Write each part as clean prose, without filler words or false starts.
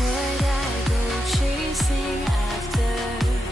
Would I go chasing after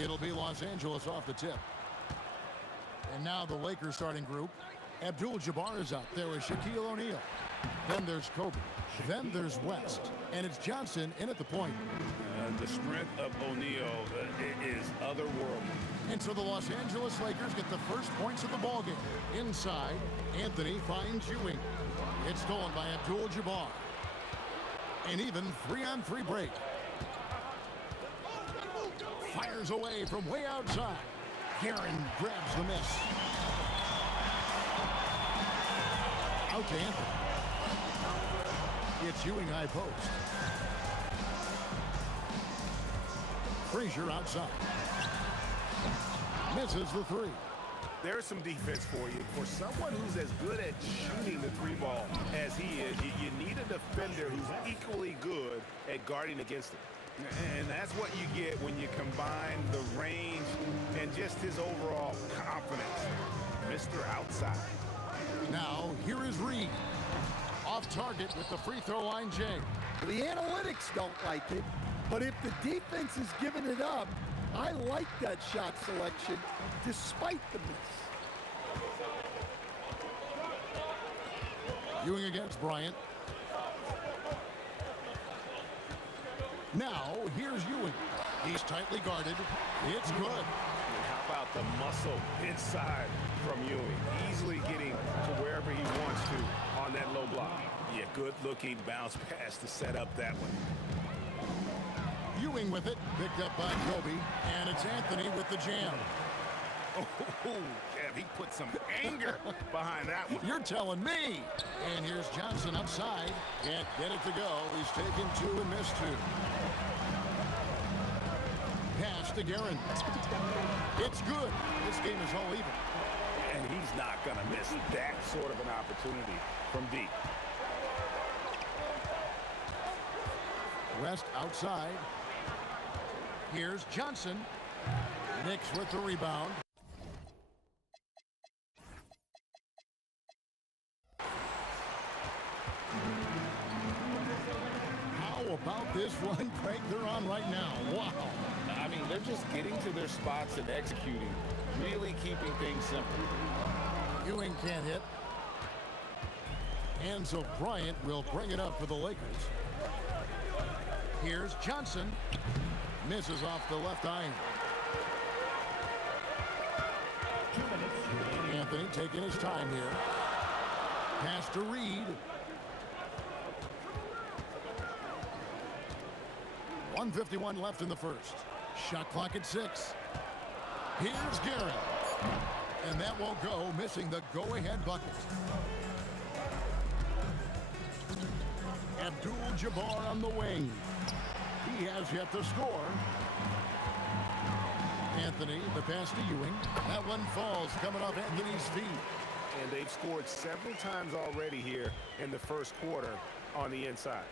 It'll be Los Angeles off the tip. And now the Lakers starting group. Abdul-Jabbar is out. There is Shaquille O'Neal. Then there's Kobe. Then there's West. And it's Johnson in at the point. The strength of O'Neal is otherworldly. And so the Los Angeles Lakers get the first points of the ballgame. Inside, Anthony finds Ewing. It's stolen by Abdul-Jabbar. An even 3-on-3 break. Fires away from way outside. Guerin grabs the miss. Out to Anthony. It's Ewing high post. Frazier outside. Misses the three. There's some defense for you. For someone who's as good at shooting the three ball as he is, you need a defender who's equally good at guarding against it. And that's what you get when you combine the range and just his overall confidence. Mr. Outside. Now, here is Reed. Off target with the free throw line, Jay. The analytics don't like it, but if the defense is giving it up, I like that shot selection despite the miss. Ewing against Bryant. Now, here's Ewing. He's tightly guarded. It's good. And how about the muscle inside from Ewing? Easily getting to wherever he wants to on that low block. Yeah, good-looking bounce pass to set up that one. Ewing with it, picked up by Kobe, and it's Anthony with the jam. Oh, Kev, he put some anger behind that one. You're telling me. And here's Johnson outside. Can't get it to go. He's taken two and missed two. Pass to Guerin. It's good. This game is all even. And he's not going to miss that sort of an opportunity from deep. West outside. Here's Johnson. Knicks with the rebound. How about this one break they're on right now? Wow. I mean, they're just getting to their spots and executing, really keeping things simple. Ewing can't hit. And so Bryant will bring it up for the Lakers. Here's Johnson. Misses off the left iron. Anthony taking his time here. Pass to Reed. 1:51 left in the first. Shot clock at 6. Here's Guerin. And that won't go, missing the go-ahead bucket. Abdul-Jabbar on the wing. He has yet to score. Anthony, the pass to Ewing. That one falls, coming off Anthony's feet. And they've scored several times already here in the first quarter on the inside.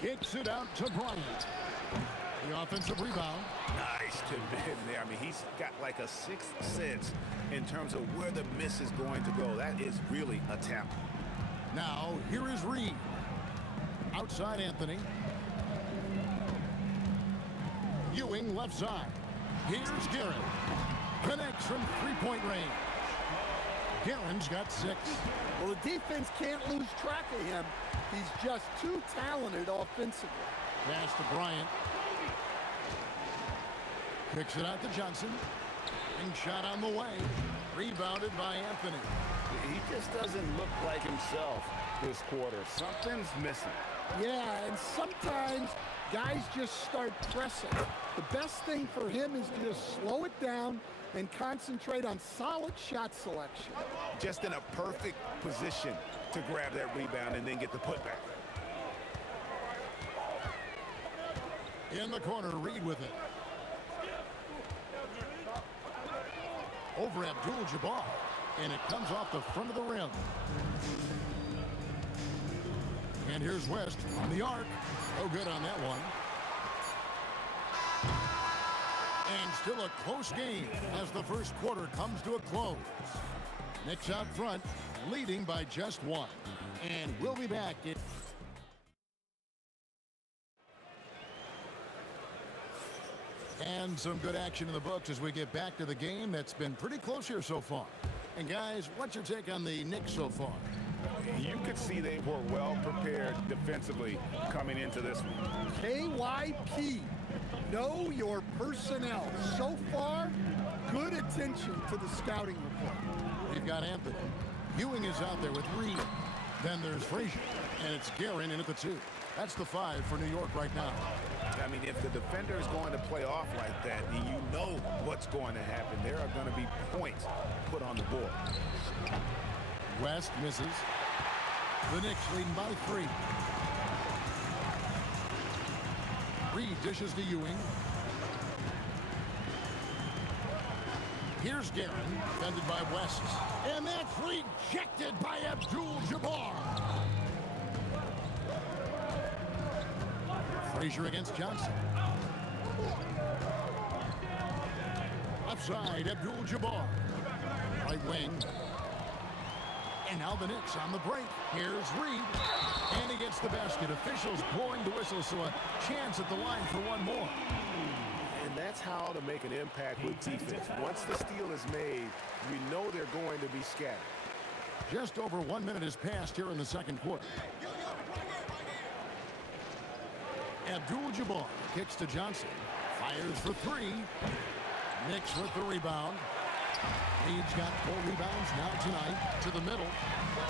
Kicks it out to Bryant. The offensive rebound. Nice to Ben there. I mean, he's got like a sixth sense in terms of where the miss is going to go. That is really a tap. Now, here is Reed. Outside Anthony. Ewing left side. Here's Guerin. Connects from three-point range. Guerin's got 6. Well, the defense can't lose track of him. He's just too talented offensively. Pass to Bryant. Kicks it out to Johnson. And shot on the way. Rebounded by Anthony. He just doesn't look like himself this quarter. Something's missing. Yeah, and sometimes guys just start pressing. The best thing for him is to just slow it down and concentrate on solid shot selection. Just in a perfect position to grab that rebound and then get the putback. In the corner, Reed with it. Over Abdul-Jabbar. And it comes off the front of the rim. And here's West on the arc. No good on that one. And still a close game as the first quarter comes to a close. Knicks out front, leading by just 1. And we'll be back. And some good action in the books as we get back to the game that's been pretty close here so far. And guys, what's your take on the Knicks so far? You could see they were well prepared defensively coming into this one. KYP, know your personnel. So far, good attention to the scouting report. We've got Anthony. Ewing is out there with Reed. Then there's Frazier, and it's Guerin in at the 2. That's the 5 for New York right now. I mean, if the defender is going to play off like that, you know what's going to happen. There are going to be points put on the board. West misses. The Knicks leading by 3. Reed dishes to Ewing. Here's Guerin, defended by West. And that's rejected by Abdul-Jabbar. Frazier against Johnson. Offside, Abdul-Jabbar. Right wing. And now the Knicks on the break. Here's Reed. And he gets the basket. Officials blowing the whistle, so a chance at the line for one more. And that's how to make an impact with defense. Once the steal is made, you know they're going to be scattered. Just over 1 minute has passed here in the second quarter. Abdul-Jabbar kicks to Johnson. Fires for 3. Knicks with the rebound. Reed's got 4 rebounds now tonight to the middle.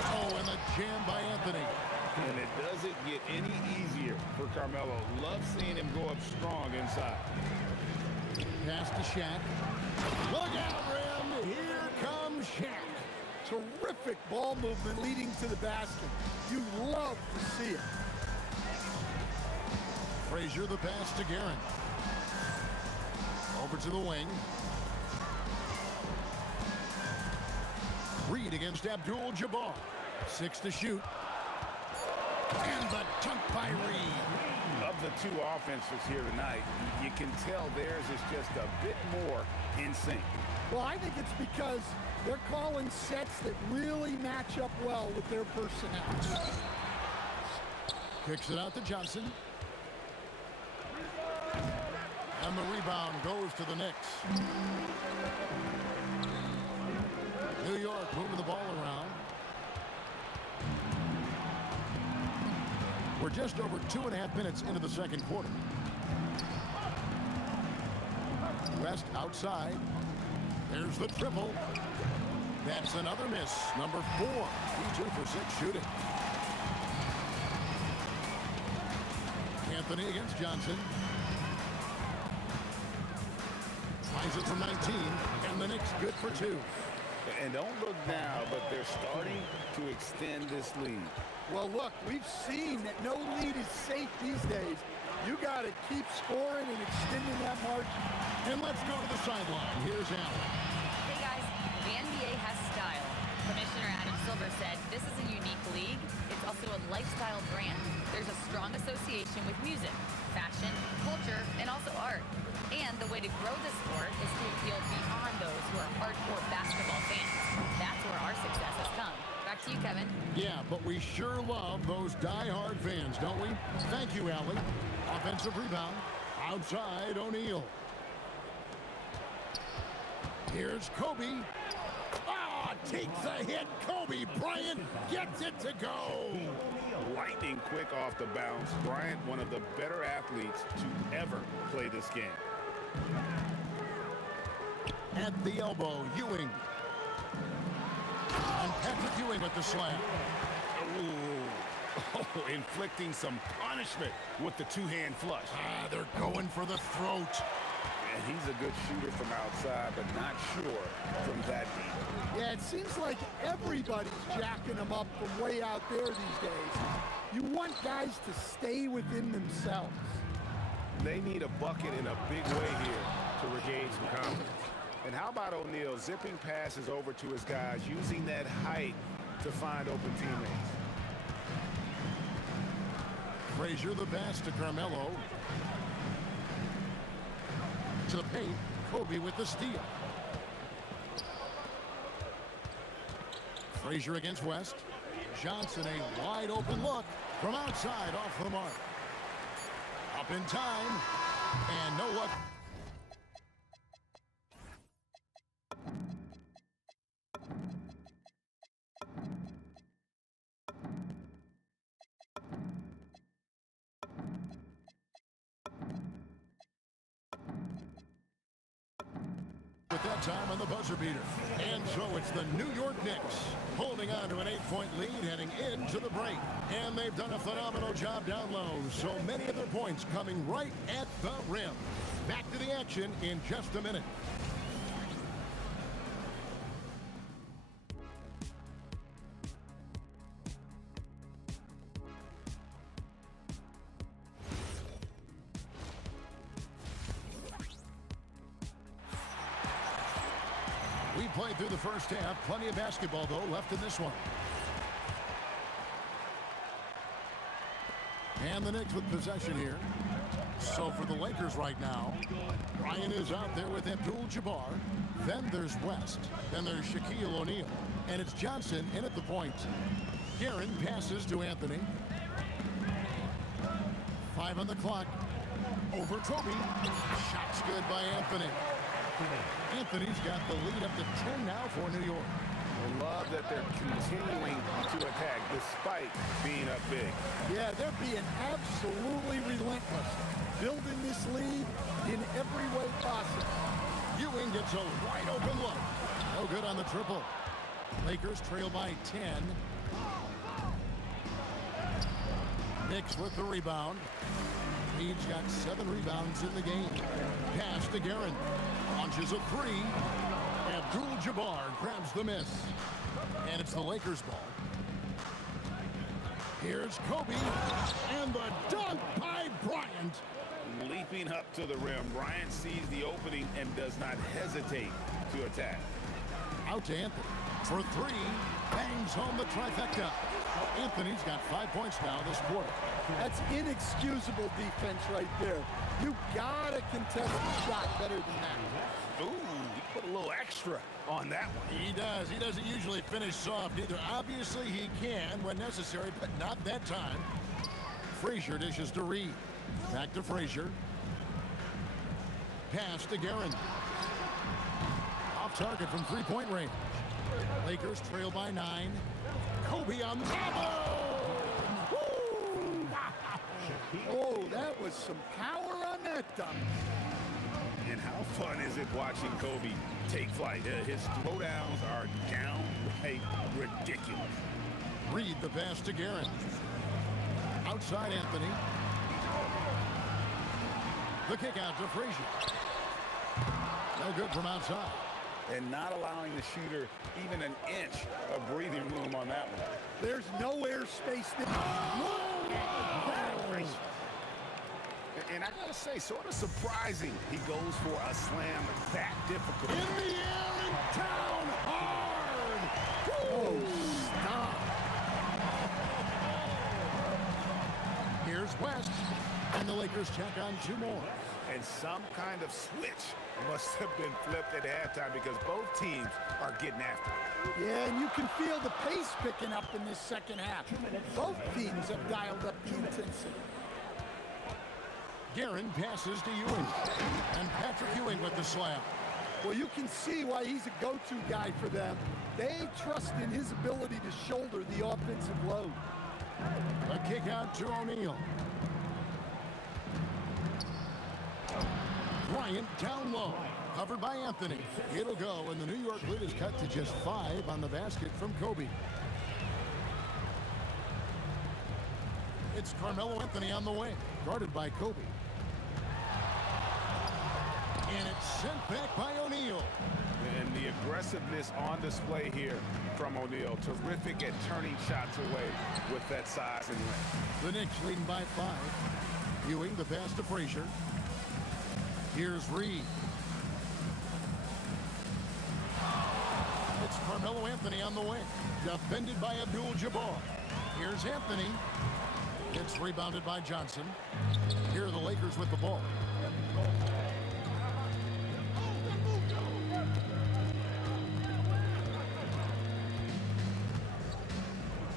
Oh, and a jam by Anthony. And it doesn't get any easier for Carmelo. Love seeing him go up strong inside. Pass to Shaq. Look out, rim. Here comes Shaq. Terrific ball movement leading to the basket. You love to see it. Frazier the pass to Guerin. Over to the wing. Reed against Abdul-Jabbar. 6 to shoot. And the dunk by Reed. Of the 2 offenses here tonight, you can tell theirs is just a bit more in sync. Well, I think it's because they're calling sets that really match up well with their personnel. Kicks it out to Johnson. And the rebound goes to the Knicks. New York moving the ball around. We're just over 2.5 minutes into the second quarter. West outside. There's the triple. That's another miss. Number 4. He 2 for 6 shooting. Anthony against Johnson. Finds it from 19. And the Knicks good for 2. And don't look now, but they're starting to extend this lead. Well, look, we've seen that no lead is safe these days. You got to keep scoring and extending that margin. And let's go to the sideline. Here's Allen. Hey guys, the NBA has style. Commissioner Adam Silver said this is a unique league. It's also a lifestyle brand. There's a strong association with music, fashion, culture, and also art. And the way to grow this sport is to appeal beyond those who are hardcore basketball fans. That's where our success has come. Back to you, Kevin. Yeah, but we sure love those die-hard fans, don't we? Thank you, Allie. Offensive rebound. Outside, O'Neal. Here's Kobe. Ah, takes a hit. Kobe Bryant gets it to go. Lightning quick off the bounce. Bryant, one of the better athletes to ever play this game. At the elbow, Ewing. And Patrick Ewing with the slam. Oh, inflicting some punishment with the 2-hand flush. Ah, they're going for the throat. And he's a good shooter from outside, but not sure from that deep. Yeah, it seems like everybody's jacking them up from way out there these days. You want guys to stay within themselves. They need a bucket in a big way here to regain some confidence. And how about O'Neal zipping passes over to his guys, using that height to find open teammates? Frazier the pass to Carmelo. To the paint, Kobe with the steal. Frazier against West. Johnson, a wide open look from outside off the mark. Up in time, and no look. with that time on the buzzer beater. And so it's the New York Knicks holding on to an 8-point lead heading into the break. And they've done a phenomenal job down low. So many of their points coming right at the rim. Back to the action in just a minute. We played through the first half. Plenty of basketball, though, left in this one. And the Knicks with possession here. So for the Lakers right now, Ryan is out there with Abdul-Jabbar. Then there's West. Then there's Shaquille O'Neal. And it's Johnson in at the point. Guerin passes to Anthony. 5 on the clock. Over Kobe. Shot's good by Anthony. Anthony's got the lead up to 10 now for New York. I love that they're continuing to attack despite being up big. Yeah, they're being absolutely relentless, building this lead in every way possible. Ewing gets a wide open look. No good on the triple. Lakers trail by 10. Knicks with the rebound. He's got 7 rebounds in the game. Pass to Guerin. Launches a 3. Abdul-Jabbar grabs the miss. And it's the Lakers ball. Here's Kobe. And the dunk by Bryant. Leaping up to the rim, Bryant sees the opening and does not hesitate to attack. Out to Anthony. For 3. Bangs home the trifecta. Anthony's got 5 points now this quarter. That's inexcusable defense right there. You gotta contest the shot better than that. Ooh, he put a little extra on that one. He does. He doesn't usually finish soft either. Obviously, he can when necessary, but not that time. Frazier dishes to Reed. Back to Frazier. Pass to Guerin. Off target from 3-point range. Lakers trail by 9. Kobe on the Oh, that was some power on that dunk. And how fun is it watching Kobe take flight? His throwdowns are downright ridiculous. Reed the pass to Guerin. Outside Anthony. The kick out to Frazier. No good from outside. And not allowing the shooter even an inch of breathing room on that one. There's no airspace there. And I gotta say, sort of surprising he goes for a slam that difficult. In the air and down hard. Oh, stop. Here's West. And the Lakers check on 2 more. And some kind of switch must have been flipped at halftime because both teams are getting after it. Yeah, and you can feel the pace picking up in this second half. Both teams have dialed up the intensity. Guerin passes to Ewing. And Patrick Ewing with the slam. Well, you can see why he's a go-to guy for them. They trust in his ability to shoulder the offensive load. A kick out to O'Neal. Bryant down low. Covered by Anthony. It'll go, and the New York lead is cut to just 5 on the basket from Kobe. It's Carmelo Anthony on the wing, guarded by Kobe. And it's sent back by O'Neal. And the aggressiveness on display here from O'Neal. Terrific at turning shots away with that size and length. The Knicks leading by 5. Ewing the pass to Frazier. Here's Reed. It's Carmelo Anthony on the wing. Defended by Abdul-Jabbar. Here's Anthony. It's rebounded by Johnson. Here are the Lakers with the ball.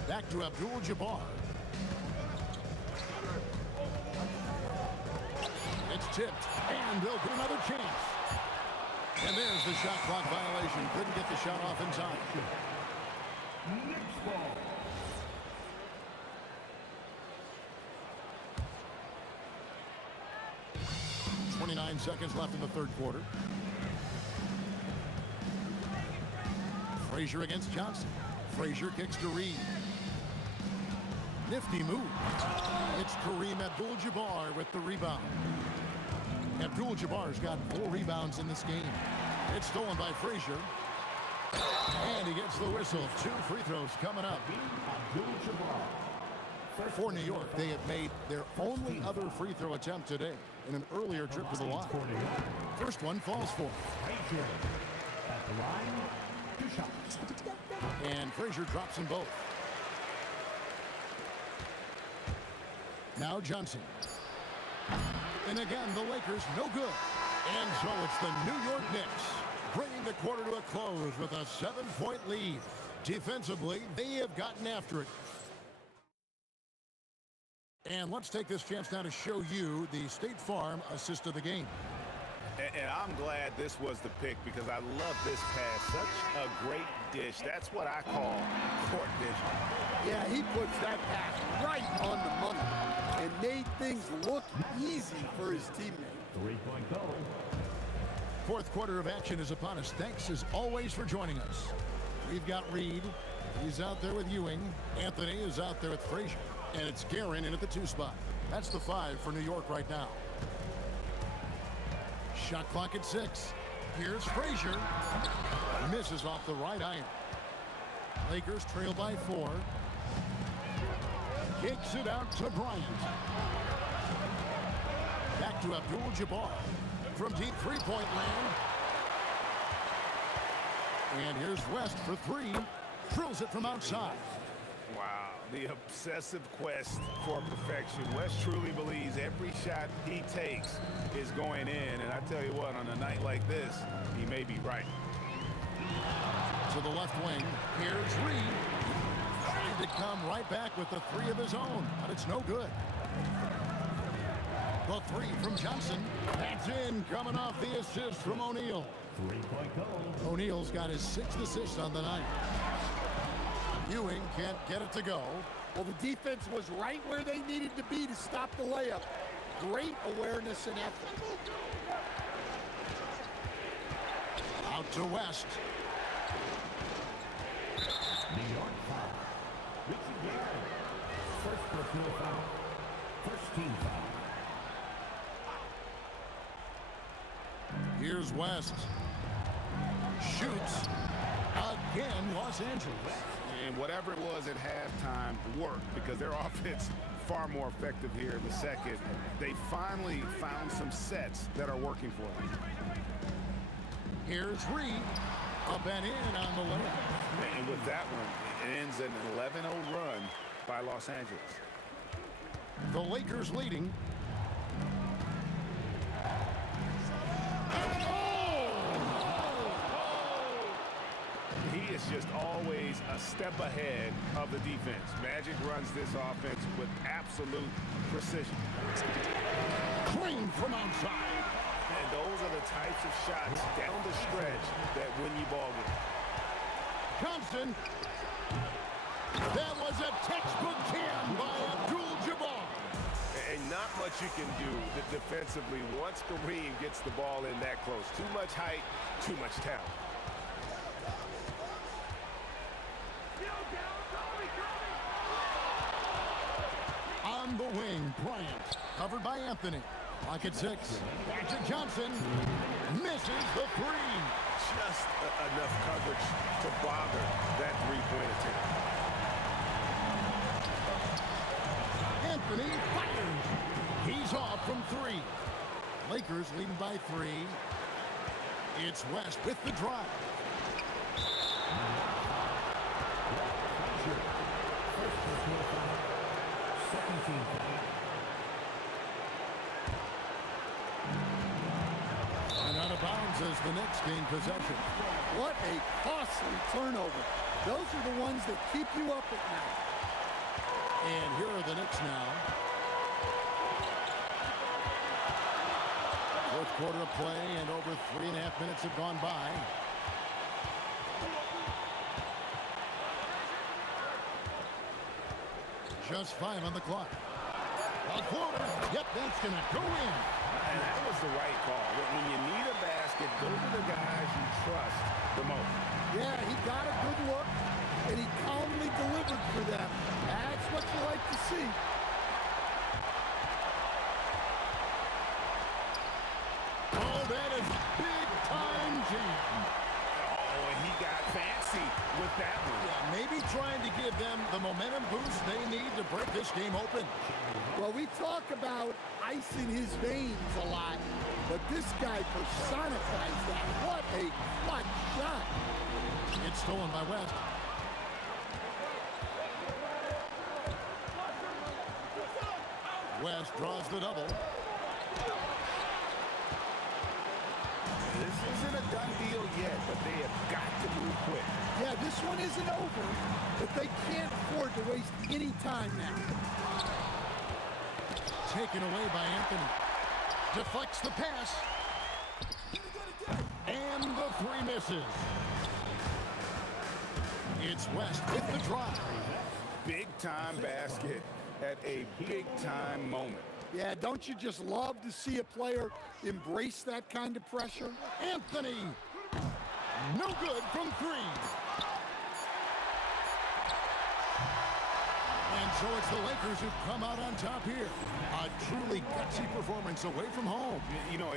Back to Abdul-Jabbar. It's tipped, and they'll get another chance. And there's the shot clock violation. Couldn't get the shot off in time. Next ball. .29 seconds left in the third quarter. Frazier against Johnson. Frazier kicks to Reed. Nifty move. It's Kareem Abdul-Jabbar with the rebound. Abdul-Jabbar's got 4 rebounds in this game. It's stolen by Frazier. And he gets the whistle. 2 free throws coming up. For New York, they have made their only other free throw attempt today in an earlier trip to the line. First one falls for him. And Frazier drops them both. Now Johnson. And again, the Lakers no good. And so it's the New York Knicks bringing the quarter to a close with a 7-point lead. Defensively, they have gotten after it. And let's take this chance now to show you the State Farm assist of the game. And I'm glad this was the pick because I love this pass. Such a great dish. That's what I call court vision. Yeah, he puts that pass right on the money and made things look easy for his teammate. 3-point goal. Fourth quarter of action is upon us. Thanks as always for joining us. We've got Reed. He's out there with Ewing. Anthony is out there with Frazier. And it's Guerin in at the 2 spot. That's the 5 for New York right now. Shot clock at 6. Here's Frazier. Misses off the right iron. Lakers trail by 4. Kicks it out to Bryant. Back to Abdul-Jabbar. From deep 3-point land. And here's West for 3. Drills it from outside. Wow, the obsessive quest for perfection. West truly believes every shot he takes is going in. And I tell you what, on a night like this, he may be right. To the left wing. Here's Reed. Trying to come right back with the 3 of his own. But it's no good. The 3 from Johnson. That's in, coming off the assist from O'Neal. 3-point goal. O'Neal's got his 6th assist on the night. Ewing can't get it to go. Well, the defense was right where they needed to be to stop the layup. Great awareness and effort. Out to West. New York foul. Richie Guerin. First personal foul. First team foul. Here's West. Shoots. Again, Los Angeles. And whatever it was at halftime worked because their offense far more effective here in the second. They finally found some sets that are working for them. Here's Reed. Up and in on the layup. And with that one, it ends an 11-0 run by Los Angeles. The Lakers leading. He is just always a step ahead of the defense. Magic runs this offense with absolute precision. Clean from outside. And those are the types of shots down the stretch that win you ball games. Johnson. That was a textbook jam by Abdul-Jabbar. And not much you can do defensively once Kareem gets the ball in that close. Too much height, too much talent. On the wing, Bryant. Covered by Anthony. Lock at 6. Back to Johnson. Misses the 3. Just enough coverage to bother that 3-point attempt. Anthony fires. He's off from 3. Lakers leading by 3. It's West with the drive. First personal foul. Second team foul. And out of bounds as the Knicks gain possession. What a costly turnover. Those are the ones that keep you up at night. And here are the Knicks now. Fourth quarter of play, and over 3.5 minutes have gone by. Just 5 on the clock. A floater. Yep, that's going to go in. And that was the right call. When you need a basket, basket, those are the guys you trust the most. Yeah, he got a good look, and he calmly delivered for them. That's what you like to see. Oh, that is big-time jam. Oh, and he got fancy with that one. Yeah, maybe trying to give them the momentum boost they need to break this game open. Well, we talk about icing his veins a lot, but this guy personifies that. What a clutch shot. It's stolen by West. West draws the double. This isn't a done deal yet, but they have got to move quick. Yeah, this one isn't over, but they can't afford to waste any time now. Taken away by Anthony. Deflects the pass. And the three misses. It's West with the drive. Big-time basket at a big-time moment. Yeah, don't you just love to see a player embrace that kind of pressure? Anthony. No good from three. And so it's the Lakers who come out on top here. A truly gutsy performance away from home. You know,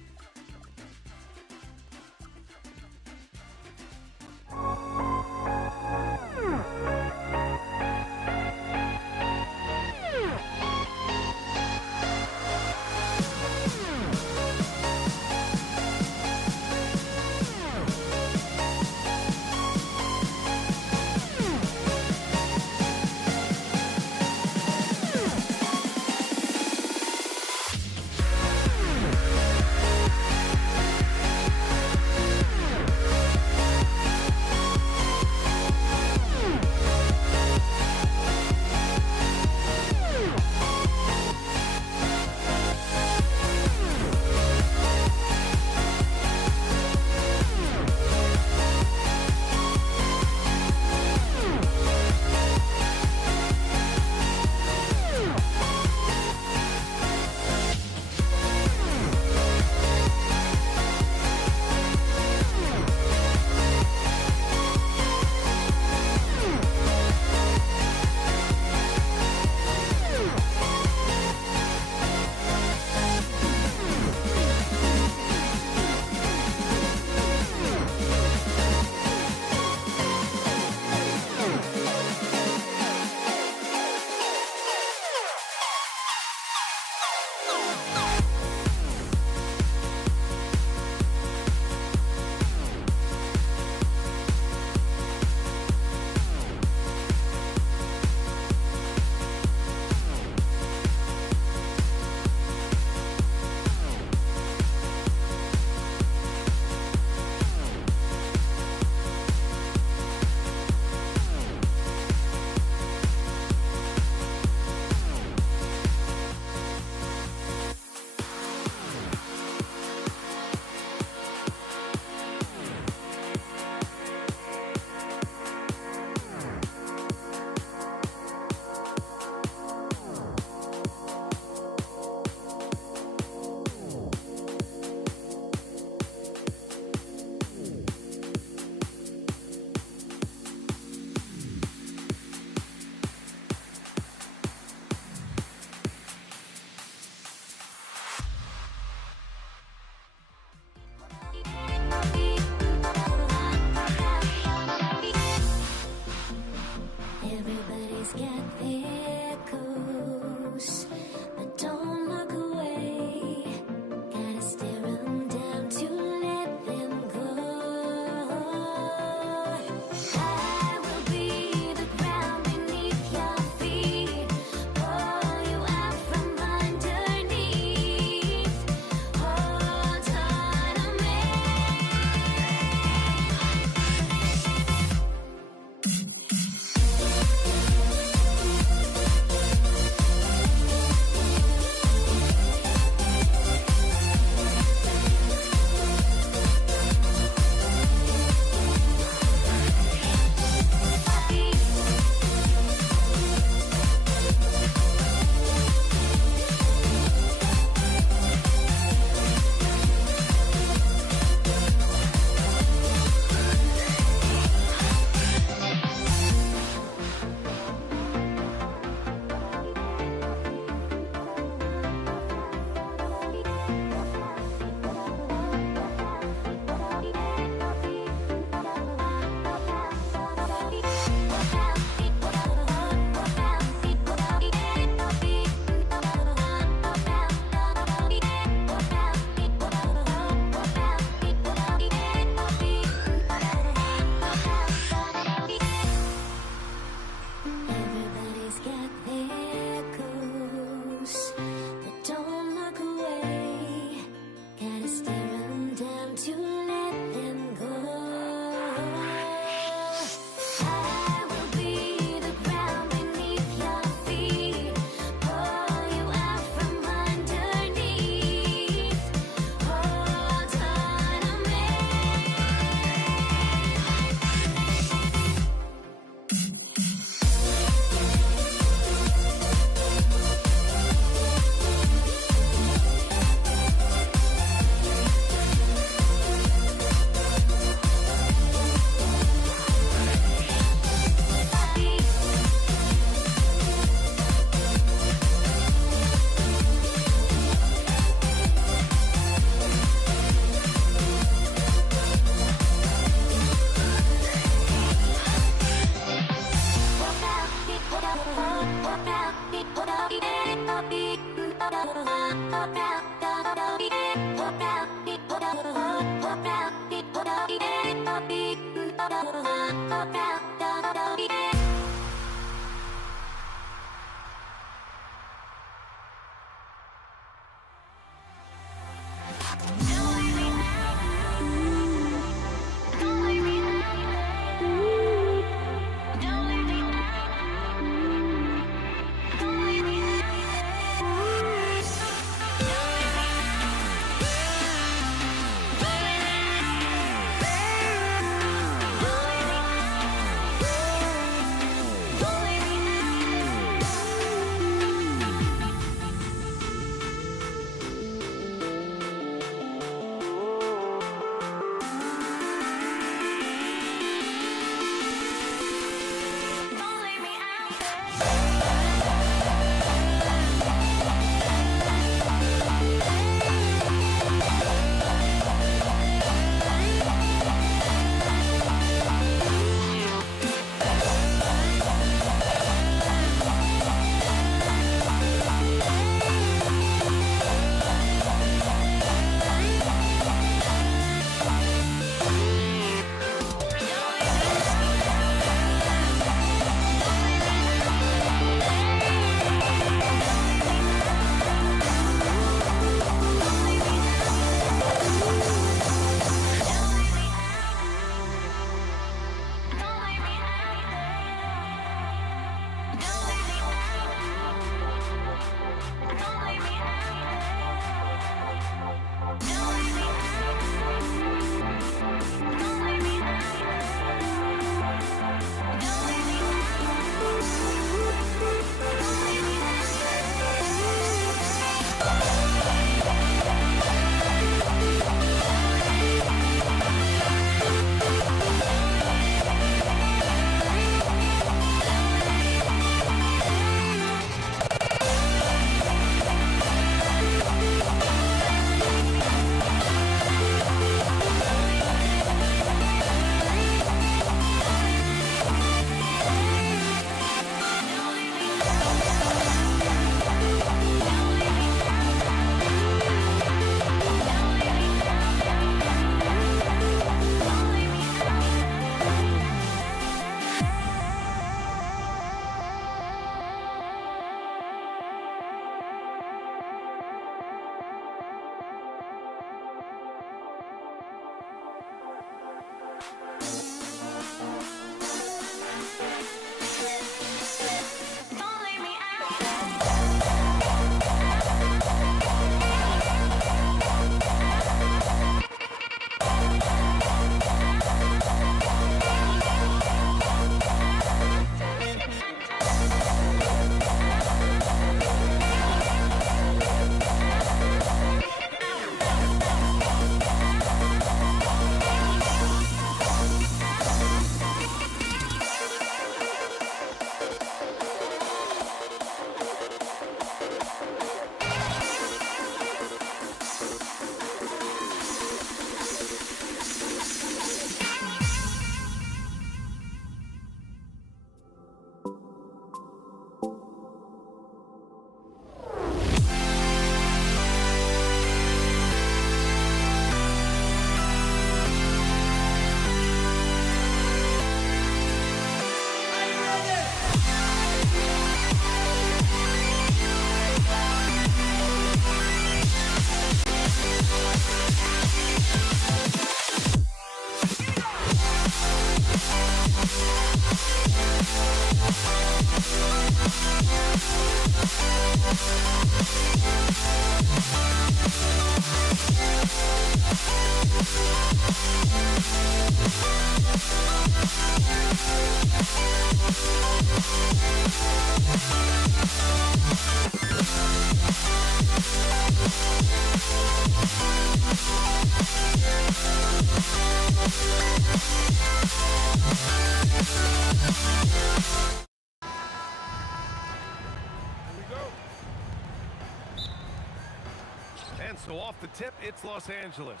And so off the tip, it's Los Angeles.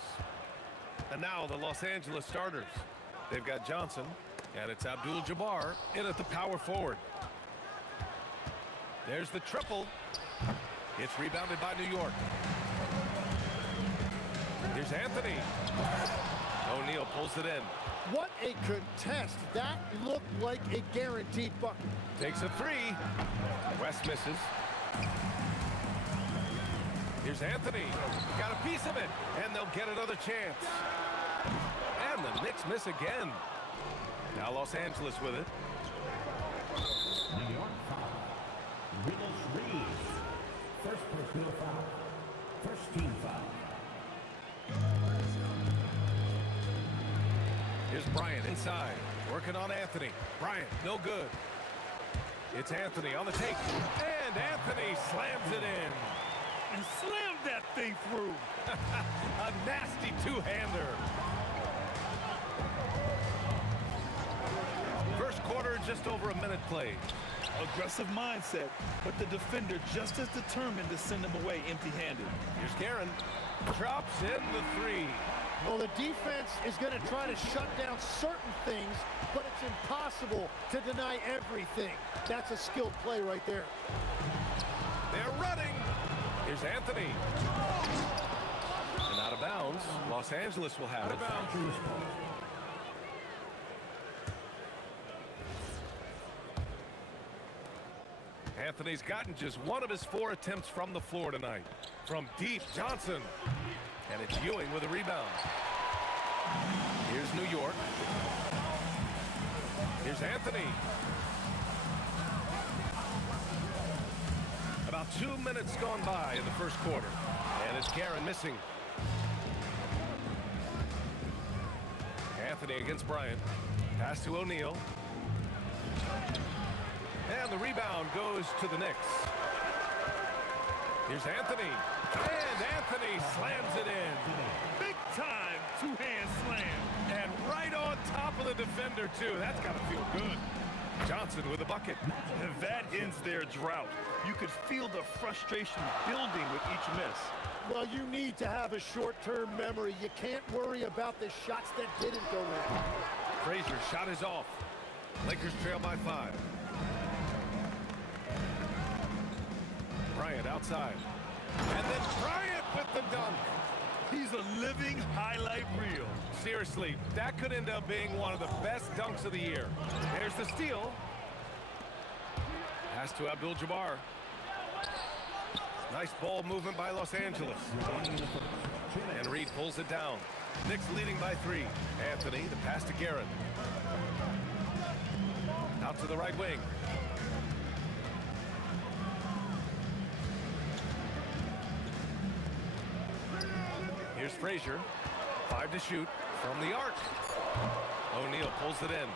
And now the Los Angeles starters. They've got Johnson, and it's Abdul-Jabbar in at the power forward. There's the triple. It's rebounded by New York. Here's Anthony. O'Neal pulls it in. What a contest. That looked like a guaranteed bucket. Takes a three. West misses. Here's Anthony. Got a piece of it, and they'll get another chance. And the Knicks miss again. Now Los Angeles with it. New York foul. Willis Reed. First personal foul. First team foul. Here's Bryant inside, working on Anthony. Bryant, no good. It's Anthony on the take, and Anthony slams it in. And slammed that thing through. A nasty two-hander. First quarter, just over a minute played. Aggressive mindset, but the defender just as determined to send him away empty-handed. Here's Karen. Drops in the three. Well, the defense is going to try to shut down certain things, but it's impossible to deny everything. That's a skilled play right there. They're running. Here's Anthony. And out of bounds. Los Angeles will have it. Anthony's gotten just one of his 4 attempts from the floor tonight. From deep, Johnson. And it's Ewing with a rebound. Here's New York. Here's Anthony. About 2 minutes gone by in the first quarter. And it's Karen missing. Anthony against Bryant. Pass to O'Neal. And the rebound goes to the Knicks. Here's Anthony. And Anthony slams it in. Big time two-hand slam. And right on top of the defender, too. That's got to feel good. Johnson with a bucket. That ends their drought. You could feel the frustration building with each miss. Well, you need to have a short-term memory. You can't worry about the shots that didn't go in. Frazier's shot is off. Lakers trail by 5. Bryant outside. And then Bryant with the dunk. He's a living highlight reel. Seriously, that could end up being one of the best dunks of the year. There's the steal. Pass to Abdul-Jabbar. Nice ball movement by Los Angeles. And Reed pulls it down. Knicks leading by 3. Anthony, the pass to Guerin. Out to the right wing. Here's Frazier. 5 to shoot from the arc. O'Neal pulls it in.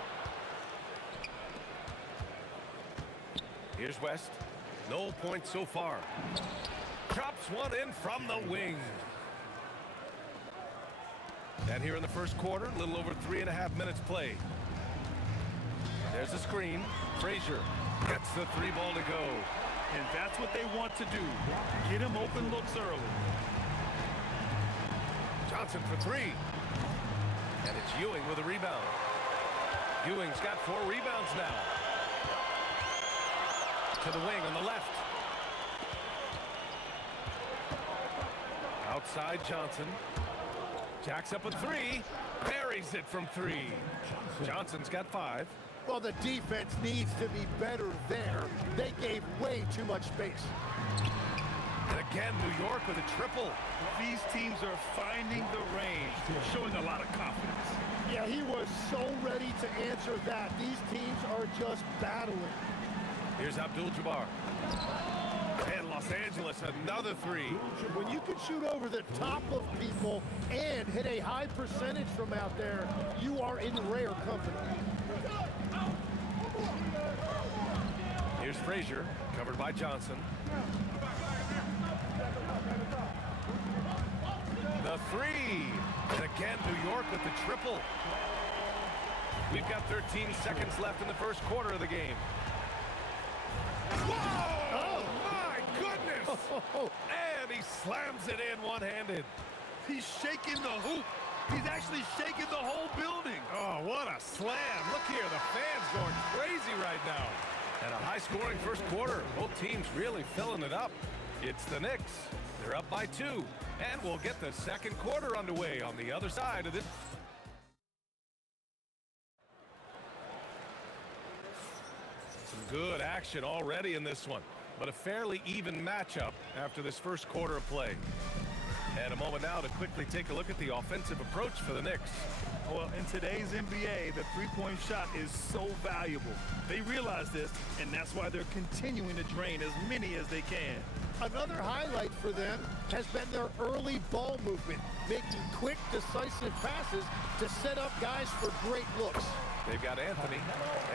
Here's West. No points so far. Drops one in from the wing. And here in the first quarter, a little over 3.5 minutes played. There's a screen. Frazier gets the 3 ball to go. And that's what they want to do. Get him open looks early. Johnson for 3. And it's Ewing with a rebound. Ewing's got 4 rebounds now. To the wing on the left. Outside Johnson. Jacks up a 3. Buries it from 3. Johnson's got 5. Well, the defense needs to be better there. They gave way too much space. And again, New York with a triple. These teams are finding the range, showing a lot of confidence. Yeah, he was so ready to answer that. These teams are just battling. Here's Abdul-Jabbar. And Los Angeles, another 3. When you can shoot over the top of people and hit a high percentage from out there, you are in rare company. Here's Frazier, covered by Johnson. The 3. And again, New York with the triple. We've got 13 seconds left in the first quarter of the game. Whoa! Oh, my goodness! And he slams it in one-handed. He's shaking the hoop. He's actually shaking the whole building. Oh, what a slam. Look here, the fans going crazy right now. And a high-scoring first quarter. Both teams really filling it up. It's the Knicks. They're up by 2, and we'll get the second quarter underway on the other side of this. Some good action already in this one, but a fairly even matchup after this first quarter of play. And a moment now to quickly take a look at the offensive approach for the Knicks. Well, in today's NBA, the three-point shot is so valuable. They realize this, and that's why they're continuing to drain as many as they can. Another highlight for them has been their early ball movement, making quick, decisive passes to set up guys for great looks. They've got Anthony,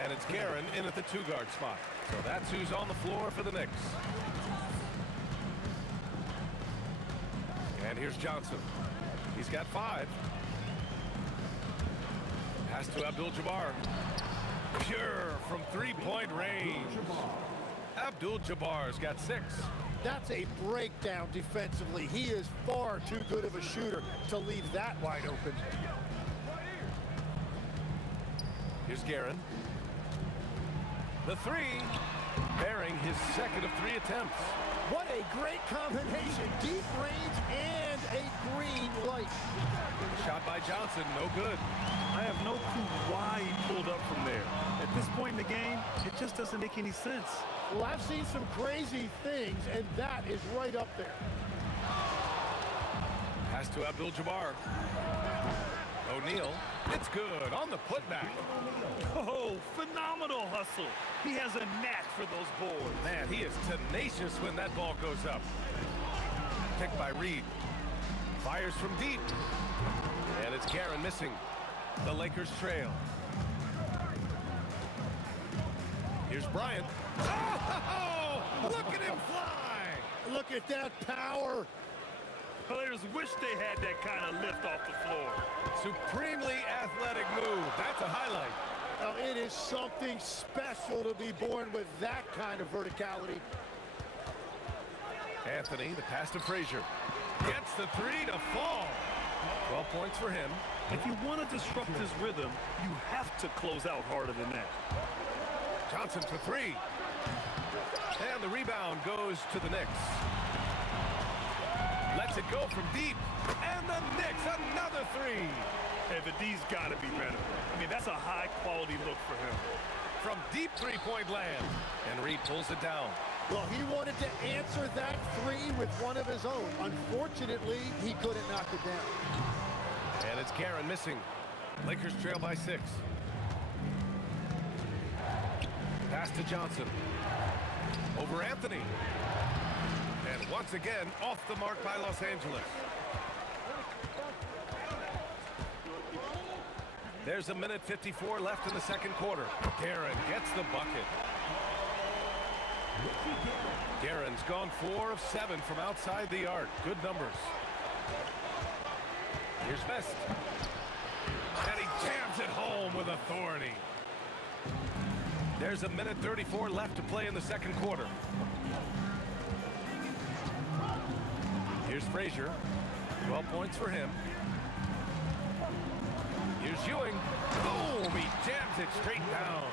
and it's Garen in at the 2-guard spot. So that's who's on the floor for the Knicks. And here's Johnson. He's got 5. Pass to Abdul-Jabbar. Pure from 3-point range. Abdul-Jabbar's got 6. That's a breakdown defensively. He is far too good of a shooter to leave that wide open. Here's Garen. The 3, bearing his second of 3 attempts. What a great combination. Deep range and a green light. Shot by Johnson, no good. I have no clue why he pulled up from there. At this point in the game, it just doesn't make any sense. Well, I've seen some crazy things, and that is right up there. Pass to Abdul-Jabbar. O'Neal, it's good on the putback. Oh, phenomenal hustle. He has a knack for those boards. Man, he is tenacious when that ball goes up. Picked by Reed. Fires from deep. And it's Garen missing. The Lakers trail. Here's Bryant. Oh, look at him fly! Look at that power. Players wish they had that kind of lift off the floor. Supremely athletic move. That's a highlight. Now, it is something special to be born with that kind of verticality. Anthony, the pass to Frazier. Gets the 3 to fall. 12 points for him. If you want to disrupt his rhythm, you have to close out harder than that. Johnson for 3. And the rebound goes to the Knicks. Lets it go from deep. And the Knicks, another 3. Hey, the D's got to be better. I mean, that's a high-quality look for him. From deep three-point land. And Reed pulls it down. Well, he wanted to answer that 3 with one of his own. Unfortunately, he couldn't knock it down. And it's Garen missing. Lakers trail by 6. Pass to Johnson. Over Anthony. And once again, off the mark by Los Angeles. There's a minute 54 left in the second quarter. Garen gets the bucket. Garen's gone 4 of 7 from outside the arc. Good numbers. Here's Best. And he jams it home with authority. There's a minute 34 left to play in the second quarter. Here's Frazier. 12 points for him. Here's Ewing. Boom! He jams it straight down.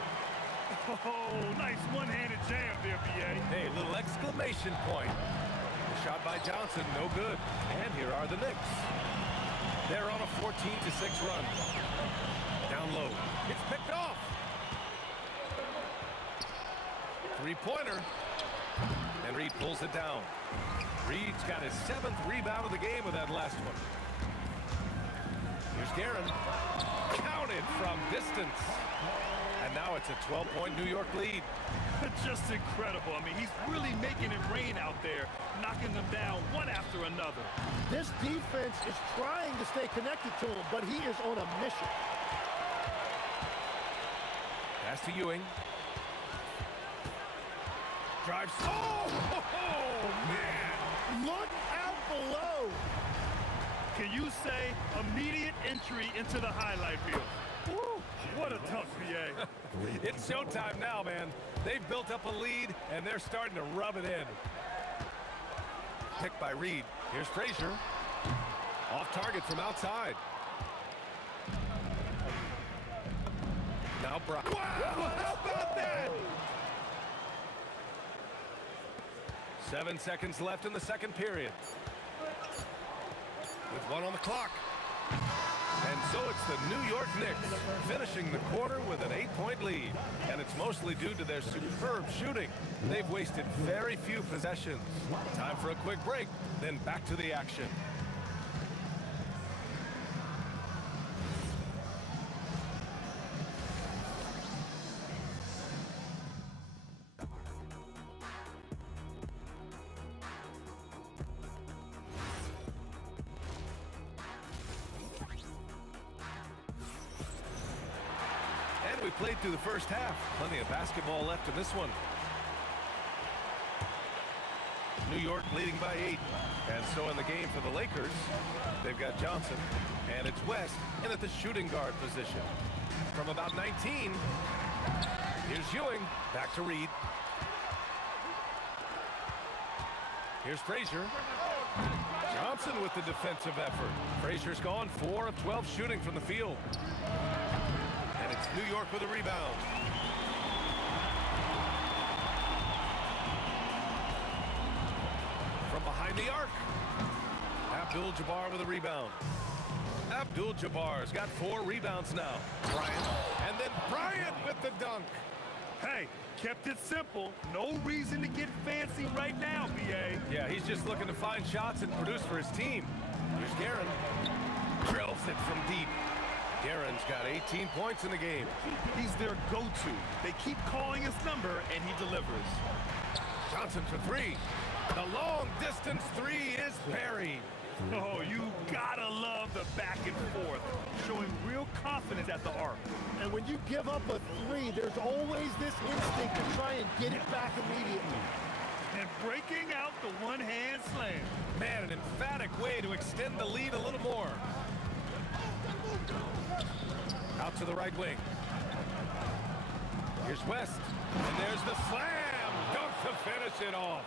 Oh, nice one-handed jam there, B.A. Hey, little exclamation point. The shot by Johnson, no good. And here are the Knicks. They're on a 14-6 run. Down low. It's picked off. Three-pointer. And Reed pulls it down. Reed's got his 7th rebound of the game with that last one. Here's Garen. Counted from distance. And now it's a 12-point New York lead. Just incredible. I mean, he's really making it rain out there, knocking them down one after another. This defense is trying to stay connected to him, but he is on a mission. Pass to Ewing. Drives. Oh, man. Look out below. Can you say immediate entry into the highlight reel? Woo, what a tough PA. It's showtime now, man. They've built up a lead, and they're starting to rub it in. Picked by Reed. Here's Frazier. Off target from outside. Now Brock. Wow, how about that? 7 seconds left in the second period. with one on the clock. And so it's the New York Knicks finishing the quarter with an 8-point lead. And it's mostly due to their superb shooting. They've wasted very few possessions. Time for a quick break, then back to the action. We played through the first half. Plenty of basketball left in this one. New York leading by 8. And so in the game for the Lakers, they've got Johnson. And it's West in at the shooting guard position. From about 19, here's Ewing. Back to Reed. Here's Frazier. Johnson with the defensive effort. Frazier's gone 4 of 12 shooting from the field. And it's New York with a rebound. From behind the arc, Abdul-Jabbar with a rebound. Abdul-Jabbar's got 4 rebounds now. Bryant, and then Bryant with the dunk. Hey, kept it simple. No reason to get fancy right now, B.A. Yeah, he's just looking to find shots and produce for his team. Here's Guerin. Drills it from deep. Guerin's got 18 points in the game. He's their go-to. They keep calling his number, and he delivers. Johnson for 3. The long-distance 3 is buried. Oh, you gotta love the back and forth, showing real confidence at the arc. And when you give up a 3, there's always this instinct to try and get it back immediately. And breaking out the one-hand slam. Man, an emphatic way to extend the lead a little more. Out to the right wing. Here's West. And there's the slam. Dunk to finish it off.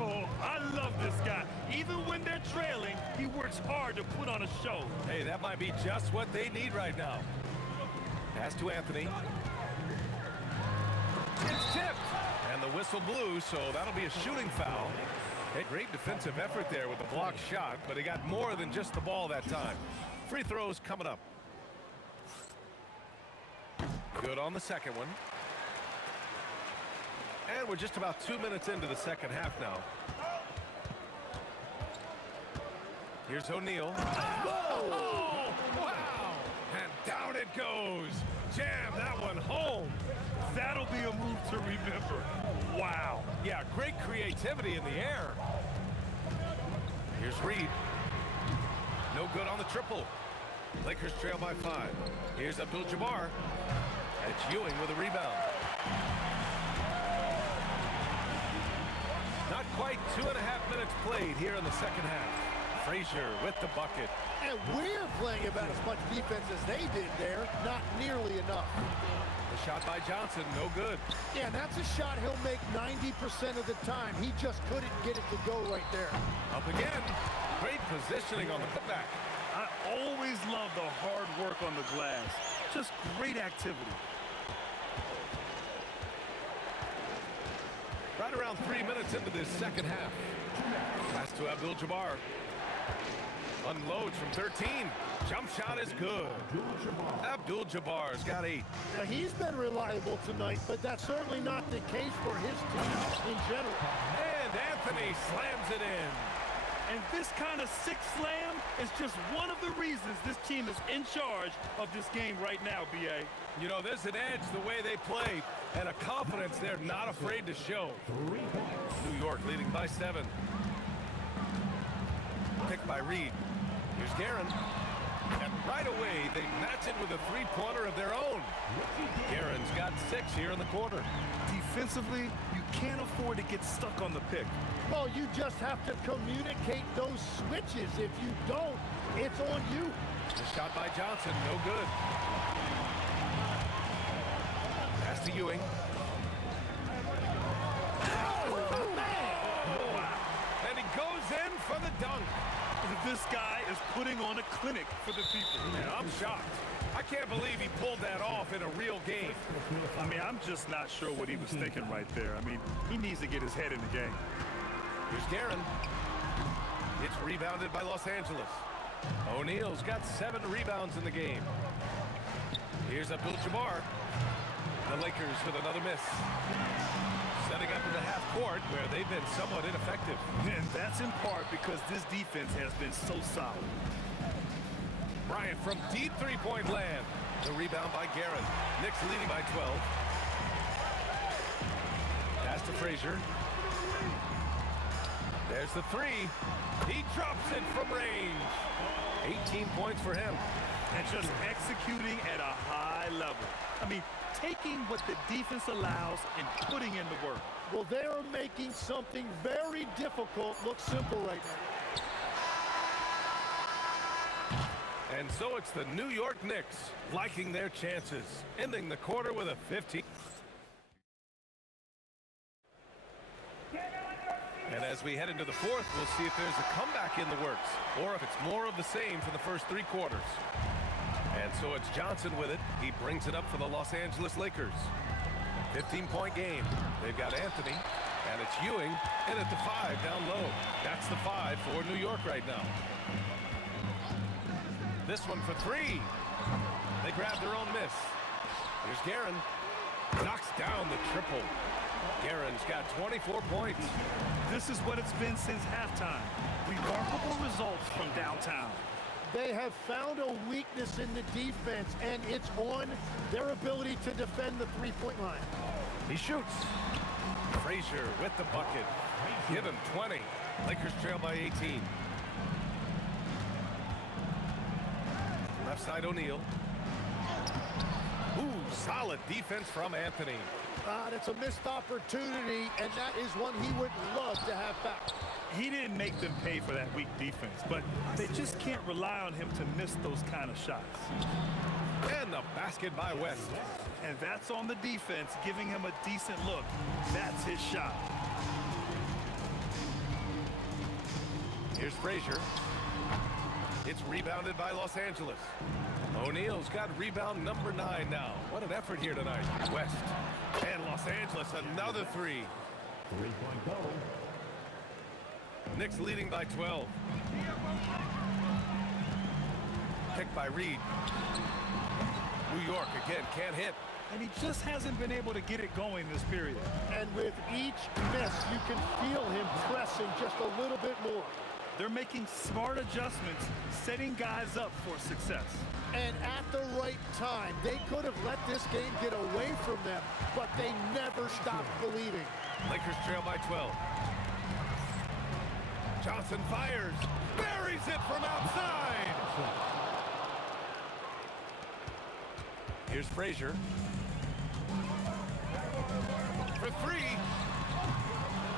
Oh, I love this guy. Even when they're trailing, he works hard to put on a show. Hey, that might be just what they need right now. Pass to Anthony. It's tipped. And the whistle blew, so that'll be a shooting foul. Hey, great defensive effort there with the blocked shot, but he got more than just the ball that time. Free throws coming up. Good on the second one. And we're just about 2 minutes into the second half now. Here's O'Neal. Oh, wow! And down it goes. Jam that one home. That'll be a move to remember. Wow. Yeah, great creativity in the air. Here's Reed. No good on the triple. Lakers trail by 5. Here's Abdul-Jabbar. And it's Ewing with a rebound. Not quite 2.5 minutes played here in the second half. Frazier with the bucket. And we're playing about as much defense as they did there. Not nearly enough. The shot by Johnson, no good. Yeah, and that's a shot he'll make 90% of the time. He just couldn't get it to go right there. Up again. Great positioning on the putback. I always love the hard work on the glass. Just great activity. Right around 3 minutes into this second half. Pass to Abdul-Jabbar. Unloads from 13. Jump shot is good. Abdul-Jabbar's got 8. Now, he's been reliable tonight, but that's certainly not the case for his team in general. And Anthony slams it in. And this kind of sick slam is just one of the reasons this team is in charge of this game right now, B.A. You know, there's an edge the way they play and a confidence they're not afraid to show. New York leading by 7. Picked by Reed. Here's Guerin. And right away, they match it with a three-pointer of their own. Guerin's got 6 here in the quarter. Defensively, you can't afford to get stuck on the pick. Well, you just have to communicate those switches. If you don't, it's on you. The shot by Johnson, no good. Pass to Ewing. Oh, man! And he goes in for the dunk. This guy is putting on a clinic for the people. And I'm shocked. I can't believe he pulled that off in a real game. I mean, I'm just not sure what he was thinking right there. I mean, he needs to get his head in the game. Here's Guerin. It's rebounded by Los Angeles. O'Neal's got 7 rebounds in the game. Here's Abdul-Jabbar. The Lakers with another miss. Setting up in the half court where they've been somewhat ineffective. And that's in part because this defense has been so solid. Bryant from deep three-point land. The rebound by Guerin. Knicks leading by 12. Pass to Frazier. There's the three. He drops it from range. 18 points for him. And just executing at a high level. I mean, taking what the defense allows and putting in the work. Well, they're making something very difficult look simple right now. And so it's the New York Knicks liking their chances, ending the quarter with a 15. And as we head into the fourth, we'll see if there's a comeback in the works or if it's more of the same for the first 3 quarters. And so it's Johnson with it. He brings it up for the Los Angeles Lakers. 15-point game. They've got Anthony, and it's Ewing in at the 5 down low. That's the 5 for New York right now. This one for 3. They grab their own miss. Here's Guerin. Knocks down the triple. Guerin's got 24 points. This is what it's been since halftime. Remarkable results from downtown. They have found a weakness in the defense, and it's on their ability to defend the three-point line. He shoots. Frazier with the bucket. Give him 20. Lakers trail by 18. Left side O'Neal. Ooh, solid defense from Anthony. That's a missed opportunity, and that is one he would love to have back. He didn't make them pay for that weak defense, but they just can't rely on him to miss those kind of shots. And the basket by West. And that's on the defense, giving him a decent look. That's his shot. Here's Frazier. It's rebounded by Los Angeles. O'Neal's got rebound number 9 now. What an effort here tonight. West. And Los Angeles, another 3. 3-point goal. Knicks leading by 12. Picked by Reed. New York again can't hit. And he just hasn't been able to get it going this period. And with each miss, you can feel him pressing just a little bit more. They're making smart adjustments, setting guys up for success. And at the right time, they could have let this game get away from them, but they never stopped believing. Lakers trail by 12. Johnson fires. Buries it from outside. Here's Frazier. For 3.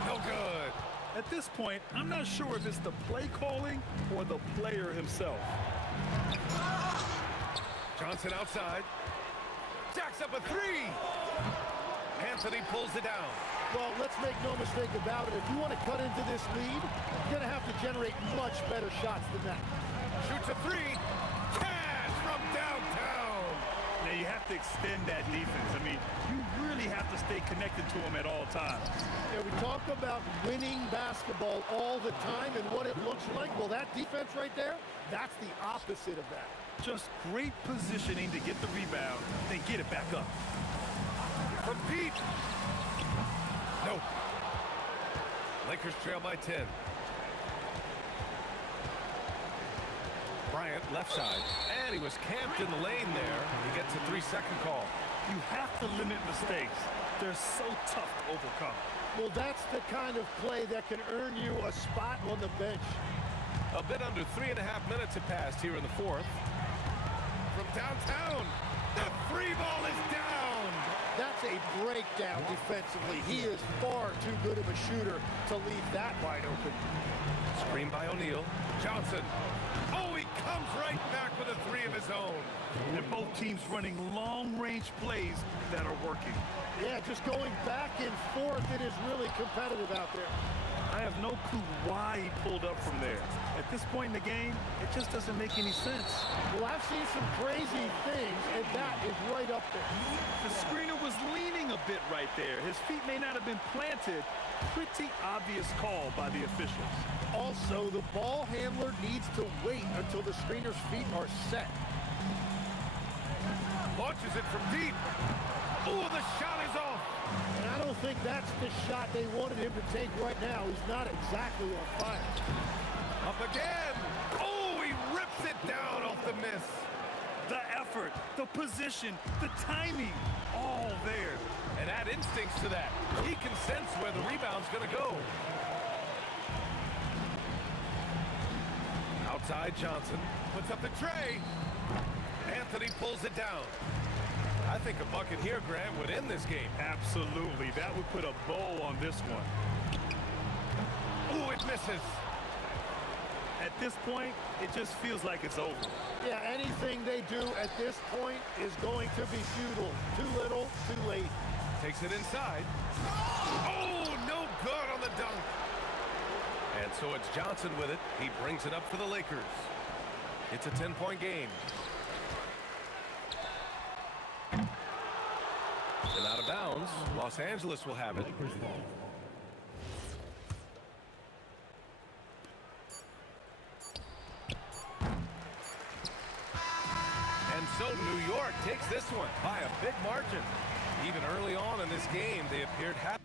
No good. At this point, I'm not sure if it's the play calling or the player himself. Johnson outside. Jacks up a 3. Anthony pulls it down. Well, let's make no mistake about it. If you want to cut into this lead, you're going to have to generate much better shots than that. Shoots a 3. Cash from downtown. Now you have to extend that defense. I mean, you really have to stay connected to him at all times. Yeah, we talk about winning basketball all the time and what it looks like. Well, that defense right there, that's the opposite of that. Just great positioning to get the rebound, then get it back up. From Pete. No. Lakers trail by 10. Bryant left side. And he was camped in the lane there. He gets a 3-second call. You have to limit mistakes. They're so tough to overcome. Well, that's the kind of play that can earn you a spot on the bench. A bit under 3.5 minutes have passed here in the fourth. From downtown, the 3 ball is down. That's a breakdown defensively. He is far too good of a shooter to leave that wide open. Screen by O'Neal. Johnson. Oh, he comes right back with a 3 of his own. And both teams running long-range plays that are working. Yeah, just going back and forth, it is really competitive out there. I have no clue why he pulled up from there. At this point in the game, it just doesn't make any sense. Well, I've seen some crazy things, and that is right up there. The screener was leaning a bit right there. His feet may not have been planted. Pretty obvious call by the officials. Also, the ball handler needs to wait until the screener's feet are set. Launches it from deep. Oh, the shot is off. And I don't think that's the shot they wanted him to take right now. He's not exactly on fire. Up again. Oh, he rips it down off the miss. The effort, the position, the timing, all there. And add instincts to that. He can sense where the rebound's going to go. Outside Johnson puts up the tray. Anthony pulls it down. I think a bucket here, Grant, would end this game. Absolutely. That would put a bow on this one. Oh, it misses. At this point, it just feels like it's over. Yeah, anything they do at this point is going to be futile. Too little, too late. Takes it inside. Oh, no good on the dunk. And so it's Johnson with it. He brings it up for the Lakers. It's a 10-point game. And out of bounds, Los Angeles will have it. And so New York takes this one by a big margin. Even early on in this game, they appeared happy.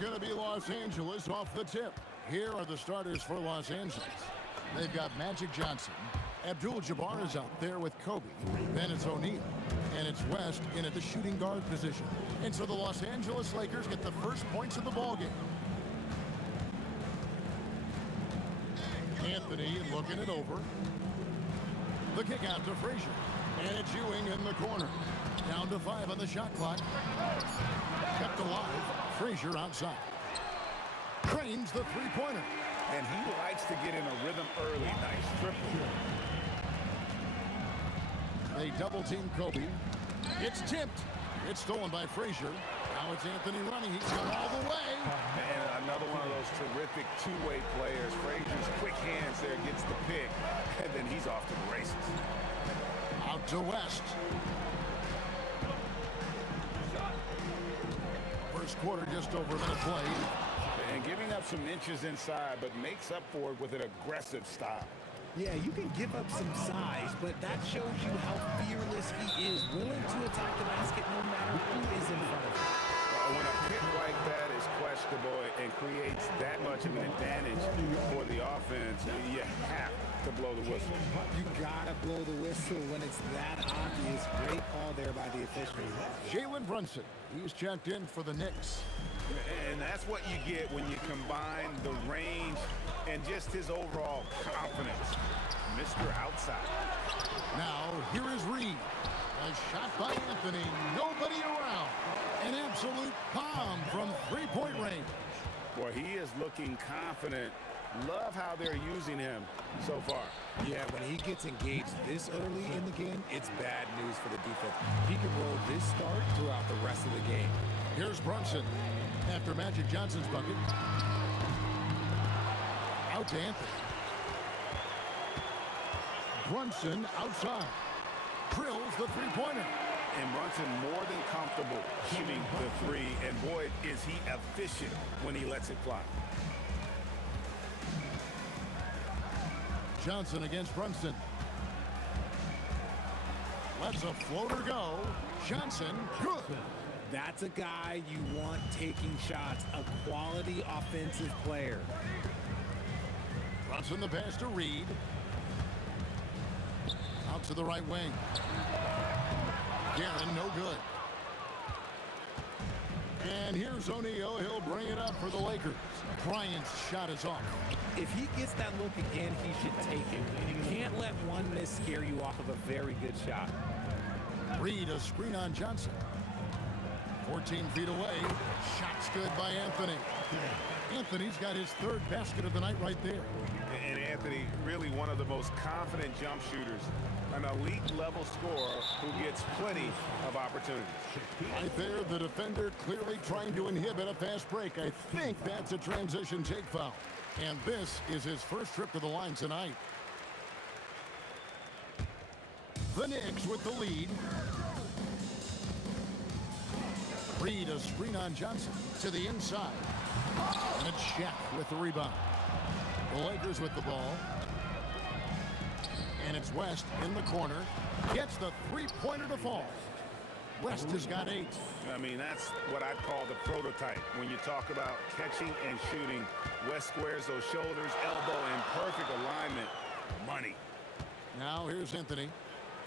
going to be Los Angeles off the tip. Here are the starters for Los Angeles. They've got Magic Johnson. Abdul-Jabbar is out there with Kobe. Then it's O'Neal. And it's West in at the shooting guard position. And so the Los Angeles Lakers get the first points of the ballgame. Anthony looking it over. The kick out to Frazier. And it's Ewing in the corner. Down to 5 on the shot clock. Kept alive. Frazier outside. Cranes the three-pointer. And he likes to get in a rhythm early. Nice triple. They double-team Kobe. It's tipped. It's stolen by Frazier. Now it's Anthony running. He's gone all the way. And another one of those terrific two-way players. Frazier's quick hands there gets the pick. And then he's off to the races. Out to West. First quarter just over a minute played. And giving up some inches inside, but makes up for it with an aggressive style. Yeah, you can give up some size, but that shows you how fearless he is, willing to attack the basket no matter who is in front of him. When a pick like that is questionable and creates that much of an advantage for the offense, you have to blow the whistle. You gotta blow the whistle when it's that obvious. Great call there by the official. Jalen Brunson, he's checked in for the Knicks. And that's what you get when you combine the range and just his overall confidence. Mr. Outside. Now, here is Reed. A shot by Anthony. Nobody around. An absolute bomb from three-point range. Boy, he is looking confident. Love how they're using him so far. Yeah, when he gets engaged this early in the game, it's bad news for the defense. He can roll this start throughout the rest of the game. Here's Brunson after Magic Johnson's bucket. Out to Anthony. Brunson outside. Drills the three-pointer. And Brunson more than comfortable shooting the three. And boy, is he efficient when he lets it fly. Johnson against Brunson. Lets a floater go. Johnson, good. That's a guy you want taking shots, a quality offensive player. Brunson the pass to Reed. Out to the right wing. Guerin, no good. And here's O'Neal. He'll bring it up for the Lakers. Bryant's shot is off. If he gets that look again, he should take it. You can't let one miss scare you off of a very good shot. Reed, a screen on Johnson. 14 feet away. Shot's good by Anthony. Anthony's got his third basket of the night right there. And Anthony, really one of the most confident jump shooters. An elite level scorer who gets plenty of opportunities. Right there, the defender clearly trying to inhibit a fast break. I think that's a transition take foul. And this is his first trip to the line tonight. The Knicks with the lead. Reed, a screen on Johnson to the inside. And it's Shaq with the rebound. The Lakers with the ball. And it's West in the corner. Gets the three-pointer to fall. West has got 8. I mean, that's what I'd call the prototype. When you talk about catching and shooting, West squares those shoulders, elbow in perfect alignment. Money. Now here's Anthony.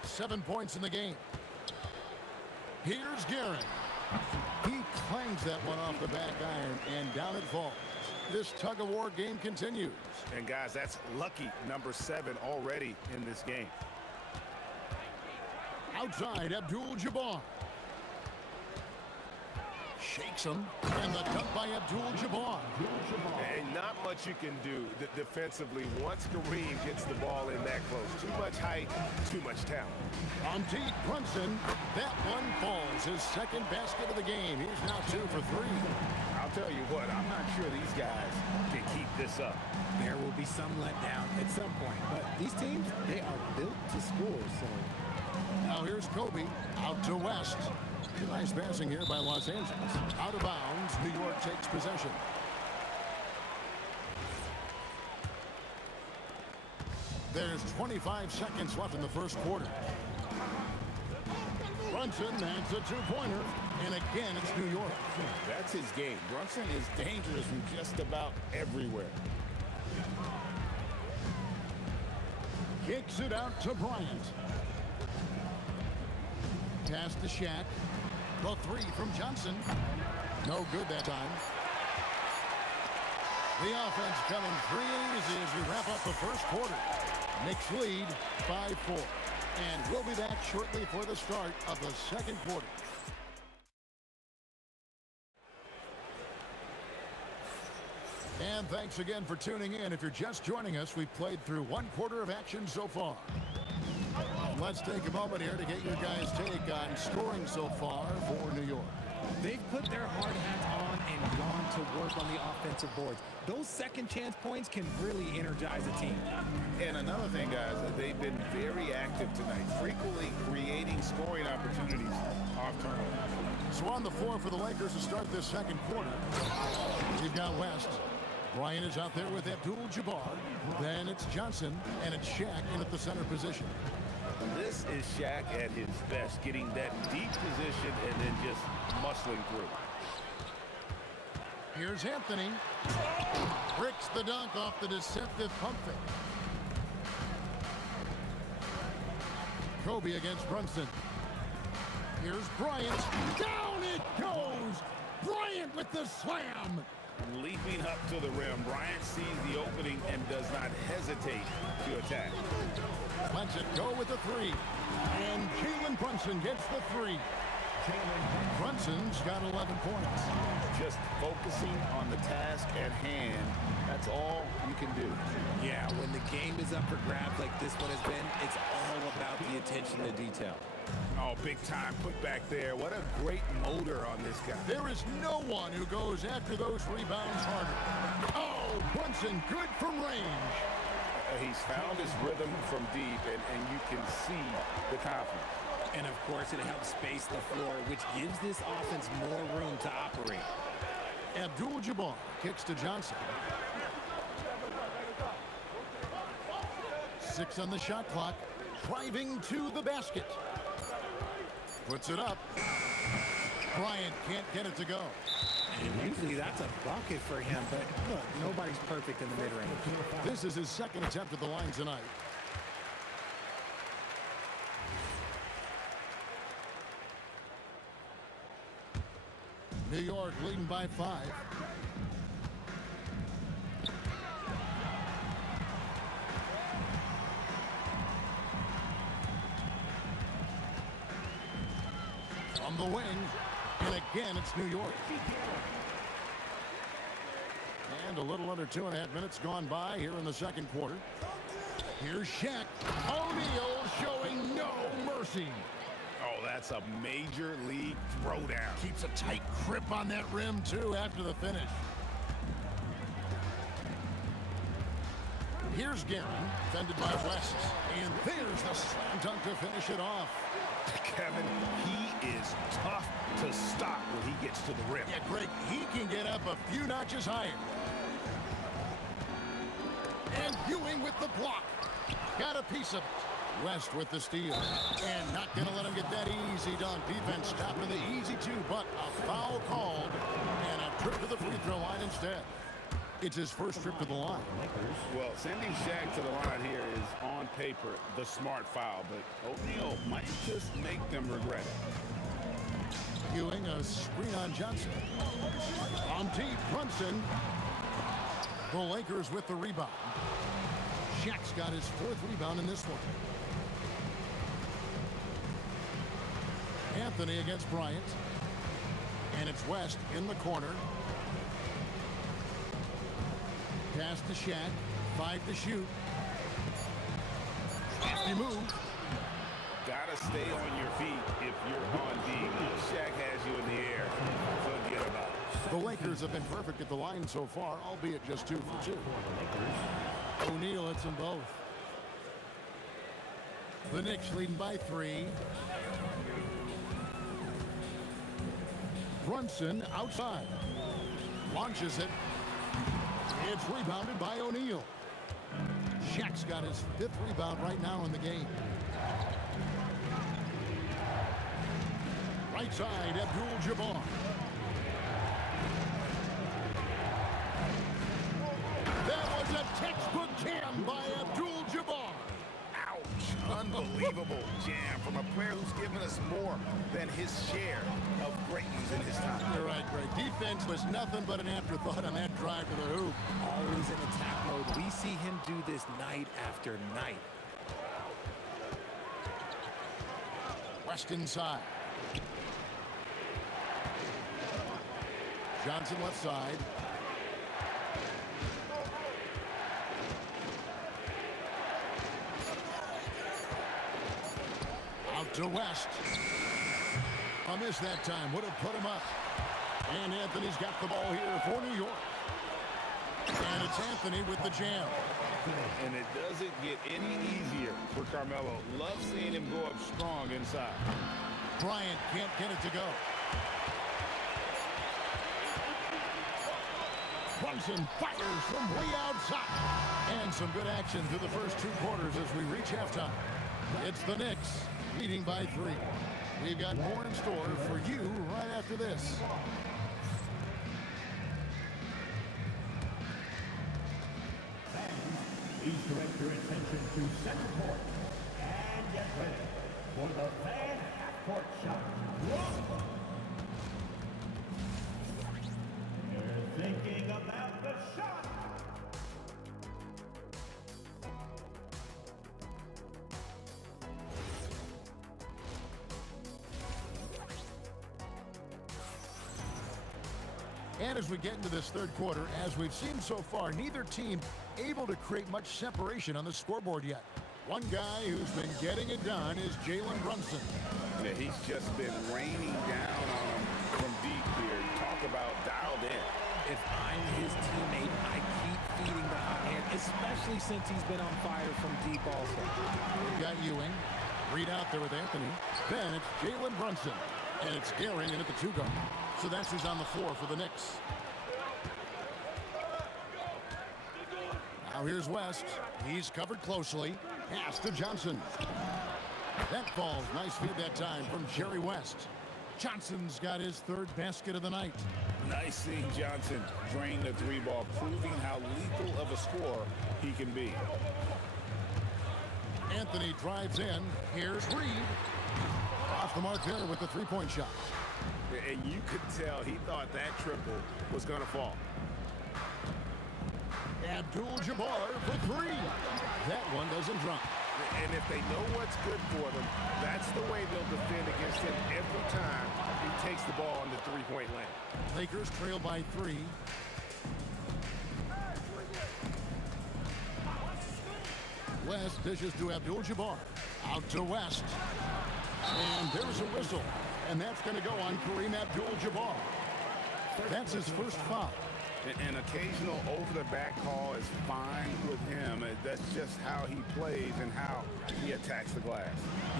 7 points in the game. Here's Guerin. He clangs that one off the back iron, and down it falls. This tug-of-war game continues. And guys, that's lucky number 7 already in this game. Outside, Abdul-Jabbar. Shakes him, and the dunk by Abdul-Jabbar. And not much you can do defensively once Kareem gets the ball in that close. Too much height, too much talent. On deep, Brunson. That one falls. His second basket of the game. He's now 2 for 3. I'll tell you what, I'm not sure these guys can keep this up. There will be some letdown at some point, but these teams, they are built to score, so. Now here's Kobe out to West. Nice passing here by Los Angeles. Out of bounds, New York takes possession. There's 25 seconds left in the first quarter. Brunson has a two-pointer, and again it's New York. That's his game. Brunson is dangerous from just about everywhere. Kicks it out to Bryant. Pass to Shaq. The 3 from Johnson. No good that time. The offense coming free and easy as we wrap up the first quarter. Knicks lead by 4. And we'll be back shortly for the start of the second quarter. And thanks again for tuning in. If you're just joining us, we've played through 1 quarter of action so far. Let's take a moment here to get your guys' take on scoring so far for New York. They've put their hard hats on and gone to work on the offensive boards. Those second chance points can really energize a team. And another thing, guys, they've been very active tonight, frequently creating scoring opportunities off turnovers. So on the floor for the Lakers to start this second quarter, we've got West. Bryant is out there with Abdul-Jabbar. Then it's Johnson, and it's Shaq in at the center position. This is Shaq at his best, getting that deep position and then just muscling through. Here's Anthony. Bricks the dunk off the deceptive pump fake. Kobe against Brunson. Here's Bryant. Down it goes! Bryant with the slam! Leaping up to the rim, Bryant sees the opening and does not hesitate to attack. Lets it go with the three. And Jalen Brunson gets the three. Brunson's got 11 points. Just focusing on the task at hand, that's all you can do. Yeah, when the game is up for grabs like this one has been, it's all about the attention to detail. Oh, big time put back there. What a great motor on this guy. There is no one who goes after those rebounds harder. Oh, Brunson good from range. He's found his rhythm from deep, and you can see the confidence. And of course, it helps space the floor, which gives this offense more room to operate. Abdul-Jabbar kicks to Johnson. 6 on the shot clock. Driving to the basket. Puts it up. Bryant can't get it to go. And usually that's a bucket for him, but look, nobody's perfect in the mid-range. This is his second attempt at the line tonight. New York leading by 5. From the wing, and again it's New York. And a little under 2.5 minutes gone by here in the second quarter. Here's Shaq. O'Neal showing no mercy. Oh, that's a major league throwdown. Keeps a tight grip on that rim, too, after the finish. Here's Gary, defended by West. And there's the slam dunk to finish it off. Kevin, he is tough to stop when he gets to the rim. Yeah, Greg, he can get up a few notches higher. And Ewing with the block. Got a piece of it. West with the steal. And not going to let him get that easy dunk. Defense stopping the easy two, but a foul called. And a trip to the free throw line instead. It's his first trip to the line. Well, sending Shaq to the line here is, on paper, the smart foul, but O'Neal might just make them regret it. Ewing, a screen on Johnson. On deep, Brunson. The Lakers with the rebound. Shaq's got his 4th rebound in this one. Anthony against Bryant. And it's West in the corner. Pass to Shaq. 5 to shoot. Nasty move. Gotta stay on your feet if you're on D. Shaq has you in the air. Forget about it. The Lakers have been perfect at the line so far, albeit just 2 for 2. O'Neal hits them both. The Knicks leading by 3. Brunson outside. Launches it. It's rebounded by O'Neal. Shaq's got his 5th rebound right now in the game. Right side, Abdul-Jabbar. That was a textbook jam by Abdul-Jabbar. Ouch. Unbelievable jam from a player who's given us more than his share of greatness in his time. You're right, Greg. Defense was nothing but an afterthought on that drive to the hoop. Always in attack mode. We see him do this night after night. West inside. Johnson left side. Out to West. A miss that time. Would have put him up. And Anthony's got the ball here for New York. And it's Anthony with the jam. And it doesn't get any easier for Carmelo. Love seeing him go up strong inside. Bryant can't get it to go. Brunson fires from way outside. And some good action through the first 2 quarters as we reach halftime. It's the Knicks leading by 3. We've got more in store for you right after this. Please direct your attention to center court and get ready for the fan half-court shot. You're thinking about the shot. And as we get into this third quarter, as we've seen so far, neither team able to create much separation on the scoreboard yet. One guy who's been getting it done is Jalen Brunson. Yeah, he's just been raining down on him from deep here. Talk about dialed in. If I'm his teammate, I keep feeding the hot hand, especially since he's been on fire from deep also. We've got Ewing. Reed out there with Anthony. Then it's Jalen Brunson. And it's Gehring in at the 2-guard. So that's who's on the floor for the Knicks. Now here's West. He's covered closely. Pass to Johnson. That falls. Nice feed that time from Jerry West. Johnson's got his 3rd basket of the night. Nice seeing Johnson drain the 3-ball, proving how lethal of a scorer he can be. Anthony drives in. Here's Reed. Off the mark there with the 3-point shot. And you could tell he thought that triple was going to fall. Abdul-Jabbar for 3. That one doesn't drop. And if they know what's good for them, that's the way they'll defend against him every time he takes the ball on the 3-point line. Lakers trail by 3. West dishes to Abdul-Jabbar. Out to West. And there's a whistle. And that's going to go on Kareem Abdul-Jabbar. That's his first foul. An occasional over-the-back call is fine with him. That's just how he plays and how he attacks the glass.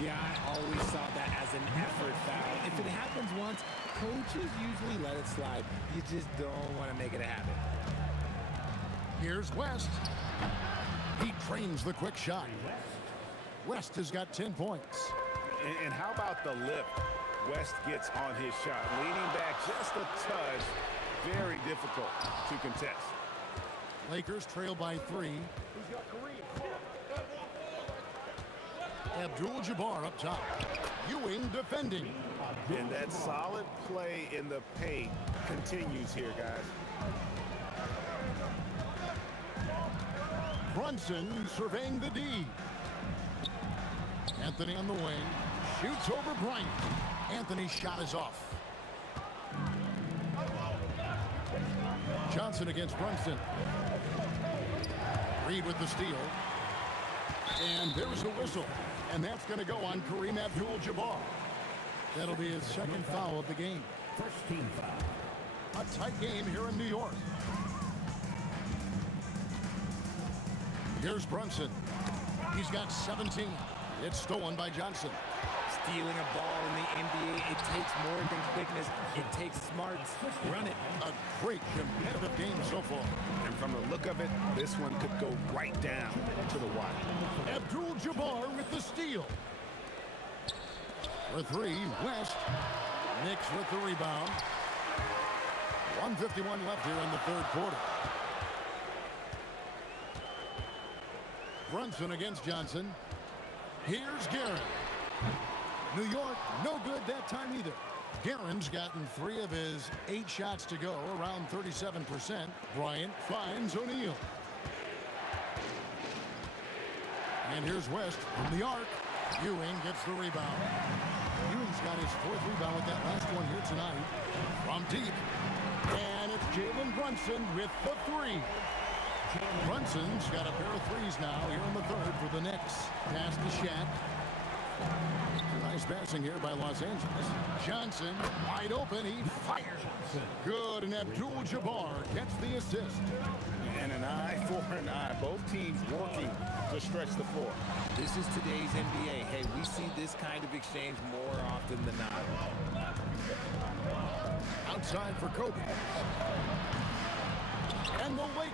Yeah, I always saw that as an effort foul. If it happens once, coaches usually let it slide. You just don't want to make it a habit. Here's West. He trains the quick shot. West has got 10 points. And how about the lift West gets on his shot? Leaning back just a touch. Very difficult to contest. Lakers trail by 3. Abdul-Jabbar up top. Ewing defending. And that solid play in the paint continues here, guys. Brunson surveying the D. Anthony on the wing. Shoots over Bryant. Anthony's shot is off. Johnson against Brunson. Reed with the steal. And there's a whistle. And that's going to go on Kareem Abdul-Jabbar. That'll be his 2nd foul of the game. First team foul. A tight game here in New York. Here's Brunson. He's got 17. It's stolen by Johnson. Stealing a ball in the NBA, it takes more than quickness. It takes smarts. Run it. A great competitive game so far. And from the look of it, this one could go right down to the wire. Abdul-Jabbar with the steal. For 3, West. Knicks with the rebound. 1:51 left here in the 3rd quarter. Brunson against Johnson. Here's Gehring. New York, no good that time either. Gehring's gotten 3 of his 8 shots to go, around 37%. Bryant finds O'Neal. And here's West from the arc. Ewing gets the rebound. Ewing's got his 4th rebound with that last one here tonight. From deep. And it's Jalen Brunson with the 3. Brunson's got a pair of 3s now here in the 3rd for the Knicks. Pass to Shaq. Nice passing here by Los Angeles. Johnson, wide open, he fires. Good, and Abdul-Jabbar gets the assist. And an eye for an eye. Both teams working to stretch the floor. This is today's NBA. Hey, we see this kind of exchange more often than not. Outside for Kobe.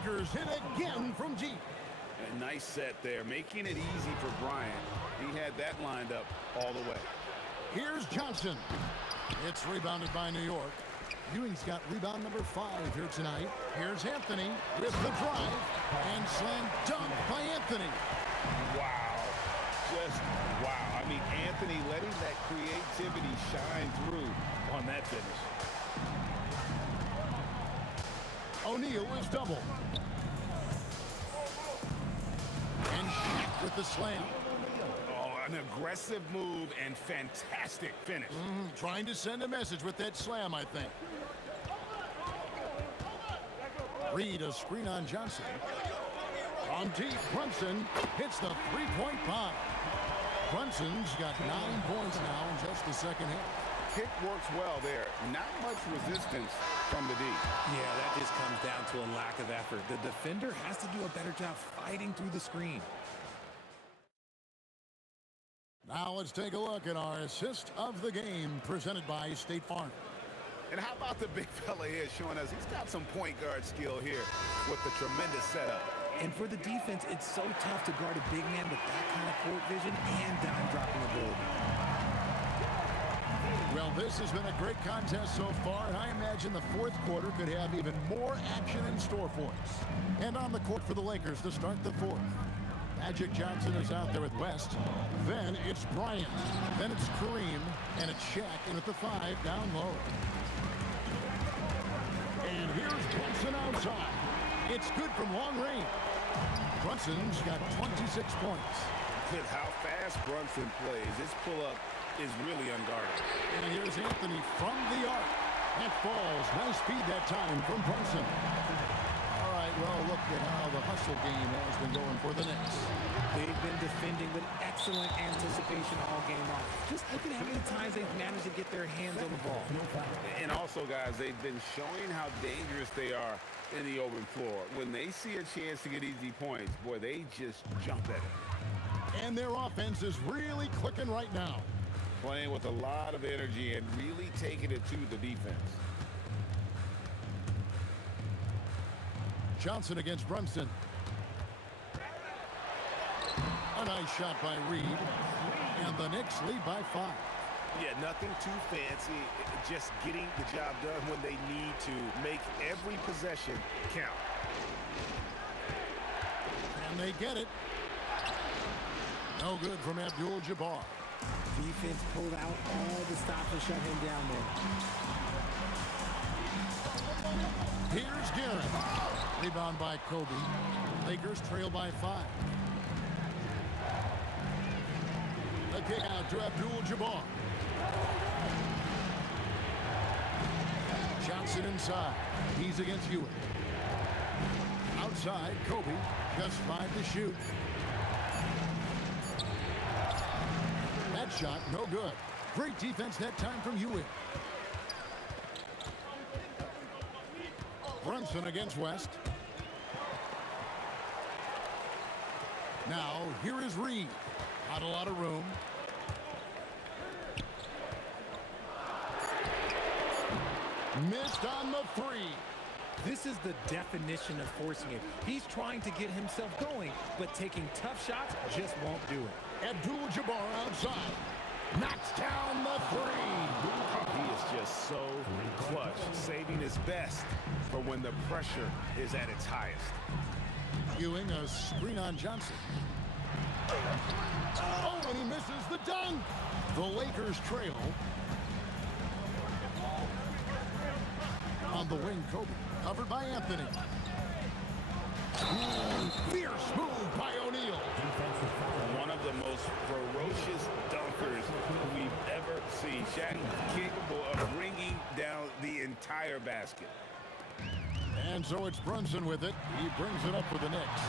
Lakers hit again from deep. A nice set there, making it easy for Bryant. He had that lined up all the way. Here's Johnson. It's rebounded by New York. Ewing's got rebound number 5 here tonight. Here's Anthony with the drive. And slam dunk by Anthony. Wow. Just wow. I mean, Anthony letting that creativity shine through on that finish. O'Neal is double. And Shaq with the slam. Oh, an aggressive move and fantastic finish. Trying to send a message with that slam, I think. Reed, a screen on Johnson. From deep, Brunson hits the three-point bomb. Brunson's got 9 points now in just the second half. Pick works well there. Not much resistance from the D. Yeah, that just comes down to a lack of effort. The defender has to do a better job fighting through the screen. Now let's take a look at our assist of the game presented by State Farm. And how about the big fella here showing us he's got some point guard skill here with the tremendous setup. And for the defense, it's so tough to guard a big man with that kind of court vision and dime dropping ability. Well, this has been a great contest so far, and I imagine the fourth quarter could have even more action in store for us. And on the court for the Lakers to start the fourth. Magic Johnson is out there with West. Then it's Bryant. Then it's Kareem. And it's Shaq in at the 5 down low. And here's Brunson outside. It's good from long range. Brunson's got 26 points. With how fast Brunson plays, his pull-up is really unguarded. And here's Anthony from the arc. That falls. Nice speed that time from Brunson. All right, well, look at how the hustle game has been going for the Knicks. They've been defending with excellent anticipation all game long. Just look at how many times they've managed to get their hands on the ball. And also, guys, they've been showing how dangerous they are in the open floor. When they see a chance to get easy points, boy, they just jump at it. And their offense is really clicking right now. Playing with a lot of energy and really taking it to the defense. Johnson against Brunson. A nice shot by Reed. And the Knicks lead by 5. Yeah, nothing too fancy. Just getting the job done when they need to. Make every possession count. And they get it. No good from Abdul-Jabbar. Defense pulled out all the stops to shut him down there. Here's Garrett. Rebound by Kobe. Lakers trail by 5. The kick out to Abdul-Jabbar. Johnson inside. He's against Ewing. Outside, Kobe. Just 5 to shoot. That shot, no good. Great defense that time from Ewing. Brunson against West. Now, here is Reed. Not a lot of room. Missed on the 3. This is the definition of forcing it. He's trying to get himself going, but taking tough shots just won't do it. Abdul-Jabbar outside. Knocks down the 3. He is just so clutch, saving his best for when the pressure is at its highest. Ewing, a screen on Johnson. Oh, and he misses the dunk. The Lakers trail. On the wing, Kobe. Covered by Anthony. Fierce move by O'Neal. One of the most ferocious dunkers we've ever seen. Shaq capable of bringing down the entire basket. And so it's Brunson with it. He brings it up for the Knicks.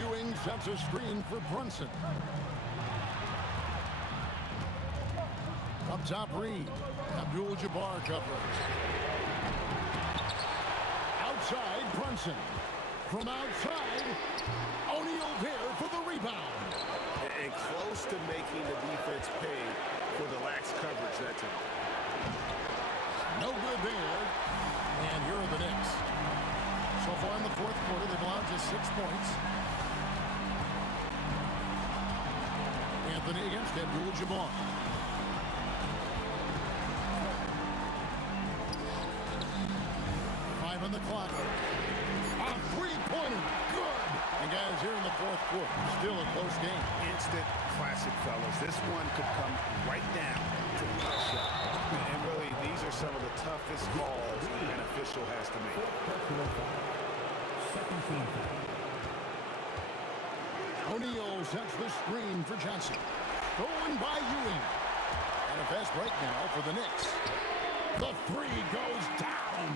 Ewing sets a screen for Brunson. Up top, Reed. Abdul-Jabbar covers. Outside, Brunson. From outside, O'Neal there for the rebound. And close to making the defense pay for the lax coverage that time. No good there. And here are the Knicks. 6 points. Anthony against Abdul-Jabbar. On the clock. A three-pointer. Good. And guys, here in the fourth quarter, still a close game. Instant classic, fellas. This one could come right down to the last shot. And really, these are some of the toughest calls an official has to make. O'Neal sets the screen for Johnson. Stolen by Ewing. And a fast break now for the Knicks. The three goes down.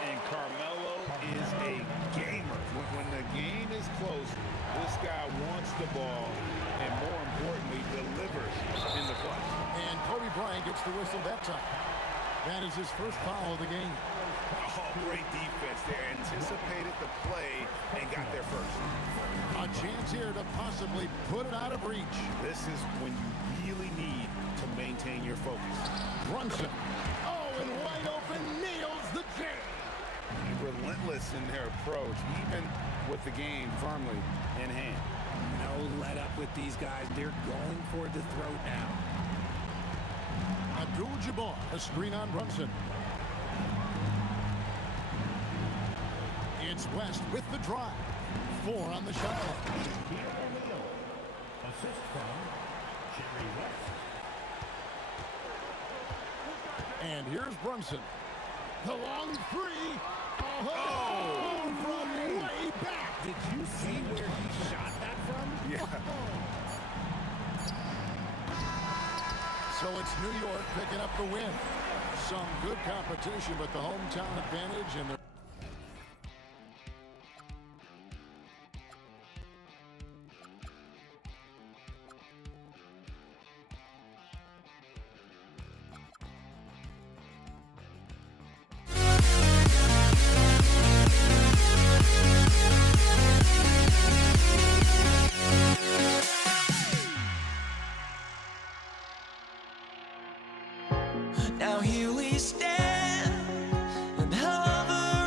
And Carmelo is a gamer. When the game is close, this guy wants the ball and, more importantly, delivers in the clutch. And Kobe Bryant gets the whistle that time. That is his first foul of the game. Oh, great defense there. Anticipated the play and got there first. A chance here to possibly put it out of reach. This is when you really need to maintain your focus. Brunson. Oh, and wide open, nails the jam. Relentless in their approach, even with the game firmly in hand. No let up with these guys. They're going for the throat now. Abdul-Jabbar, a screen on Brunson. It's West with the drive. 4 on the shot clock. Assist from Jerry West. And here's Brunson. The long three. Oh, from way back. Did you see where he shot that from? Yeah. So it's New York picking up the win. Some good competition, but the hometown advantage and the Now here we stand, and however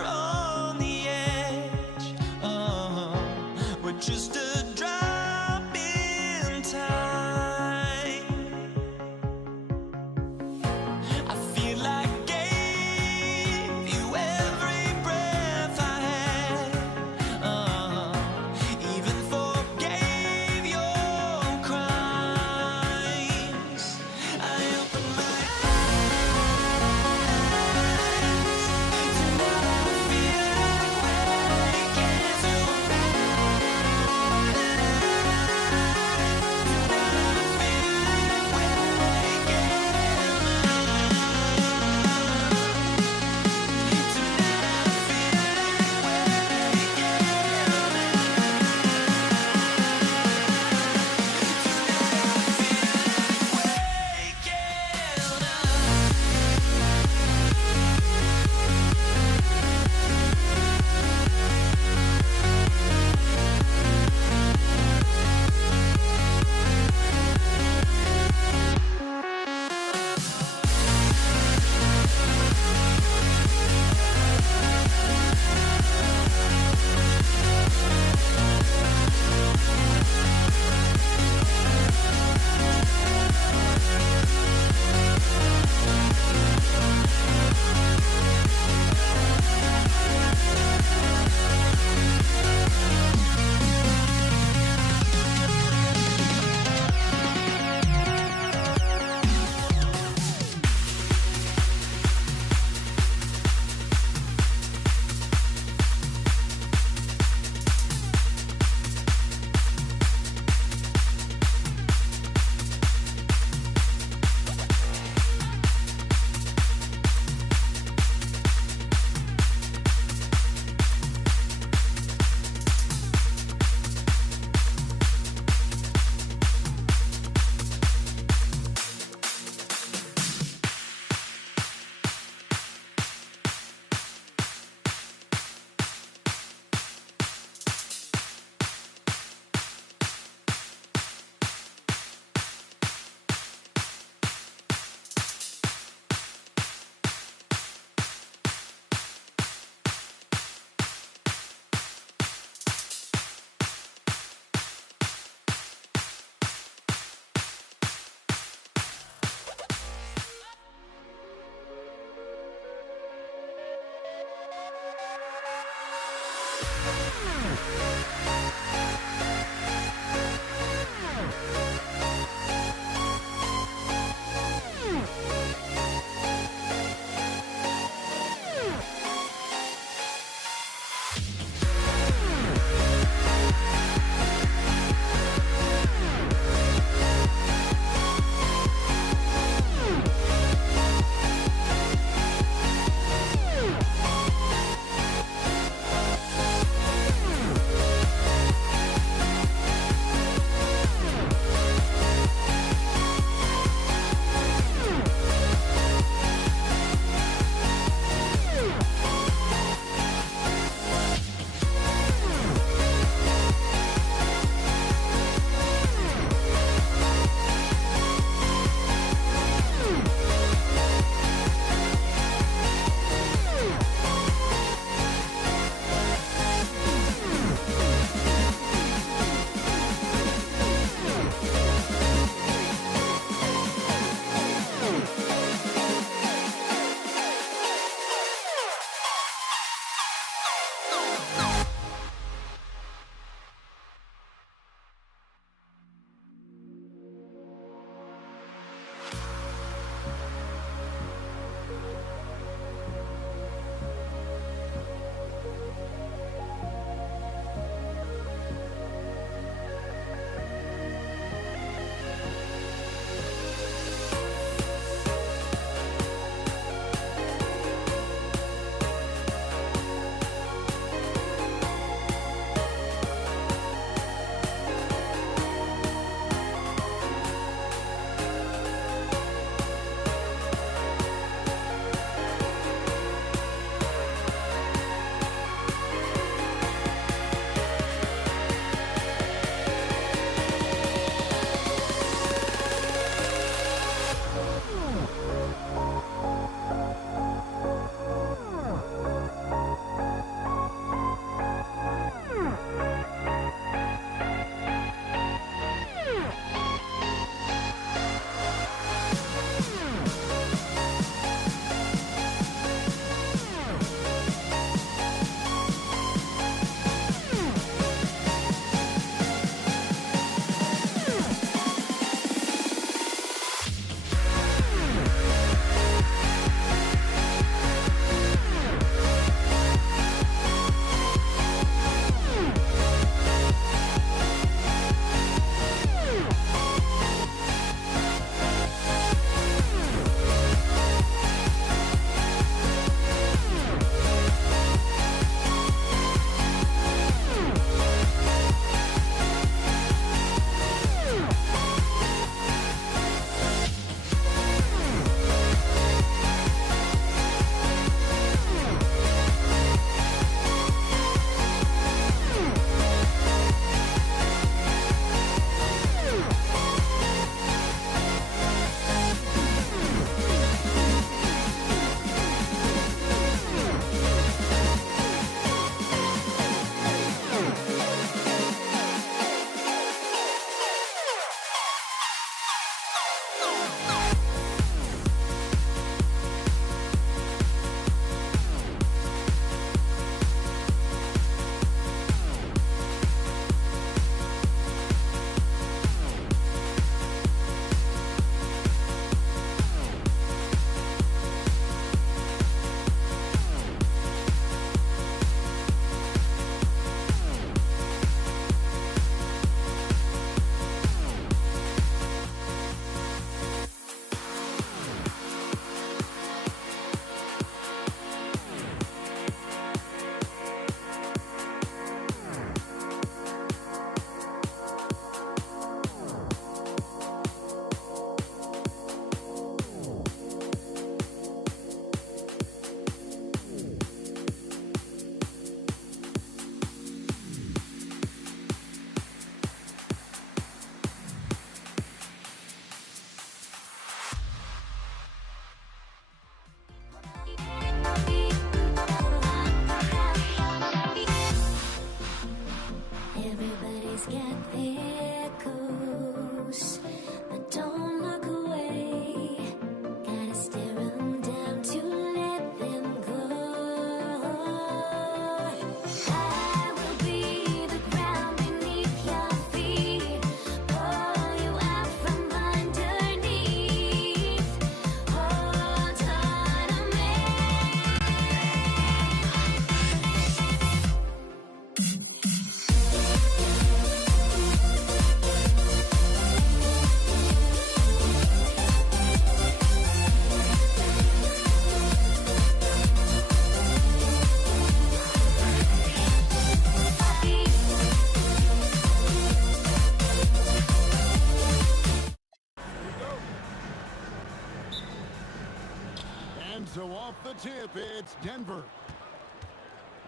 tip. It's Denver.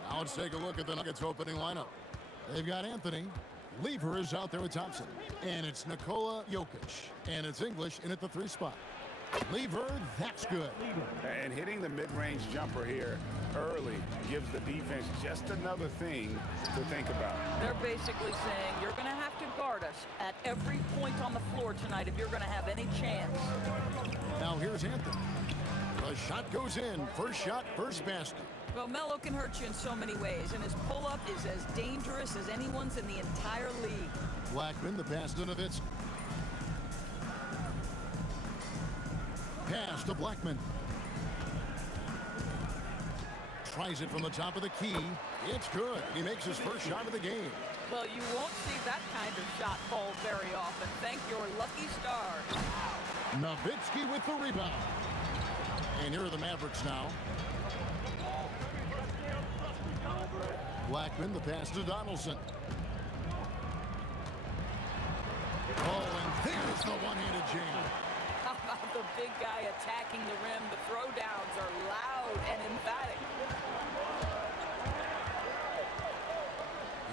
Now let's take a look at the Nuggets opening lineup. They've got Anthony. Lever is out there with Thompson. And it's Nikola Jokic. And it's English in at the 3 spot. Lever, that's good. And hitting the mid-range jumper here early gives the defense just another thing to think about. They're basically saying you're going to have to guard us at every point on the floor tonight if you're going to have any chance. Now here's Anthony. The shot goes in. First shot, first basket. Well, Melo can hurt you in so many ways, and his pull-up is as dangerous as anyone's in the entire league. Blackman, the pass to Nowitzki. Pass to Blackman. Tries it from the top of the key. It's good. He makes his first shot of the game. Well, you won't see that kind of shot fall very often. Thank your lucky stars. Nowitzki with the rebound. And here are the Mavericks now. Blackman, the pass to Donaldson. Oh, and there's the one-handed jam. How about the big guy attacking the rim? The throwdowns are loud and emphatic.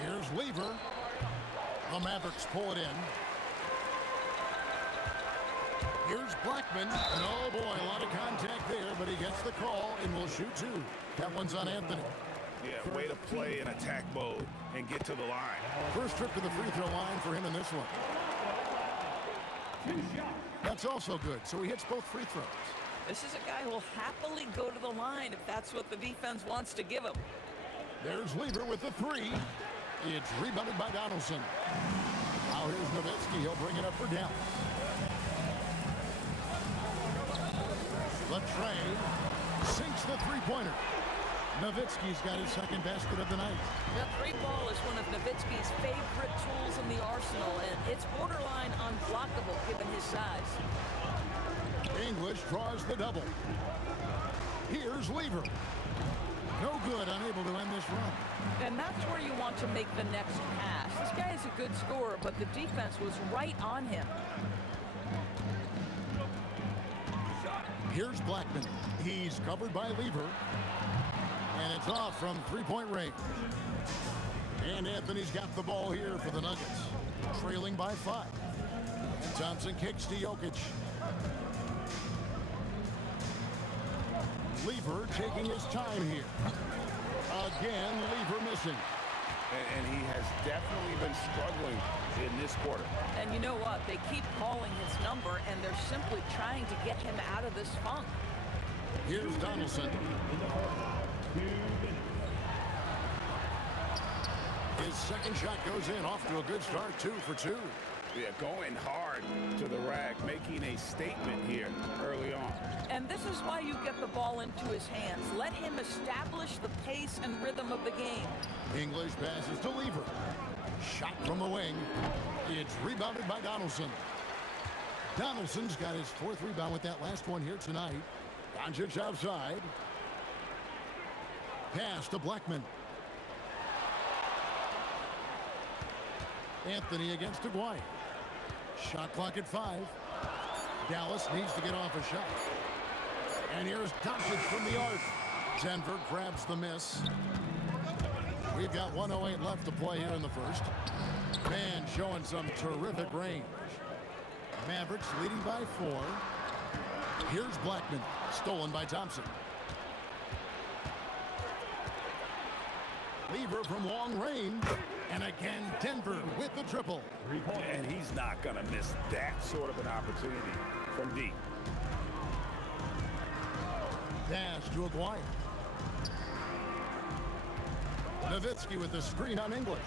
Here's Lever. The Mavericks pull it in. Here's Blackman. And oh boy, a lot of contact there, but he gets the call and will shoot 2. That one's on Anthony. Yeah, way to play in attack mode and get to the line. First trip to the free throw line for him in this one. That's also good, so he hits both free throws. This is a guy who will happily go to the line if that's what the defense wants to give him. There's Lever with the 3. It's rebounded by Donaldson. Now here's Nowitzki. He'll bring it up for Dallas. Latrey sinks the three-pointer. Nowitzki's got his second basket of the night. The 3 ball is one of Nowitzki's favorite tools in the arsenal, and it's borderline unblockable given his size. English draws the double. Here's Lever. No good, unable to end this run. And that's where you want to make the next pass. This guy is a good scorer, but the defense was right on him. Here's Blackman. He's covered by Lever. And it's off from three-point range. And Anthony's got the ball here for the Nuggets. Trailing by 5. Thompson kicks to Jokic. Lever taking his time here. Again, Lever missing. And he has definitely been struggling in this quarter. And you know what? They keep calling his number, and they're simply trying to get him out of this funk. Here's Donaldson. His second shot goes in, off to a good start, 2 for 2. Yeah, going hard to the rack, making a statement here early on. And this is why you get the ball into his hands. Let him establish the pace and rhythm of the game. English passes to Lever. Shot from the wing. It's rebounded by Donaldson. Donaldson's got his 4th rebound with that last one here tonight. Doncic outside. Pass to Blackman. Anthony against Aguirre. Shot clock at 5. Dallas needs to get off a shot. And here's Doncic from the arc. Denver grabs the miss. We've got 1:08 left to play here in the first. Man showing some terrific range. Mavericks leading by 4. Here's Blackman. Stolen by Thompson. Lever from long range. And again, Denver with the triple. And he's not going to miss that sort of an opportunity from deep. Pass to Aguirre. Nowitzki with the screen on English.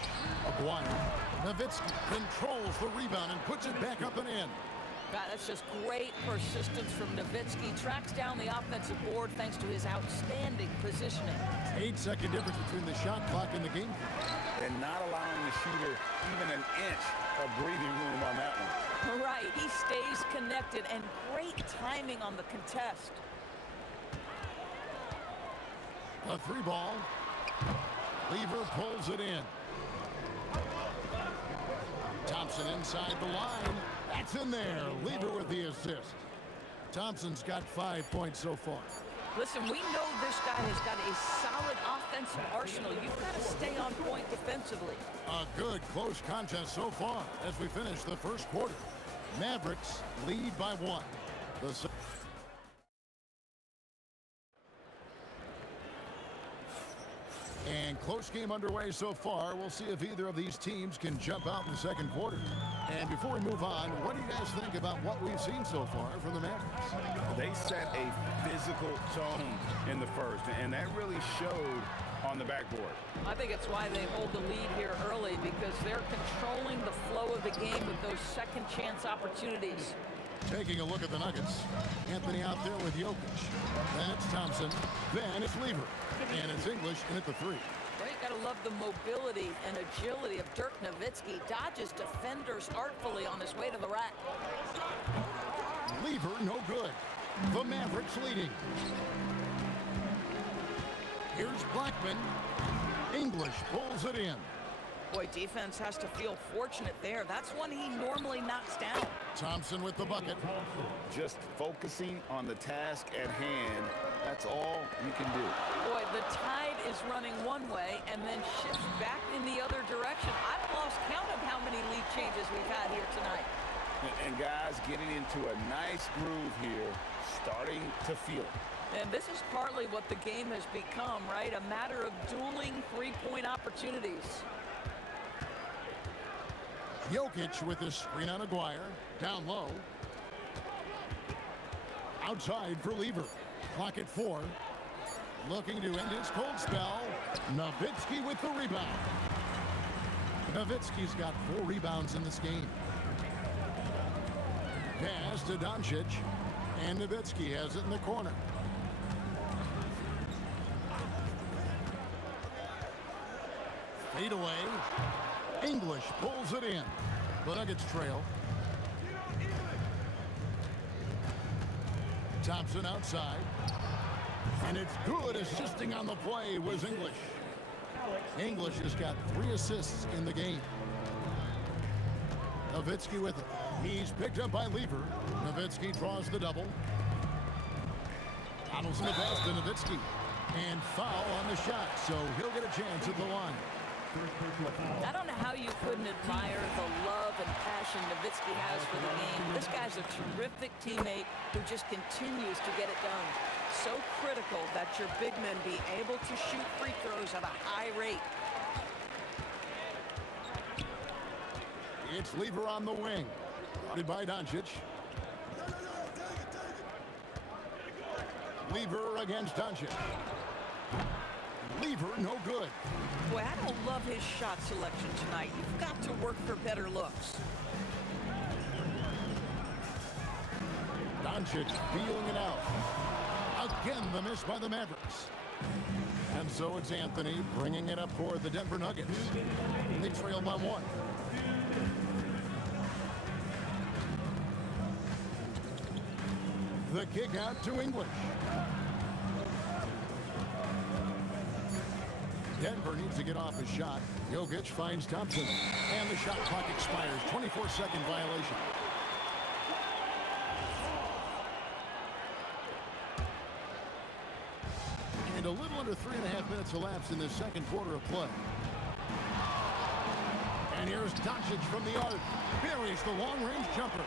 Aguirre. Nowitzki controls the rebound and puts it back up and in. God, that's just great persistence from Nowitzki. Tracks down the offensive board thanks to his outstanding positioning. 8-second difference between the shot clock and the game. And not allowing the shooter even an inch of breathing room on that one. Right, he stays connected, and great timing on the contest. A 3 ball. Lever pulls it in. Thompson inside the line. That's in there. Lever with the assist. Thompson's got 5 points so far. Listen, we know this guy has got a solid offensive arsenal. You've got to stay on point defensively. A good close contest so far as we finish the first quarter. Mavericks lead by 1. And close game underway so far. We'll see if either of these teams can jump out in the second quarter. And before we move on, what do you guys think about what we've seen so far from the Mavericks? They set a physical tone in the first, and that really showed on the backboard. I think it's why they hold the lead here early, because they're controlling the flow of the game with those second chance opportunities. Taking a look at the Nuggets. Anthony out there with Jokic. Then it's Thompson. Then it's Lever. And it's English in at the 3. Well, you got to love the mobility and agility of Dirk Nowitzki. Dodges defenders artfully on his way to the rack. Lever no good. The Mavericks leading. Here's Blackman. English pulls it in. Boy, defense has to feel fortunate there. That's one he normally knocks down. Thompson with the bucket. Just focusing on the task at hand, that's all you can do. Boy, the tide is running one way and then shifts back in the other direction. I've lost count of how many lead changes we've had here tonight. And guys getting into a nice groove here, starting to feel it. And this is partly what the game has become, right? A matter of dueling three-point opportunities. Jokic with his screen on Aguirre. Down low. Outside for Lever. Clock at 4. Looking to end his cold spell. Nowitzki with the rebound. Nowitzki's got 4 rebounds in this game. Pass to Doncic. And Nowitzki has it in the corner. Fade away. English pulls it in. The Nuggets trail. Thompson outside. And it's good. Assisting on the play was English. English has got 3 assists in the game. Nowitzki with it. He's picked up by Lever. Nowitzki draws the double. Donaldson the pass to Nowitzki. And foul on the shot, so he'll get a chance at the line. I don't know how you couldn't admire the love and passion Nowitzki has for the game. This guy's a terrific teammate who just continues to get it done. So critical that your big men be able to shoot free throws at a high rate. It's Lever on the wing. Guarded by Doncic. Lever against Doncic. Lever no good. Boy, I don't love his shot selection tonight. You've got to work for better looks. Doncic feeling it out. Again, the miss by the Mavericks. And so it's Anthony bringing it up for the Denver Nuggets. They trail by 1. The kick out to English. Denver needs to get off his shot. Jokic finds Thompson. And the shot clock expires. 24-second violation. And a little under 3.5 minutes elapsed in the second quarter of play. And here's Doncic from the arc. Buries the long-range jumper.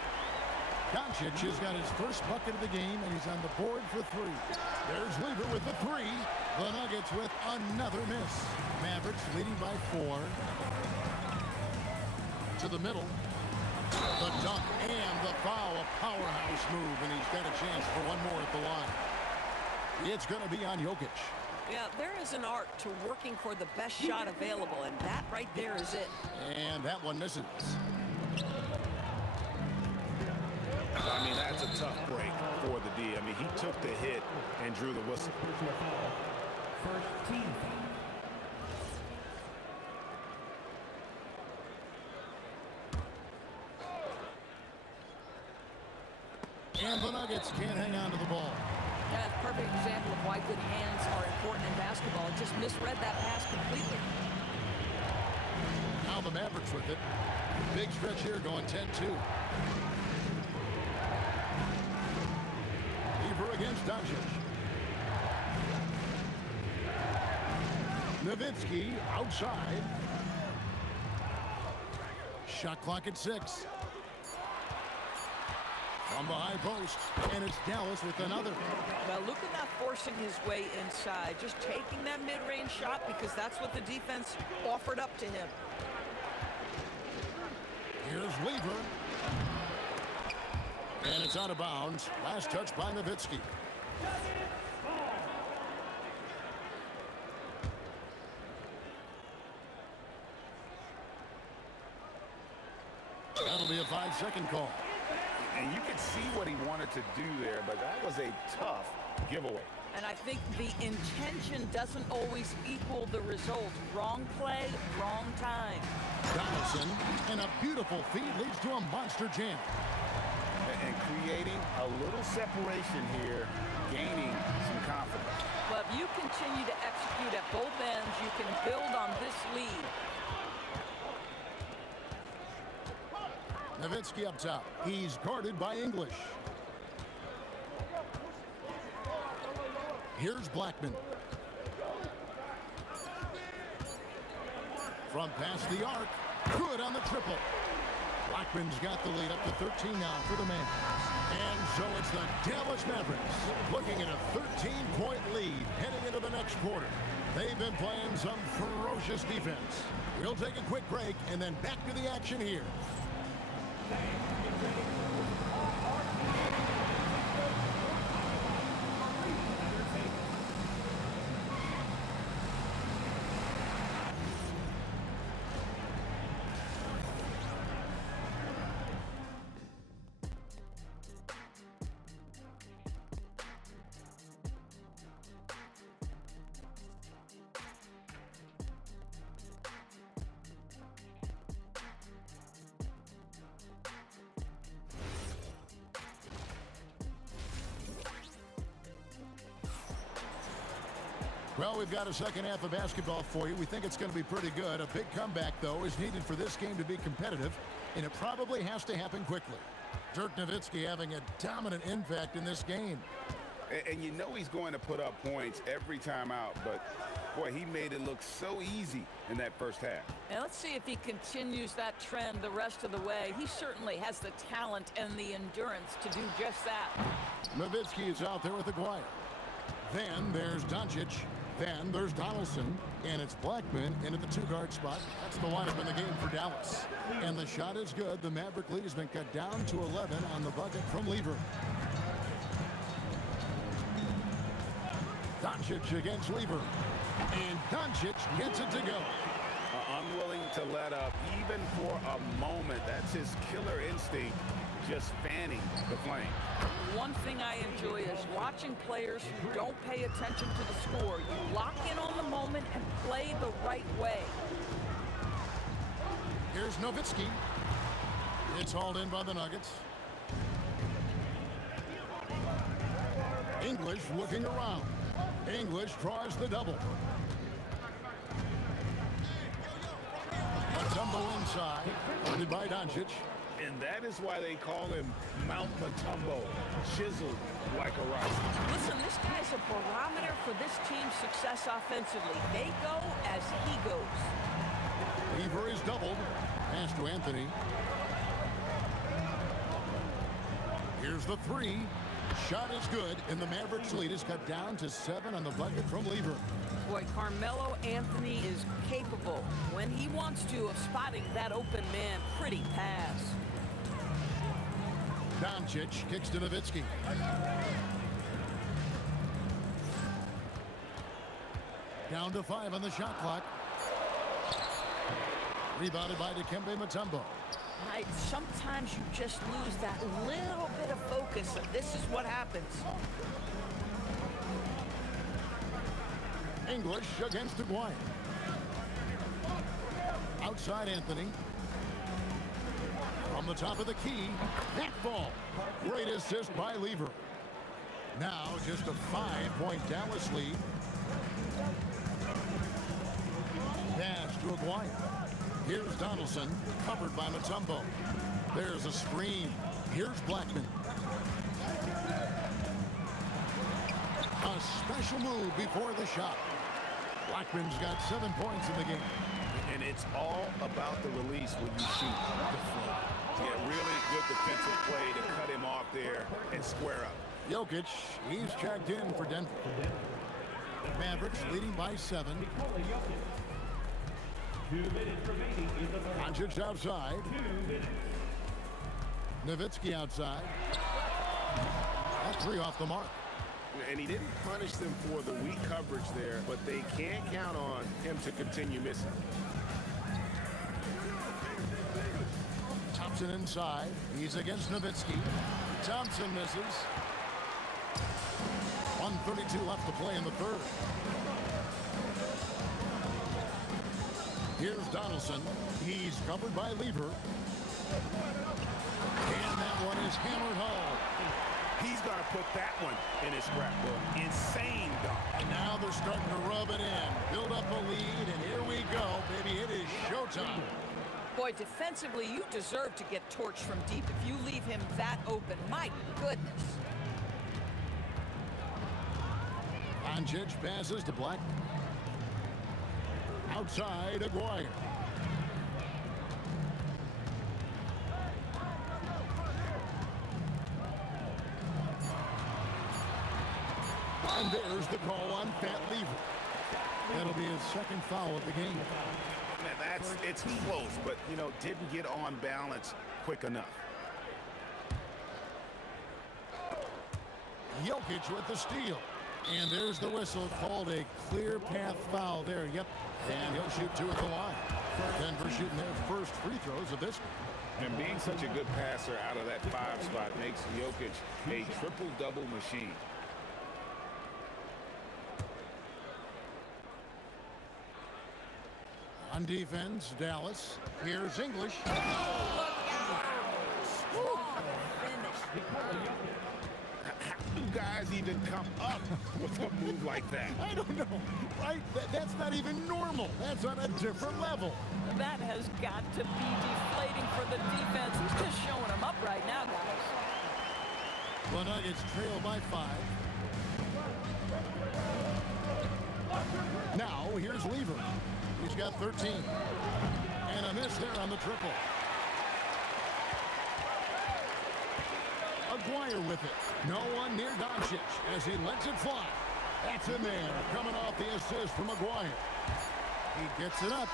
Doncic has got his first bucket of the game, and he's on the board for 3. There's Lever with the 3. The Nuggets with another miss. Mavericks leading by 4. To the middle. The dunk and the foul. A powerhouse move, and he's got a chance for one more at the line. It's going to be on Jokic. Yeah, there is an art to working for the best shot available, and that right there is it. And that one misses. I mean, that's a tough break for the D. I mean, he took the hit and drew the whistle. First team foul. And the Nuggets can't hang on to the ball. Yeah, that's a perfect example of why good hands are important in basketball. Just misread that pass completely. Now the Mavericks with it. Big stretch here going 10-2. Lever against Doncic. Nowitzki outside. Shot clock at 6. From the high post, and it's Dallas with another. Well, Luka not forcing his way inside, just taking that mid-range shot because that's what the defense offered up to him. Here's Weaver. And it's out of bounds. Last touch by Nowitzki. That'll be a 5-second call. And you can see what he wanted to do there, but that was a tough giveaway. And I think the intention doesn't always equal the result. Wrong play, wrong time. Donaldson, and a beautiful feed leads to a monster jam. And creating a little separation here, gaining some confidence. But if you continue to execute at both ends, you can build on this lead. Nowitzki up top. He's guarded by English. Here's Blackman. From past the arc. Good on the triple. Blackman's got the lead up to 13 now for the man. And so it's the Dallas Mavericks looking at a 13-point lead heading into the next quarter. They've been playing some ferocious defense. We'll take a quick break and then back to the action here. Well, we've got a second half of basketball for you. We think it's going to be pretty good. A big comeback, though, is needed for this game to be competitive, and it probably has to happen quickly. Dirk Nowitzki having a dominant impact in this game. And you know he's going to put up points every time out, but, boy, he made it look so easy in that first half. And let's see if he continues that trend the rest of the way. He certainly has the talent and the endurance to do just that. Nowitzki is out there with Aguirre. Then there's Doncic. Then there's Donaldson, and it's Blackman in at the two-guard spot. That's the lineup in the game for Dallas. And the shot is good. The Maverick lead has been cut down to 11 on the bucket from Lever. Doncic against Lever. And Doncic gets it to go. Unwilling to let up even for a moment. That's his killer instinct, just fanning the flame. One thing I enjoy is watching players who don't pay attention to the score. You lock in on the moment and play the right way. Here's Nowitzki. It's hauled in by the Nuggets. English looking around. English draws the double. Matumbo inside, guarded by Doncic. And that is why they call him Mount Matumbo, chiseled like a rock. Listen, this guy's a barometer for this team's success offensively. They go as he goes. Lever is doubled. Pass to Anthony. Here's the three. Shot is good, and the Mavericks lead is cut down to 7 on the bucket from Lever. Boy, Carmelo Anthony is capable, when he wants to, of spotting that open man. Pretty pass. Doncic kicks to Nowitzki. Down to 5 on the shot clock. Rebounded by Dikembe Mutombo. Sometimes you just lose that little bit of focus, and this is what happens. English against Aguirre. Outside Anthony. From the top of the key, that ball. Great assist by Lever. Now just a 5-point Dallas lead. Pass to Aguirre. Here's Donaldson, covered by Mutombo. There's a screen. Here's Blackman. A special move before the shot. Blackman's got 7 points in the game. And it's all about the release when you shoot the flow. Yeah, really good defensive play to cut him off there and square up. Jokic, he's checked in for Denver. Mavericks leading by 7. 2 minutes remaining in the first. Doncic outside. 2 minutes. Nowitzki outside. That 3 off the mark. And he didn't punish them for the weak coverage there, but they can't count on him to continue missing. Thompson inside. He's against Nowitzki. Thompson misses. 1:32 left to play in the third. Here's Donaldson. He's covered by Lever. And that one is hammered home. He's going to put that one in his scrapbook. Insane dunk. And now they're starting to rub it in. Build up a lead, and here we go, baby. It is showtime. Boy, defensively, you deserve to get torched from deep if you leave him that open. My goodness. Doncic passes to Black. Outside, Aguirre. And there's the call on Pat Lever. That'll be his second foul of the game. Man, it's close, but, you know, didn't get on balance quick enough. Jokic with the steal. And there's the whistle, called a clear path foul there. Yep, and he'll shoot 2 at the line. Denver shooting their first free throws of this game. And being such a good passer out of that 5 spot makes Jokic a triple-double machine. On defense, Dallas. Here's English. How do guys even come up with a move like that? I don't know, right? That's not even normal. That's on a different level. That has got to be deflating for the defense. He's just showing them up right now, guys. The Nuggets trail by 5. Now, here's Lever. He's got 13. And a miss there on the triple. Aguirre with it. No one near Doncic as he lets it fly. That's in there. Coming off the assist from Aguirre. He gets it up.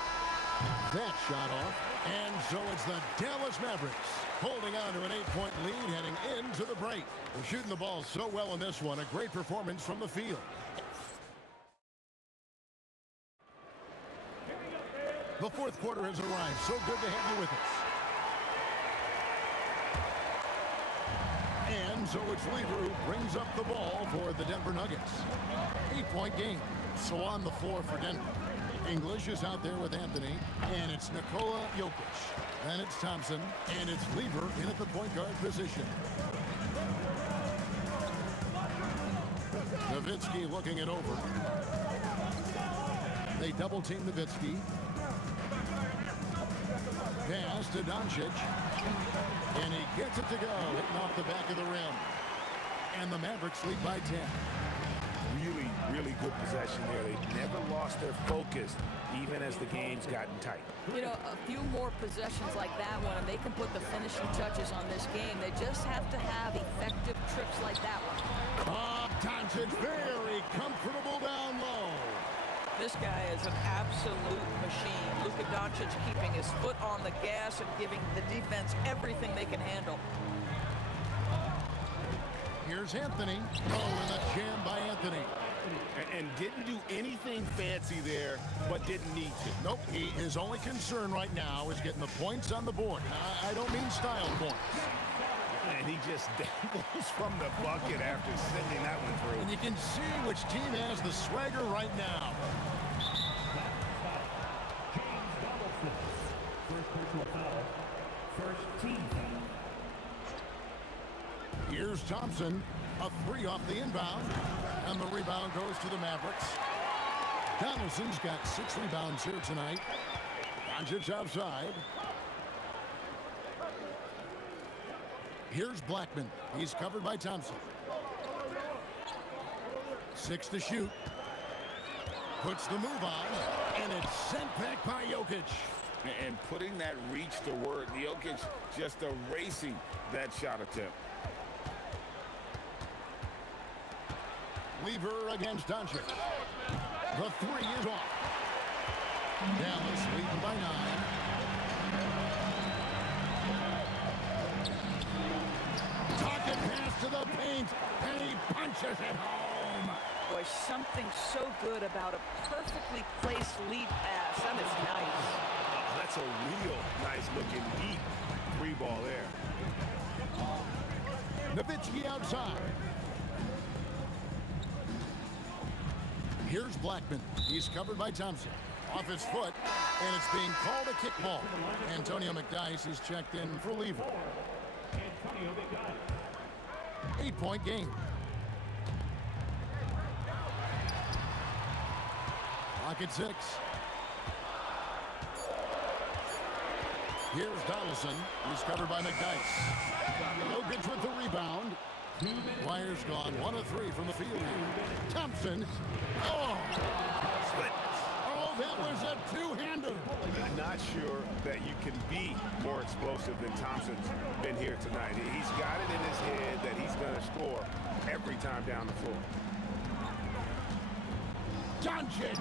That shot off. And so it's the Dallas Mavericks holding on to an 8-point lead heading into the break. They're shooting the ball so well in this one. A great performance from the field. The fourth quarter has arrived. So good to have you with us. And so it's Lever who brings up the ball for the Denver Nuggets. 8-point game. So on the floor for Denver. English is out there with Anthony. And it's Nikola Jokic. Then it's Thompson. And it's Lever in at the point guard position. Nowitzki looking it over. They double team Nowitzki. Pass to Doncic. And he gets it to go, hitting off the back of the rim. And the Mavericks lead by 10. Really, really good possession there. They never lost their focus, even as the game's gotten tight. You know, a few more possessions like that one, and they can put the finishing touches on this game. They just have to have effective trips like that one. Doncic very comfortable down low. This guy is an absolute machine. Luka Doncic keeping his foot on the gas and giving the defense everything they can handle. Here's Anthony. Oh, and a jam by Anthony. And didn't do anything fancy there, but didn't need to. Nope, his only concern right now is getting the points on the board. I don't mean style points. And he just dangles from the bucket after sending that one through. And you can see which team has the swagger right now. First personal foul. First team foul. Here's Thompson. A 3 off the inbound. And the rebound goes to the Mavericks. Donaldson's got 6 rebounds here tonight. Doncic outside. Here's Blackman. He's covered by Thompson. 6 to shoot. Puts the move on, and it's sent back by Jokic. And putting that reach to work, Jokic just erasing that shot attempt. Weaver against Doncic. The three is off. Dallas leading by 9. Pocket pass to the paint, and he punches it home. Boy, something so good about a perfectly placed lead pass. That is nice. That's a real nice-looking deep three ball there. Nowitzki outside. Here's Blackman. He's covered by Thompson. Off his foot, and it's being called a kickball. Antonio McDyess is checked in for Lever. 8-point game. Clock at 6. Here's Donaldson. He's covered by McDyess. Jokic with the rebound. Wires gone 1 of 3 from the field. Thompson. Oh, that was a two-hander. I'm not sure that you can be more explosive than Thompson's been here tonight. He's got it in his head that he's going to score every time down the floor. Doncic.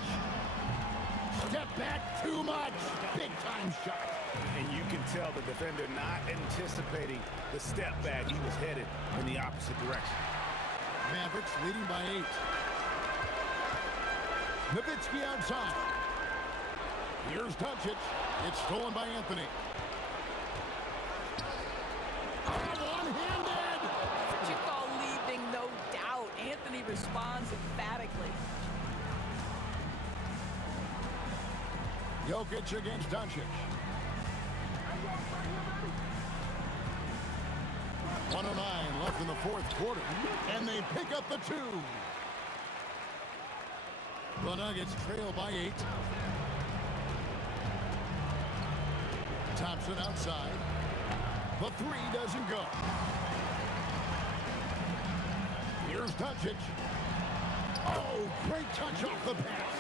Step back too much. Big-time shot. And you can tell the defender not anticipating the step back. He was headed in the opposite direction. Mavericks leading by 8. Nowitzki outside. Here's Doncic. It's stolen by Anthony. One-handed. What you call leaving, no doubt. Anthony responds emphatically. Jokic against Doncic. 1:09 left in the fourth quarter, and they pick up the 2. The Nuggets trail by 8. Thompson outside. The 3 doesn't go. Here's Doncic. Oh, great touch off the pass.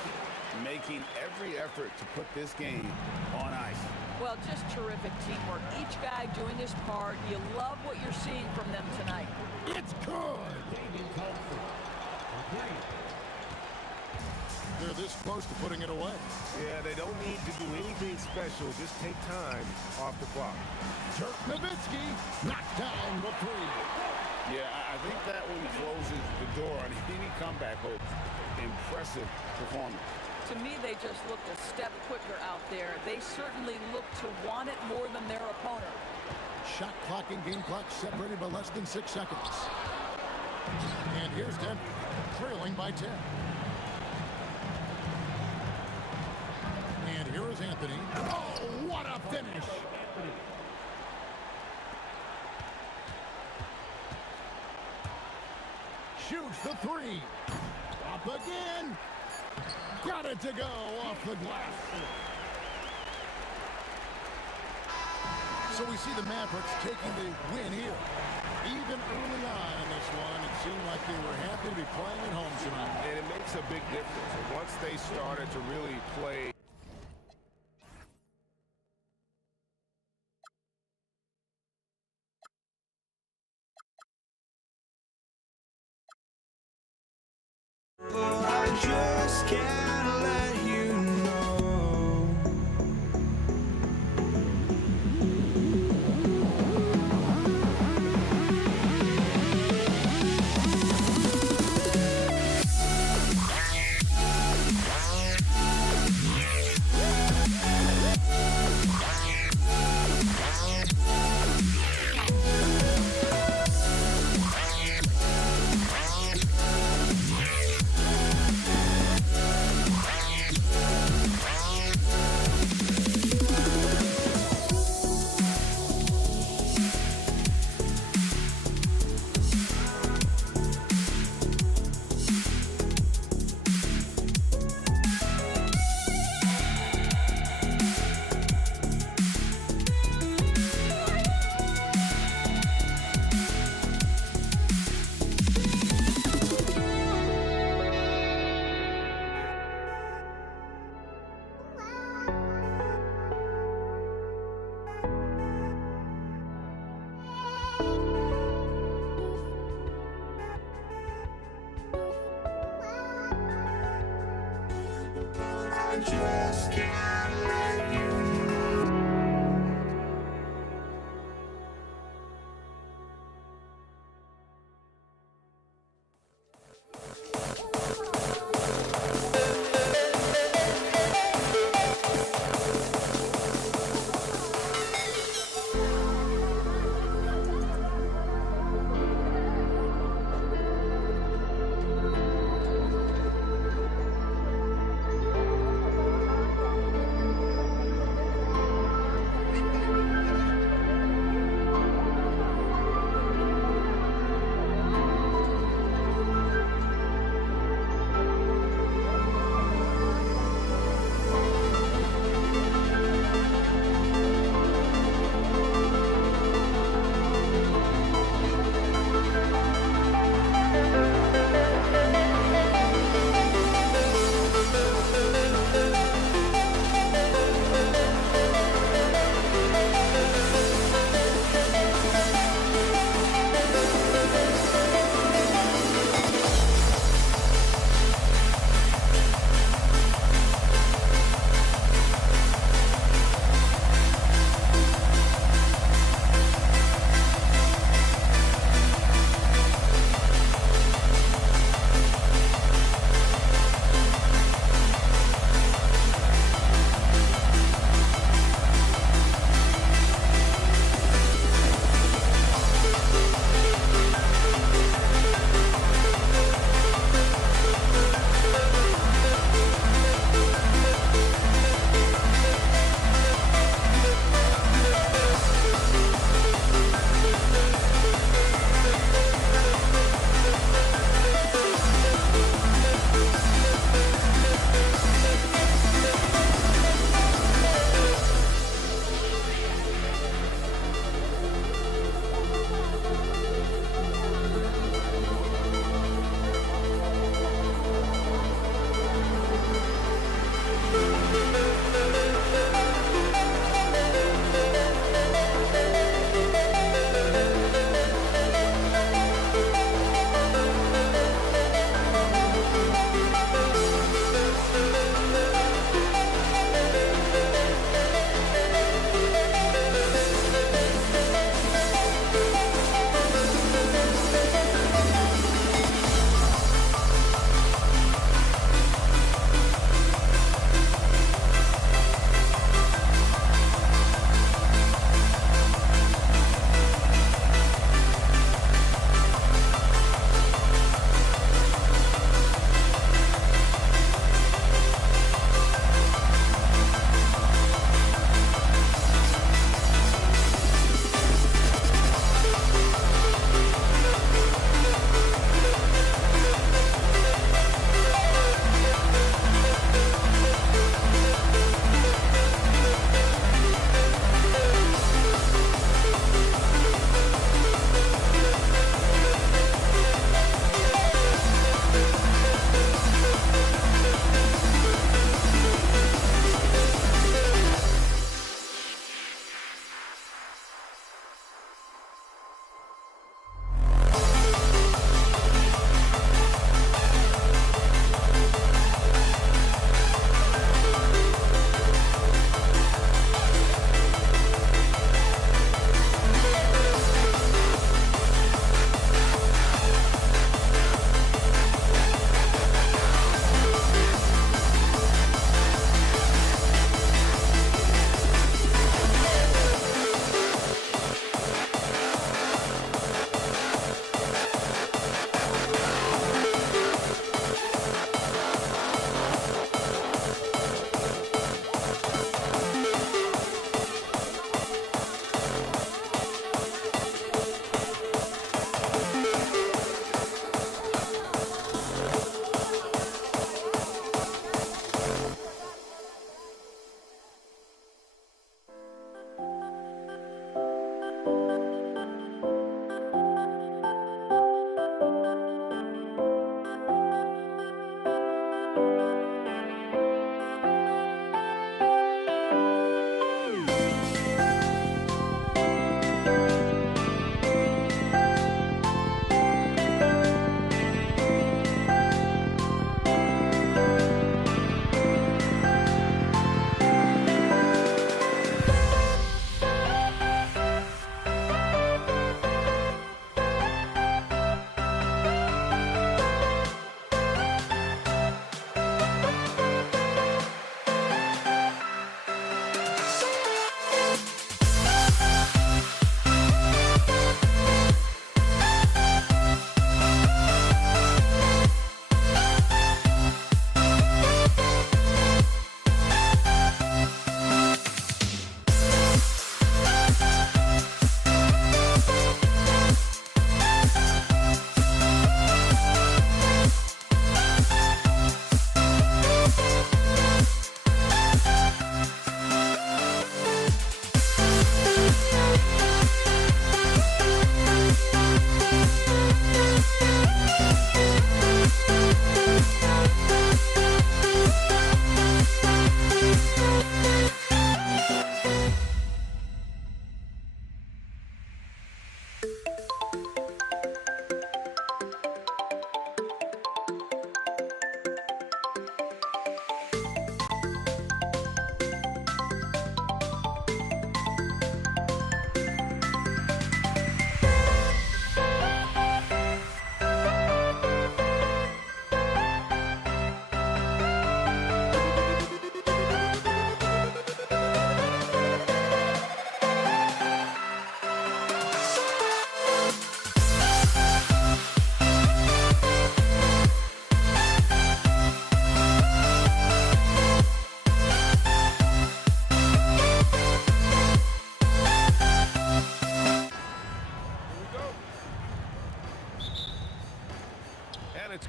Making every effort to put this game on ice. Well, just terrific teamwork. Each guy doing his part. You love what you're seeing from them tonight. It's good. They're this close to putting it away. Yeah, they don't need to do anything special. Just take time off the clock. Dirk Nowitzki knocked down the 3. Yeah, I think that one closes the door on any comeback hopes. Impressive performance. To me, they just looked a step quicker out there. They certainly look to want it more than their opponent. Shot clock and game clock separated by less than 6 seconds. And here's Denver, trailing by 10. And here is Anthony. Oh, what a finish! Shoots the 3. Up again. Got it to go off the glass. So we see the Mavericks taking the win here. Even early on in this one, it seemed like they were happy to be playing at home tonight. And it makes a big difference. Once they started to really play I just can't let you know.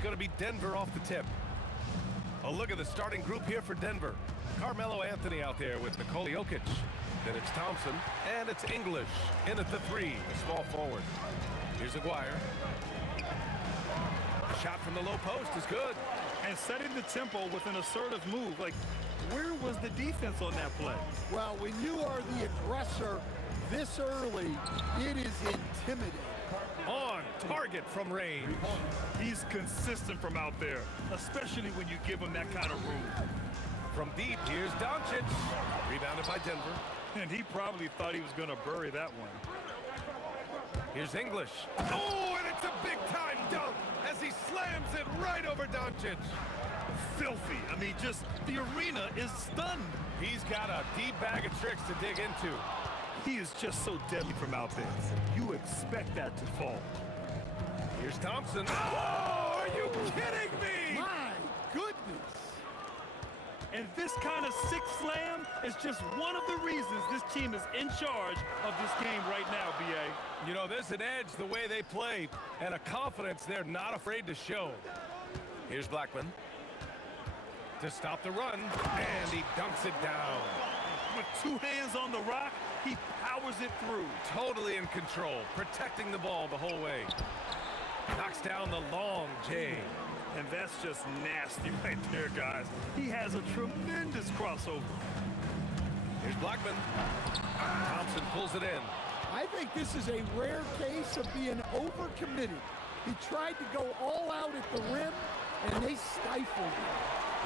going to be Denver off the tip. A look at the starting group here for Denver. Carmelo Anthony out there with Nikola Jokic. Then it's Thompson, and it's English in at the 3, a small forward. Here's Aguirre. Shot from the low post is good. And setting the tempo with an assertive move. Like, where was the defense on that play? Well, when you are the aggressor this early, it is intimidating. On target from range. He's consistent from out there, especially when you give him that kind of room. From deep, here's Doncic. Rebounded by Denver. And he probably thought he was going to bury that one. Here's English. Oh, and it's a big-time dunk as he slams it right over Doncic. Filthy. I mean, just the arena is stunned. He's got a deep bag of tricks to dig into. He is just so deadly from out there. You expect that to fall. Here's Thompson. Oh, are you kidding me? My goodness. And this kind of sick slam is just one of the reasons this team is in charge of this game right now, B.A. You know, there's an edge the way they play and a confidence they're not afraid to show. Here's Blackman to stop the run, and he dunks it down. With 2 hands on the rock, he powers it through. Totally in control, protecting the ball the whole way. Knocks down the long J. And that's just nasty right there, guys. He has a tremendous crossover. Here's Blackman. Thompson pulls it in. I think this is a rare case of being overcommitted. He tried to go all out at the rim, and they stifled him.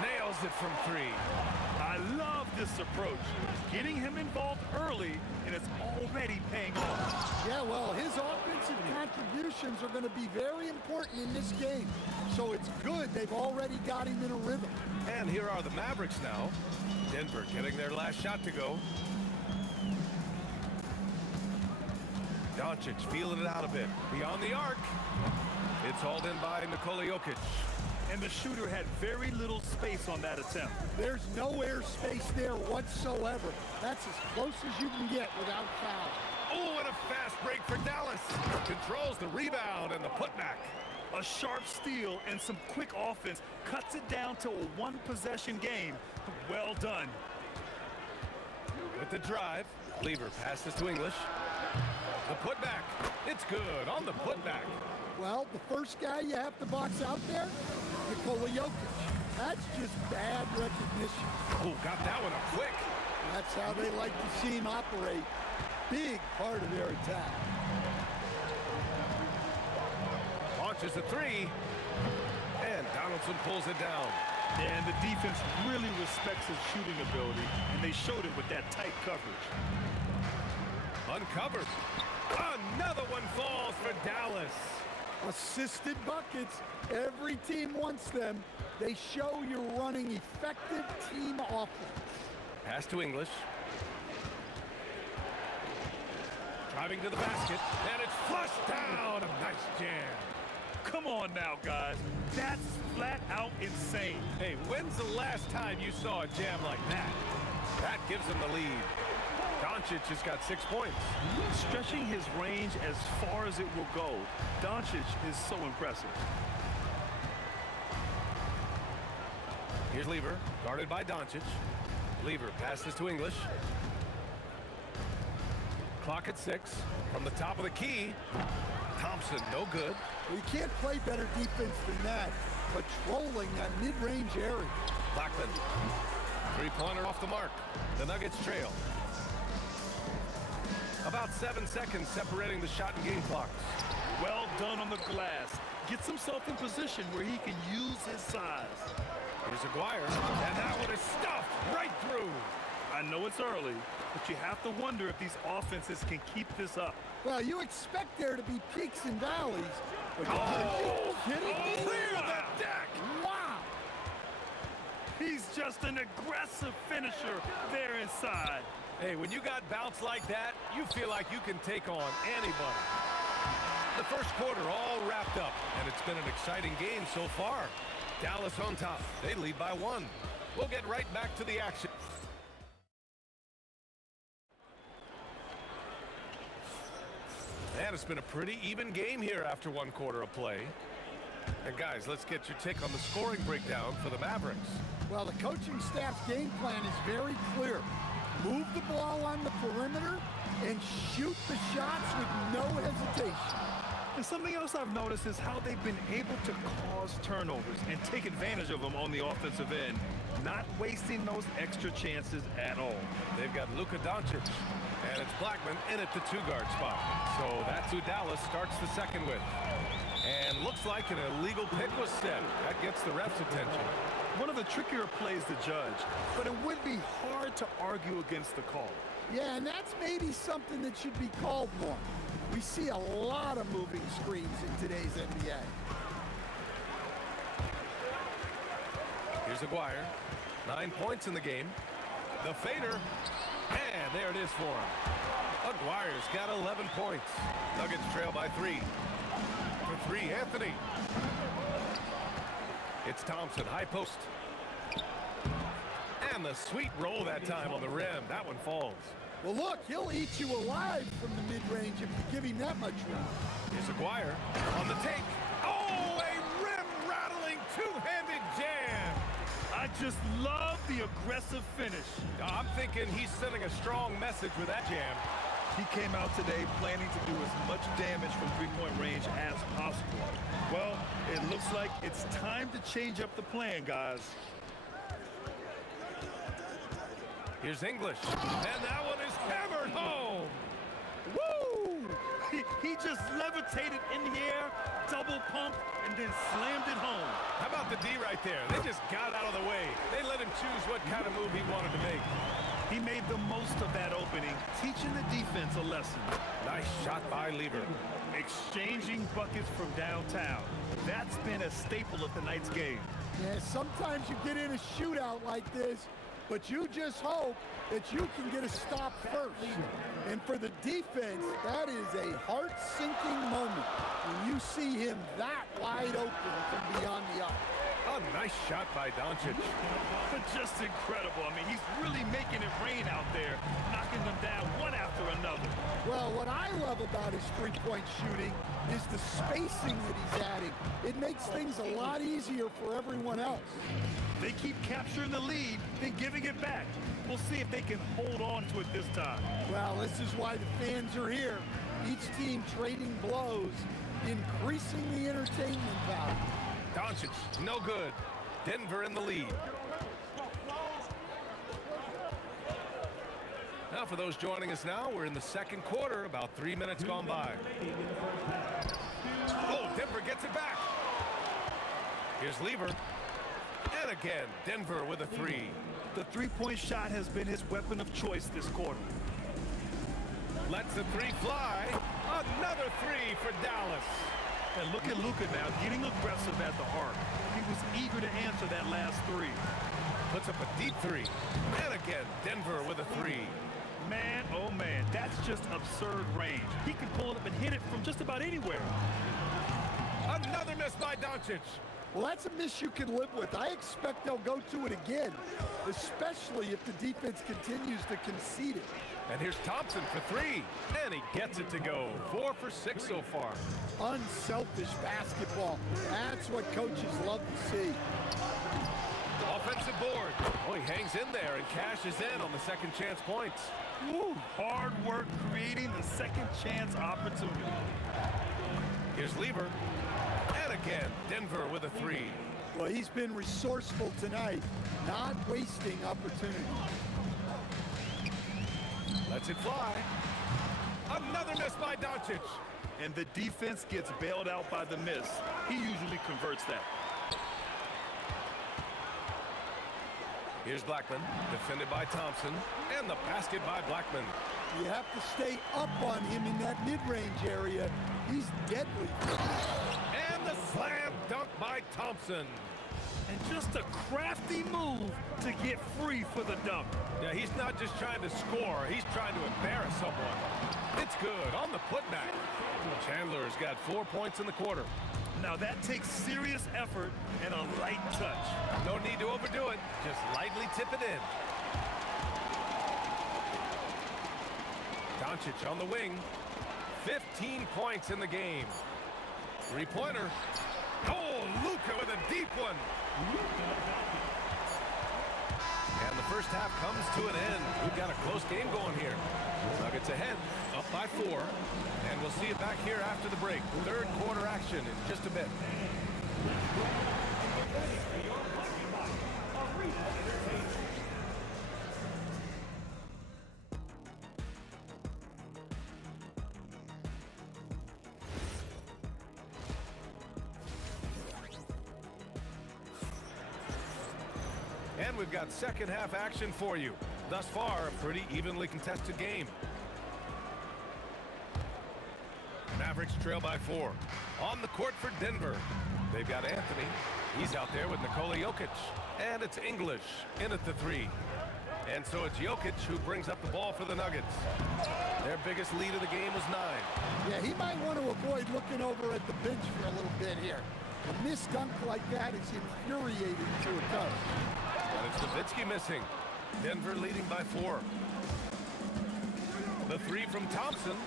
Nails it from 3. I love this approach. Getting him involved early, and it's already paying off. Yeah, well, his offensive contributions are going to be very important in this game. So it's good they've already got him in a rhythm. And here are the Mavericks now. Denver getting their last shot to go. Doncic feeling it out a bit. Beyond the arc. It's hauled in by Nikola Jokic. And the shooter had very little space on that attempt. There's no air space there whatsoever. That's as close as you can get without foul. Oh, and a fast break for Dallas. Controls the rebound and the putback. A sharp steal and some quick offense cuts it down to a 1-possession game. Well done. With the drive, Lever passes to English. The putback. It's good on the putback. Well, the first guy you have to box out there, Nikola Jokic. That's just bad recognition. Oh, got that one up quick. That's how they like to see him operate. Big part of their attack. Launches a 3. And Donaldson pulls it down. And the defense really respects his shooting ability, and they showed it with that tight coverage. Uncovered. Another one falls for Dallas. Assisted buckets. Every team wants them. They show you're running effective team offense. Pass to English. Driving to the basket, and it's flushed down. A nice jam. Come on now, guys. That's flat out insane. Hey, when's the last time you saw a jam like that? That gives them the lead. Doncic has got 6 points. Stretching his range as far as it will go, Doncic is so impressive. Here's Lever, guarded by Doncic. Lever passes to English. Clock at 6. From the top of the key, Thompson, no good. Well, you can't play better defense than that, patrolling that mid-range area. Blackman, 3-pointer off the mark. The Nuggets trail. About 7 seconds separating the shot and game clocks. Well done on the glass. Gets himself in position where he can use his size. Here's Aguirre, and that one is stuffed right through. I know it's early, but you have to wonder if these offenses can keep this up. Well, you expect there to be peaks and valleys. But Oh! are you kidding me? Clear the deck! Wow! He's just an aggressive finisher there inside. Hey, when you got bounce like that, you feel like you can take on anybody. The first quarter all wrapped up, and it's been an exciting game so far. Dallas on top. They lead by 1. We'll get right back to the action. And it's been a pretty even game here after 1 quarter of play. And guys, let's get your take on the scoring breakdown for the Mavericks. Well, the coaching staff's game plan is very clear. Move the ball on the perimeter and shoot the shots with no hesitation. And something else I've noticed is how they've been able to cause turnovers and take advantage of them on the offensive end, not wasting those extra chances at all. They've got Luka Doncic, and it's Blackman in at the two-guard spot. So that's who Dallas starts the second with. And looks like an illegal pick was set. That gets the ref's attention. One of the trickier plays to judge, but it would be hard to argue against the call. Yeah, and that's maybe something that should be called more. We see a lot of moving screens in today's NBA. Here's Aguirre. 9 points in the game. The fader. And there it is for him. Aguirre's got 11 points. Nuggets trail by 3. For 3, Anthony. It's Thompson, high post. And the sweet roll that time on the rim. That one falls. Well, look, he'll eat you alive from the mid-range if you give him that much room. Here's Aguirre on the take. Oh, a rim-rattling two-handed jam. I just love the aggressive finish. I'm thinking he's sending a strong message with that jam. He came out today planning to do as much damage from three-point range as possible. Well, it looks like it's time to change up the plan, guys. Here's English, and that one is hammered home. Woo! He just levitated in the air, double pump, and then slammed it home. How about the D right there? They just got out of the way. They let him choose what kind of move he wanted to make. He made the most of that opening, teaching the defense a lesson. Nice shot by Lever. Exchanging buckets from downtown. That's been a staple of tonight's game. Yeah, sometimes you get in a shootout like this, but you just hope that you can get a stop first. And for the defense, that is a heart-sinking moment when you see him that wide open from beyond the arc. A nice shot by Doncic. But just incredible. I mean, he's really making it rain out there, knocking them down one after another. Well, what I love about his three-point shooting is the spacing that he's adding. It makes things a lot easier for everyone else. They keep capturing the lead, then giving it back. We'll see if they can hold on to it this time. Well, this is why the fans are here. Each team trading blows, increasing the entertainment value. Doncic, no good. Denver in the lead. Now for those joining us now, we're in the second quarter, about 3 minutes gone by. Oh, Denver gets it back. Here's Lever. And again, Denver with a three. The three-point shot has been his weapon of choice this quarter. Lets the three fly. Another three for Dallas. And look at Luka now, getting aggressive at the arc. He was eager to answer that last three. Puts up a deep three. And again, Denver with a three. Man, oh man, that's just absurd range. He can pull it up and hit it from just about anywhere. Another miss by Doncic. Well, that's a miss you can live with. I expect they'll go to it again, especially if the defense continues to concede it. And here's Thompson for three. And he gets it to go. 4 for 6 so far. Unselfish basketball. That's what coaches love to see. Offensive board. Oh, he hangs in there and cashes in on the second chance points. Woo, hard work creating the second chance opportunity. Here's Lever. And again, Denver with a three. Well, he's been resourceful tonight, not wasting opportunity. Lets it fly. Another miss by Doncic. And the defense gets bailed out by the miss. He usually converts that. Here's Blackman, defended by Thompson, and the basket by Blackman. You have to stay up on him in that mid-range area. He's deadly. And the slam dunk by Thompson. And just a crafty move to get free for the dunk. Yeah, he's not just trying to score, he's trying to embarrass someone. It's good on the putback. Chandler's got 4 points in the quarter. Now that takes serious effort and a light touch. No need to overdo it, just lightly tip it in. Doncic on the wing. 15 points in the game. Three-pointer. Oh, Luka with a deep one. And the first half comes to an end. We've got a close game going here. Nuggets ahead, up by 4. And we'll see it back here after the break. Third quarter action in just a bit. And we've got second half action for you. Thus far, a pretty evenly contested game. Mavericks trail by 4. On the court for Denver. They've got Anthony. He's out there with Nikola Jokic. And it's English in at the 3. And so it's Jokic who brings up the ball for the Nuggets. Their biggest lead of the game was 9. Yeah, he might want to avoid looking over at the bench for a little bit here. A missed dunk like that is infuriating to a coach. And it's Nowitzki missing. Denver leading by 4. The 3 from Thompson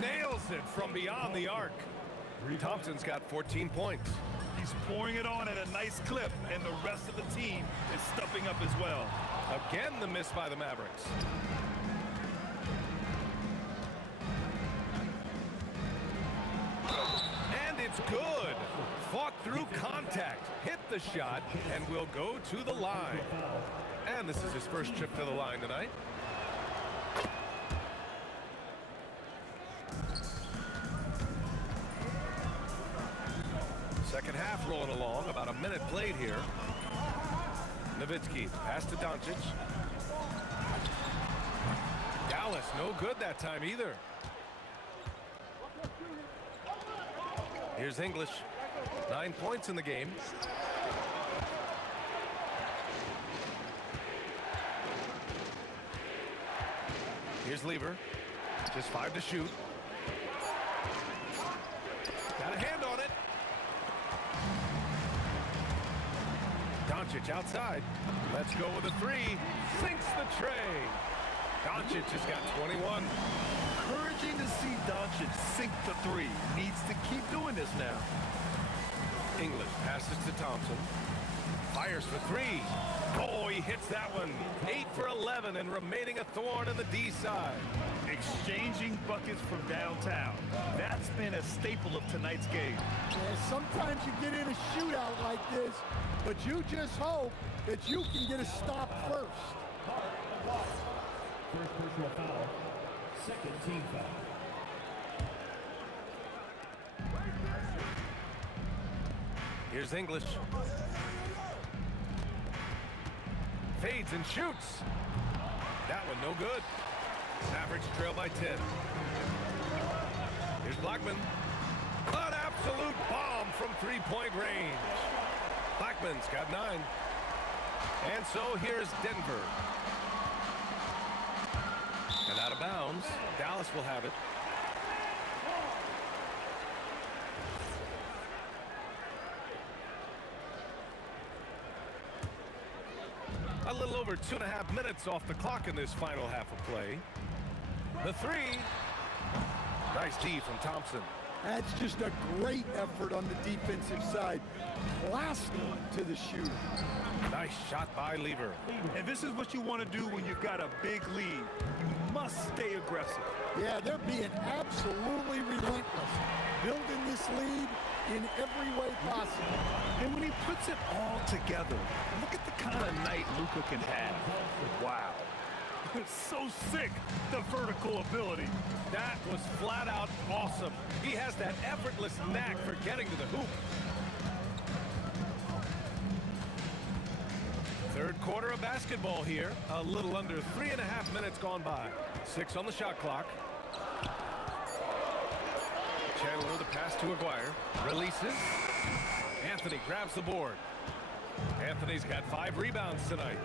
nails it from beyond the arc. Thompson's got 14 points. He's pouring it on at a nice clip, and the rest of the team is stepping up as well. Again, the miss by the Mavericks. And it's good. Fought through contact, hit the shot, and will go to the line. And this is his first trip to the line tonight. Second half rolling along, about a minute played here. Nowitzki, pass to Doncic. Dallas, no good that time either. Here's English, 9 points in the game. Here's Lever, just 5 to shoot. Got a hand on it. Doncic outside. Let's go with a 3. Sinks the tray. Doncic has got 21. Encouraging to see Doncic sink the 3. Needs to keep doing this now. English passes to Thompson. Fires for 3. Oh, he hits that one. 8 for 11 and remaining a thorn in the D side. Exchanging buckets from downtown. That's been a staple of tonight's game. Yeah, sometimes you get in a shootout like this, but you just hope that you can get a stop first. First personal foul. Second team foul. Here's English. Fades and shoots. That one no good. Mavericks trail by 10. Here's Blackman. An absolute bomb from three-point range. Blackman's got 9. And so here's Denver. And out of bounds. Dallas will have it. A little over 2.5 minutes off the clock in this final half of play. The 3. Nice D from Thompson. That's just a great effort on the defensive side. Blasting to the shoot. Nice shot by Lever. And this is what you want to do when you've got a big lead. You must stay aggressive. Yeah, they're being absolutely relentless. Building this lead in every way possible. And when he puts it all together, look at the kind of night Luka can have. Wow. It's so sick, the vertical ability. That was flat out awesome. He has that effortless knack for getting to the hoop. Third quarter of basketball here. A little under 3.5 minutes gone by. 6 on the shot clock. Chandler the pass to Aguirre. Releases. Anthony grabs the board. Anthony's got 5 rebounds tonight.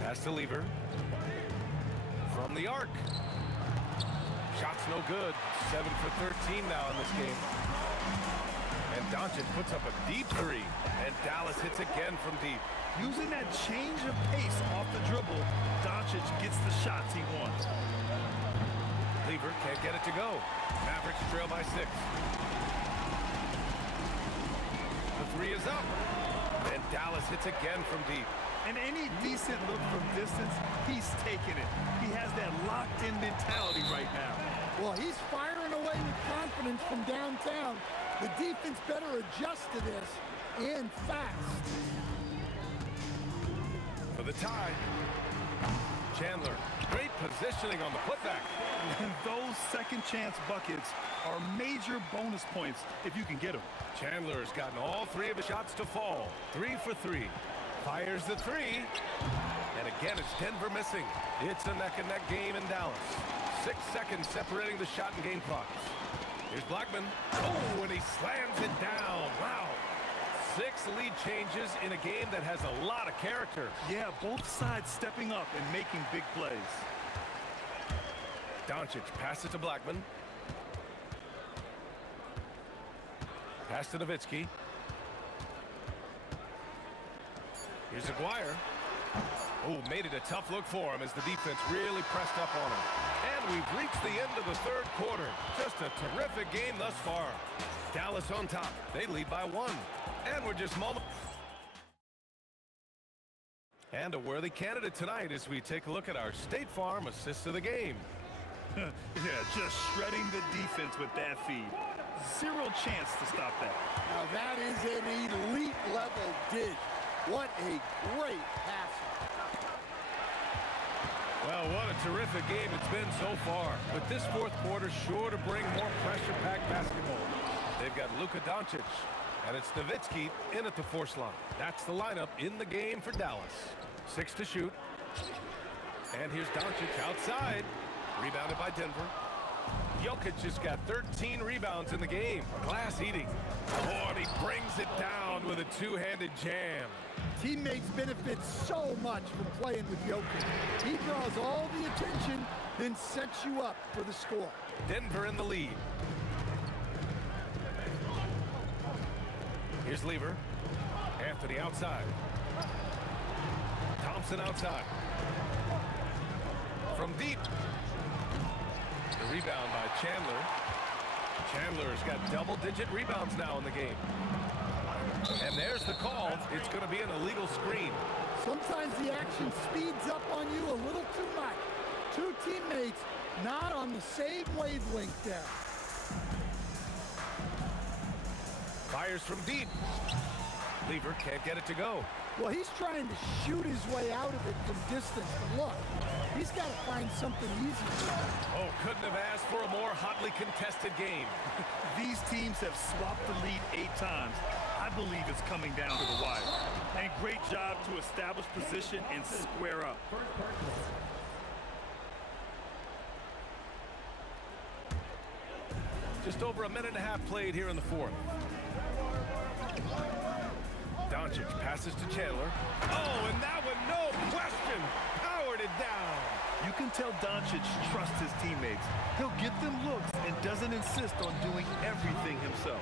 Pass to Lever. From the arc. Shot's no good. 7 for 13 now in this game. And Doncic puts up a deep 3. And Dallas hits again from deep. Using that change of pace off the dribble, Doncic gets the shots he wants. Lever can't get it to go. Mavericks trail by 6. three is up. And Dallas hits again from deep. And any decent look from distance, he's taking it. He has that locked-in mentality right now. Well, he's firing away with confidence from downtown. The defense better adjust to this, and fast. For the tie, Chandler, great positioning on the putback. And those second-chance buckets are major bonus points if you can get them. Chandler has gotten all three of his shots to fall. 3 for 3. Fires the three. And again, it's Denver missing. It's a neck-and-neck game in Dallas. 6 seconds separating the shot and game clocks. Here's Blackman. Oh, and he slams it down. Wow. 6 lead changes in a game that has a lot of character. Yeah, both sides stepping up and making big plays. Doncic passes to Blackman. Pass to Nowitzki. Here's Aguirre. Oh, made it a tough look for him as the defense really pressed up on him. And we've reached the end of the third quarter. Just a terrific game thus far. Dallas on top. They lead by 1. And we're just moments. And a worthy candidate tonight as we take a look at our State Farm assist of the game. Yeah, just shredding the defense with that feed. Zero chance to stop that. Now that is an elite level dish. What a great passer. Well, what a terrific game it's been so far. But this fourth quarter sure to bring more pressure-packed basketball. They've got Luka Doncic, and it's Nowitzki in at the 4 slot. That's the lineup in the game for Dallas. 6 to shoot. And here's Doncic outside. Rebounded by Denver. Jokic has got 13 rebounds in the game. Glass eating. Oh, and he brings it down with a two-handed jam. Teammates benefit so much from playing with Jokic. He draws all the attention, then sets you up for the score. Denver in the lead. Here's Lever. Anthony outside. Thompson outside. From deep. The rebound by Chandler. Chandler's got double-digit rebounds now in the game. And there's the call. It's going to be an illegal screen. Sometimes the action speeds up on you a little too much. Two teammates not on the same wavelength there. Fires from deep. Lever can't get it to go. Well, he's trying to shoot his way out of it from distance. But look, he's got to find something easy to do. Oh, couldn't have asked for a more hotly contested game. These teams have swapped the lead 8 times. I believe it's coming down to the wire. And great job to establish position and square up. Just over a minute and a half played here in the fourth. Doncic passes to Chandler. Oh, and that one, no question, powered it down. You can tell Doncic trusts his teammates. He'll get them looks and doesn't insist on doing everything himself.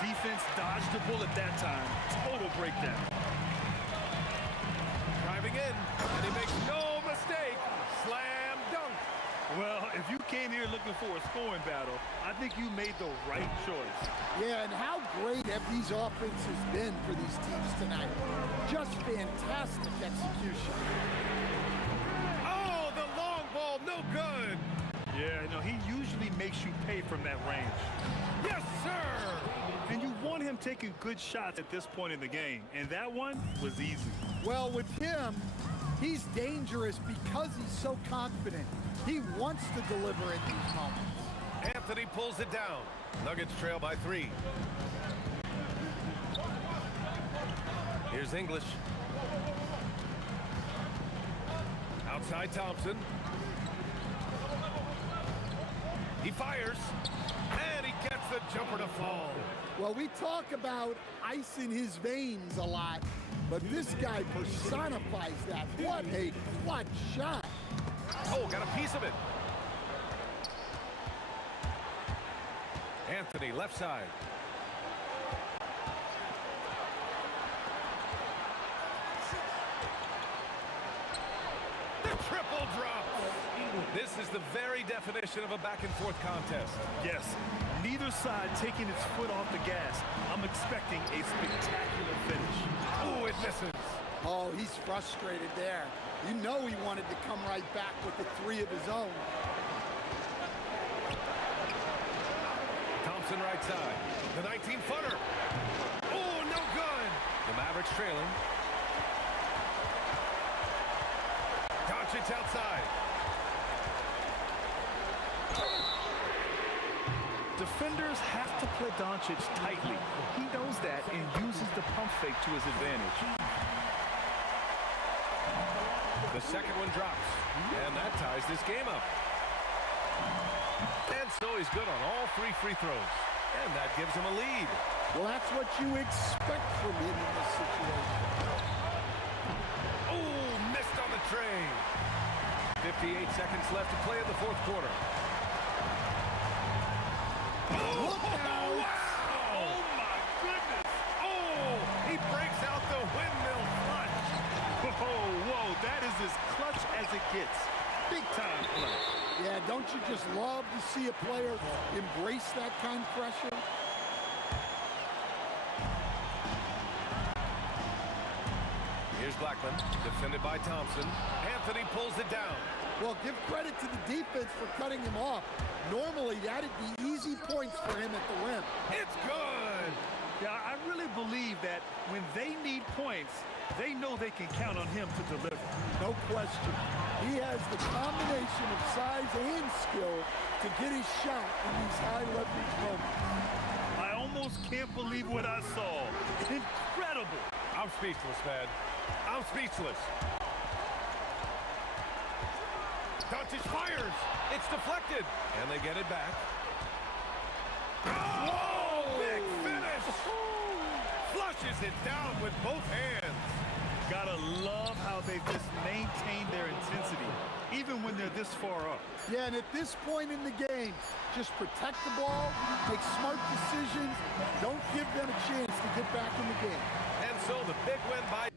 Defense dodged the bullet that time. Total breakdown. Driving in, and he makes no mistake. Slam dunk. Well, if you came here looking for a scoring battle, I think you made the right choice. Yeah, and how great have these offenses been for these teams tonight? Just fantastic execution. Oh, the long ball, no good. Yeah, no, he usually makes you pay from that range. Yes, sir. And you want him taking good shots at this point in the game, and that one was easy. Well, with him, he's dangerous because he's so confident. He wants to deliver in these moments. Anthony pulls it down. Nuggets trail by 3. Here's English. Outside Thompson. He fires. And he gets the jumper to fall. Well, we talk about ice in his veins a lot, but this guy personifies that. What a clutch shot. Oh, got a piece of it. Anthony, left side. The triple drop. This is the very definition of a back-and-forth contest. Yes, neither side taking its foot off the gas. I'm expecting a spectacular finish. Oh, it misses. Oh, he's frustrated there. You know he wanted to come right back with the 3 of his own. Thompson right side. The 19-footer. Oh, no good. The Mavericks trailing. Doncic outside. Defenders have to play Doncic tightly. He knows that and uses the pump fake to his advantage. The second one drops, and that ties this game up. And so he's good on all 3 free throws, and that gives him a lead. Well, that's what you expect from him in this situation. Oh, missed on the train. 58 seconds left to play in the fourth quarter. Look out! Wow! Oh, my goodness! Oh, he breaks out the windmill clutch. Whoa, whoa, that is as clutch as it gets. Big time play. Yeah, don't you just love to see a player embrace that kind of pressure? Here's Blackman, defended by Thompson. Anthony pulls it down. Well, give credit to the defense for cutting him off. Normally, that'd be easy points for him at the rim. It's good. Yeah, I really believe that when they need points, they know they can count on him to deliver. No question. He has the combination of size and skill to get his shot in these high-leverage moments. I almost can't believe what I saw. Incredible. I'm speechless, man. I'm speechless. Doncic fires. It's deflected. And they get it back. Oh, big finish. Flushes it down with both hands. Gotta love how they've just maintained their intensity, even when they're this far up. Yeah, and at this point in the game, just protect the ball, make smart decisions, don't give them a chance to get back in the game. And so the big win by...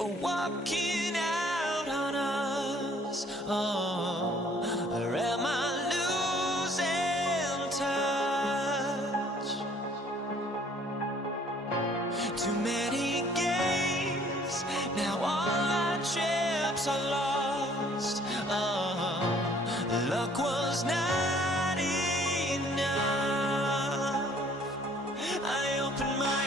for walking out on us? Oh, or am I losing touch? Too many games, now all our chips are lost. Oh, luck was not enough. I opened my eyes.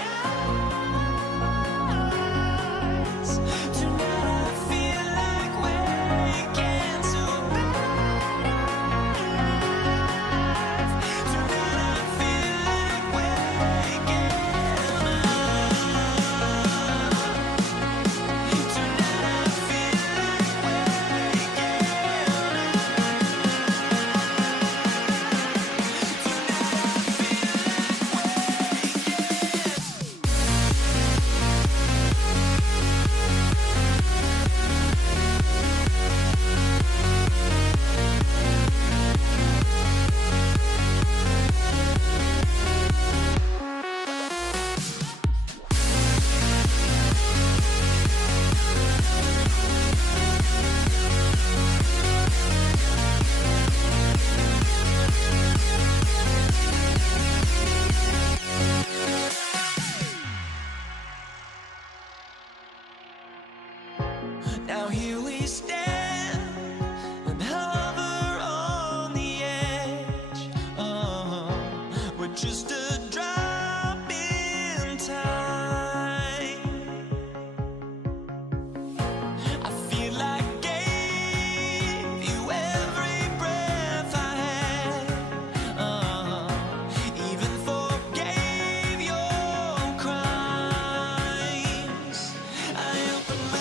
Tonight I feel like waking to life. Tonight I feel like waking up. Tonight I feel like waking Now here we stand and hover on the edge. Oh, we're just a drop in time. I feel like gave you every breath I had. Oh, even forgave your crimes. I opened my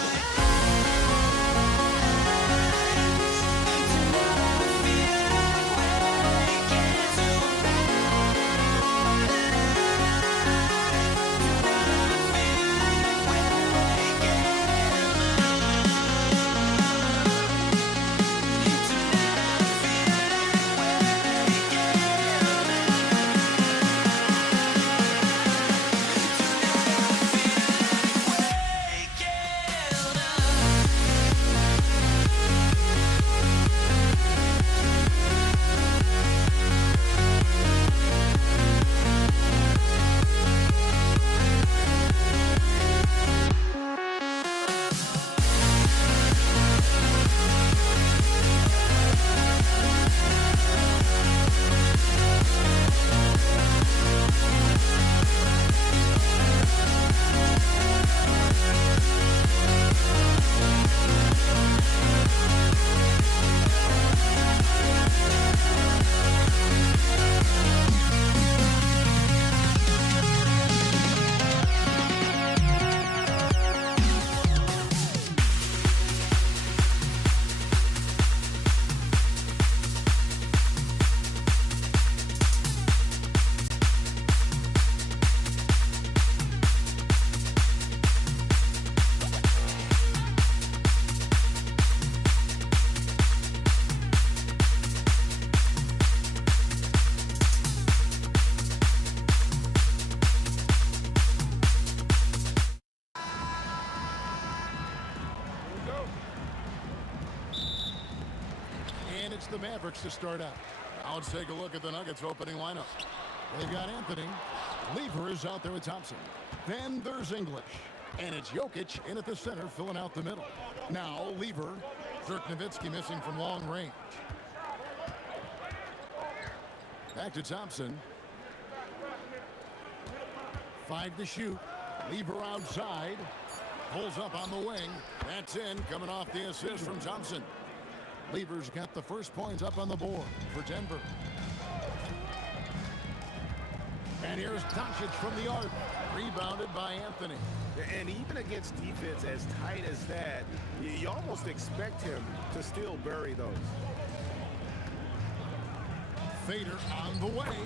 And it's the Mavericks to start out. Now let's take a look at the Nuggets opening lineup. They've got Anthony. Lever is out there with Thompson. Then there's English. And it's Jokic in at the center, filling out the middle. Now Lever. Dirk Nowitzki missing from long range. Back to Thompson. 5 to shoot. Lever outside. Pulls up on the wing. That's in, coming off the assist from Thompson. Lever's got the first points up on the board for Denver. And here's Doncic from the arc. Rebounded by Anthony. And even against defense as tight as that, you almost expect him to still bury those. Fader on the way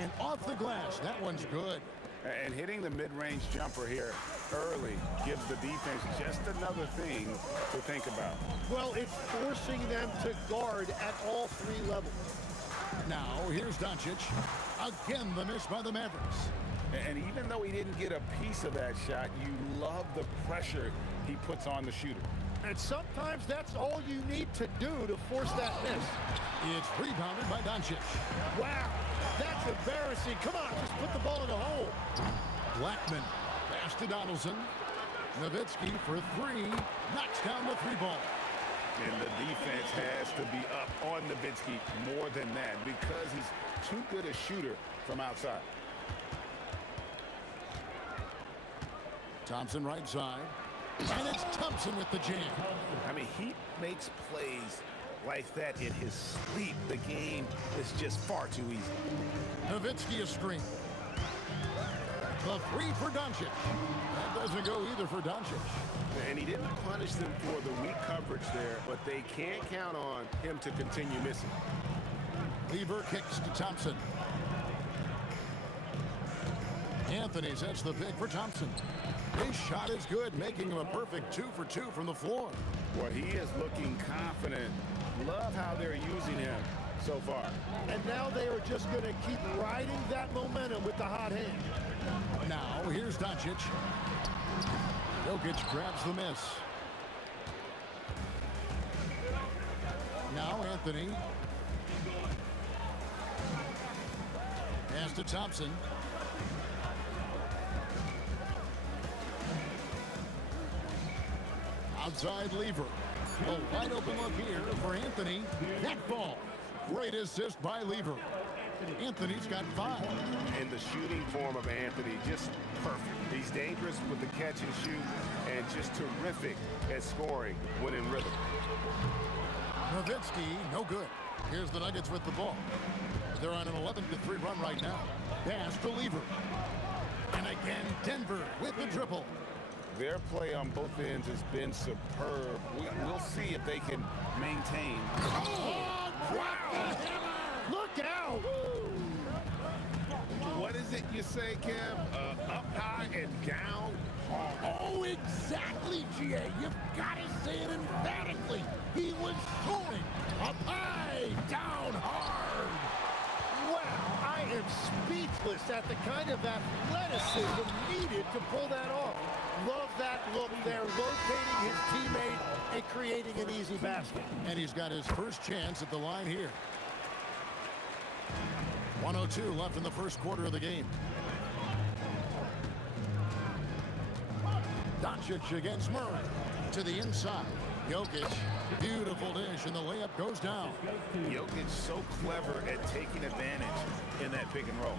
and off the glass. That one's good. And hitting the mid-range jumper here early gives the defense just another thing to think about. Well, it's forcing them to guard at all 3 levels. Now, here's Doncic. Again, the miss by the Mavericks. And even though he didn't get a piece of that shot, you love the pressure he puts on the shooter. And sometimes that's all you need to do to force that miss. It's rebounded by Doncic. Wow, that's embarrassing. Come on, just put the ball in the hole. Blackman pass to Donaldson. Nowitzki for three. Knocks down the three ball. And the defense has to be up on Nowitzki more than that because he's too good a shooter from outside. Thompson right side. And it's Thompson with the jam. I mean, he makes plays like that in his sleep. The game is just far too easy. Nowitzki a screen. The three for Doncic. That doesn't go either for Doncic. And he didn't punish them for the weak coverage there, but they can't count on him to continue missing. Lever kicks to Thompson. Anthony sets the pick for Thompson. His shot is good, making him a perfect 2 for 2 from the floor. Well, he is looking confident. Love how they're using him so far. And now they are just going to keep riding that momentum with the hot hand. Now, here's Doncic. Jokic grabs the miss. Now, Anthony. Pass to Thompson. Outside Lever. A wide open look here for Anthony. That ball. Great assist by Lever. Anthony's got 5. And the shooting form of Anthony, just perfect. He's dangerous with the catch and shoot and just terrific at scoring when in rhythm. Nowitzki, no good. Here's the Nuggets with the ball. They're on an 11-3 run right now. Pass to Lever. And again, Denver with the triple. Their play on both ends has been superb. We'll see if they can maintain. Oh, drop the hammer! Look out! What is it you say, Kev? Up high and down hard. Oh, exactly, G.A. You've got to say it emphatically. He was soaring up high, down hard. Wow, I am speechless at the kind of athleticism needed to pull that off. Love that look there, locating his teammate and creating an easy basket. And he's got his first chance at the line here. 1:02 left in the first quarter of the game. Doncic against Murray. To the inside. Jokic. Beautiful dish, and the layup goes down. Jokic so clever at taking advantage in that pick and roll.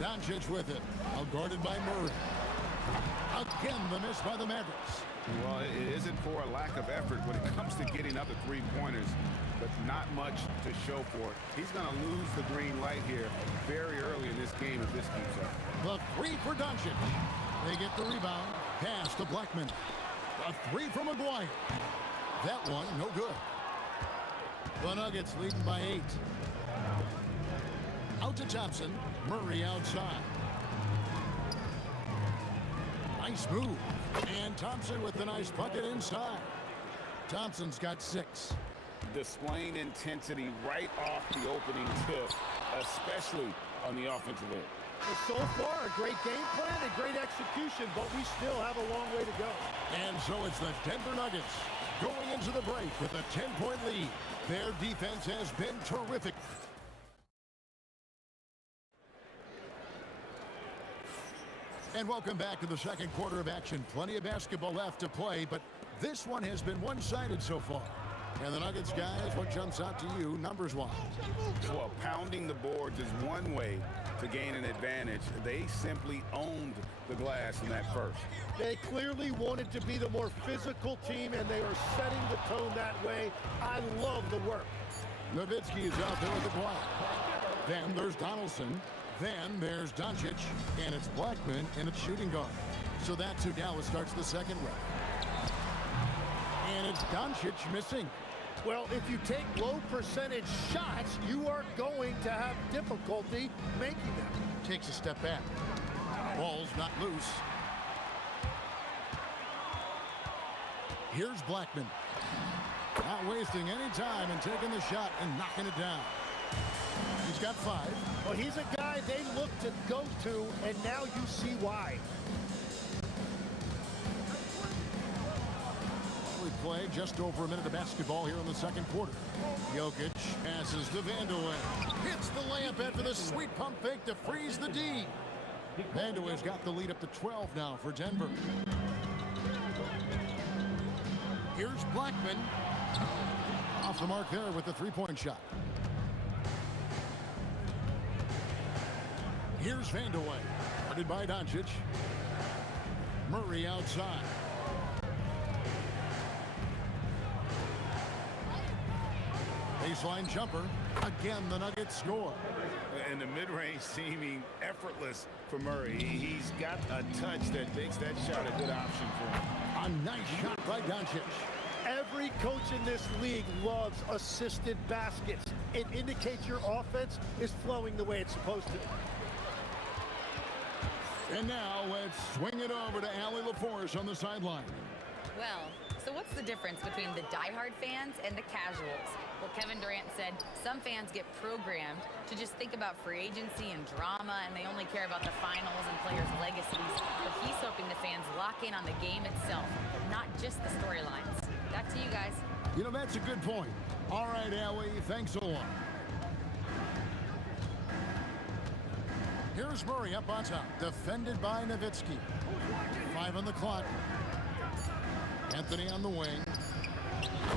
Doncic with it. Outguarded by Murray. Again, the miss by the Mavericks. Well, it isn't for a lack of effort when it comes to getting up the three-pointers, but not much to show for it. He's going to lose the green light here very early in this game if this keeps up. The three for Doncic. They get the rebound. Pass to Blackman. A three from McGuire. That one, no good. The Nuggets leading by 8. Out to Thompson. Murray outside. Nice move. And Thompson with the nice bucket inside. Thompson's got 6. Displaying intensity right off the opening tip, especially on the offensive end. So far, a great game plan and great execution, but we still have a long way to go. And so it's the Denver Nuggets going into the break with a 10-point lead. Their defense has been terrific. And welcome back to the second quarter of action. Plenty of basketball left to play, but this one has been one-sided so far. And the Nuggets, guys, what jumps out to you numbers-wise? Well, pounding the boards is one way to gain an advantage. They simply owned the glass in that first. They clearly wanted to be the more physical team, and they are setting the tone that way. I love the work. Nowitzki is out there with the block. Then there's Donaldson. Then there's Doncic, and it's Blackman, and it's shooting guard. So that's who Dallas starts the second with. And it's Doncic missing. Well, if you take low percentage shots, you are going to have difficulty making them. Takes a step back. Ball's not loose. Here's Blackman. Not wasting any time and taking the shot and knocking it down. He's He's got 5. Well, he's a guy they look to go to, and now you see why. We play just over a minute of basketball here in the second quarter. Jokic passes to Vandeweghe. Hits the layup after the sweet pump fake to freeze the D. Vandeweghe's got the lead up to 12 now for Denver. Here's Blackman. Off the mark there with the three-point shot. Here's Vandeweghe. Guarded by Doncic. Murray outside. Baseline jumper. Again, the Nuggets score. And the mid-range seeming effortless for Murray. He's got a touch that makes that shot a good option for him. A nice shot by Doncic. Every coach in this league loves assisted baskets. It indicates your offense is flowing the way it's supposed to. And now let's swing it over to Allie LaForce on the sideline. Well, so what's the difference between the diehard fans and the casuals? Well, Kevin Durant said some fans get programmed to just think about free agency and drama, and they only care about the finals and players' legacies. But he's hoping the fans lock in on the game itself, not just the storylines. Back to you guys. You know, that's a good point. All right, Allie, thanks a lot. Here's Murray up on top, defended by Nowitzki. 5 on the clock. Anthony on the wing.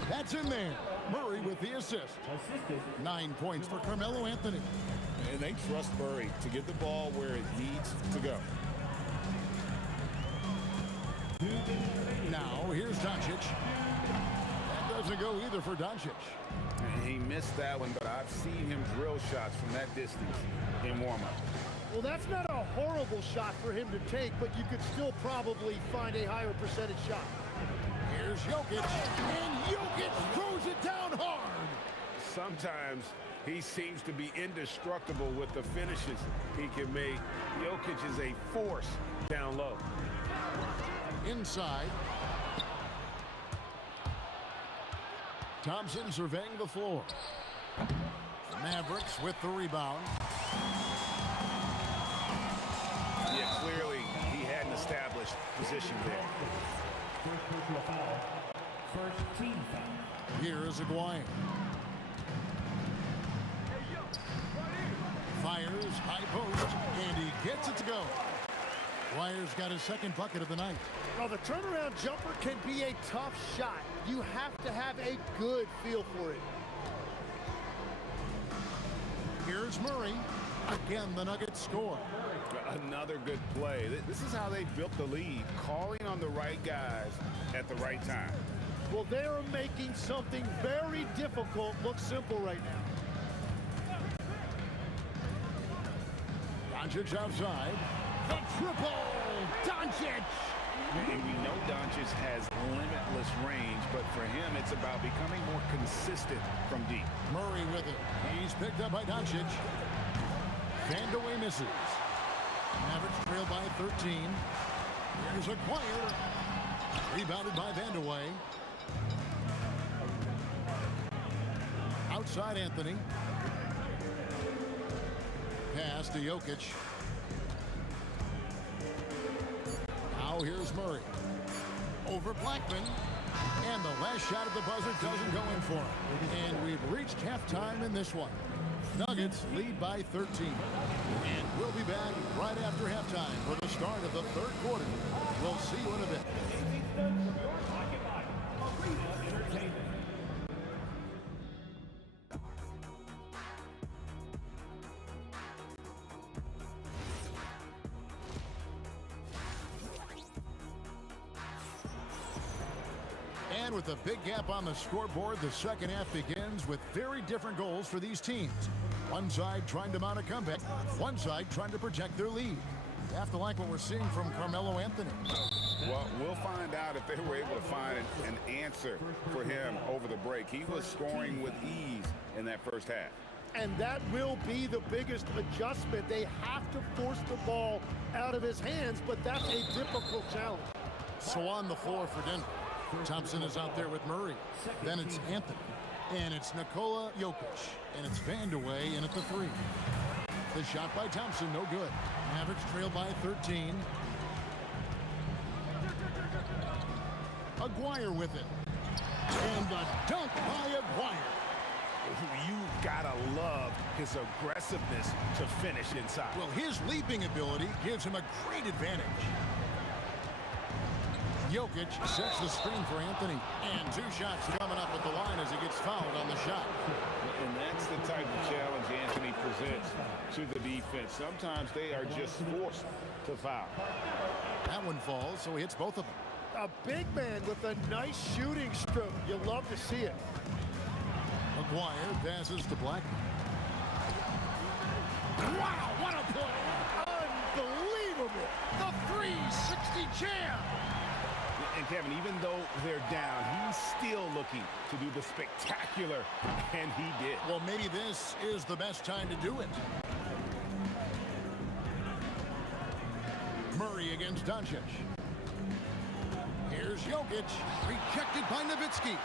That's in there. Murray with the assist. 9 points for Carmelo Anthony. And they trust Murray to get the ball where it needs to go. Now, here's Doncic. That doesn't go either for Doncic. He missed that one, but I've seen him drill shots from that distance in warm-up. Well, that's not a horrible shot for him to take, but you could still probably find a higher percentage shot. Here's Jokic, and Jokic throws it down hard. Sometimes he seems to be indestructible with the finishes he can make. Jokic is a force down low. Inside. Thompson surveying the floor. Mavericks with the rebound. Yeah, clearly he hadn't established position there. First personal foul. First team foul. Here is Aguirre. Fires, high post, and he gets it to go. Aguirre's got his second bucket of the night. Well, the turnaround jumper can be a tough shot. You have to have a good feel for it. Here's Murray. Again, the Nuggets score. Another good play. This is how they built the lead, calling on the right guys at the right time. Well, they are making something very difficult look simple right now. Doncic outside. The triple! Doncic! And we know Doncic has limitless range, but for him, it's about becoming more consistent from deep. Murray with it. He's picked up by Doncic. Vandeweghe misses. Mavericks trail by 13. Here's Aguirre. Rebounded by Vandeweghe. Outside Anthony. Pass to Jokic. Now here's Murray. Over Blackman. And the last shot at the buzzer doesn't go in for him. And we've reached halftime in this one. Nuggets lead by 13. And we'll be back right after halftime for the start of the third quarter. We'll see you in a bit. And with a big gap on the scoreboard, the second half begins with very different goals for these teams. One side trying to mount a comeback, one side trying to protect their lead. You have to like what we're seeing from Carmelo Anthony. Well, we'll find out if they were able to find an answer for him over the break. He was scoring with ease in that first half. And that will be the biggest adjustment. They have to force the ball out of his hands, but that's a difficult challenge. So on the floor for Denver. Thompson is out there with Murray. Then it's Anthony. And it's Nikola Jokic. And it's Vandeweghe in at the 3. The shot by Thompson, no good. Mavericks trail by 13. Aguirre with it. And the dunk by Aguirre. You gotta love his aggressiveness to finish inside. Well, his leaping ability gives him a great advantage. Jokic sets the screen for Anthony. And 2 shots coming up at the line as he gets fouled on the shot. And that's the type of challenge Anthony presents to the defense. Sometimes they are just forced to foul. That one falls, so he hits both of them. A big man with a nice shooting stroke. You love to see it. Aguirre passes to Blackman. Wow, what a play! Unbelievable! The 360 jam! And Kevin, even though they're down, he's still looking to do the spectacular, and he did. Well, maybe this is the best time to do it. Murray against Doncic. Here's Jokic, rejected by Nowitzki.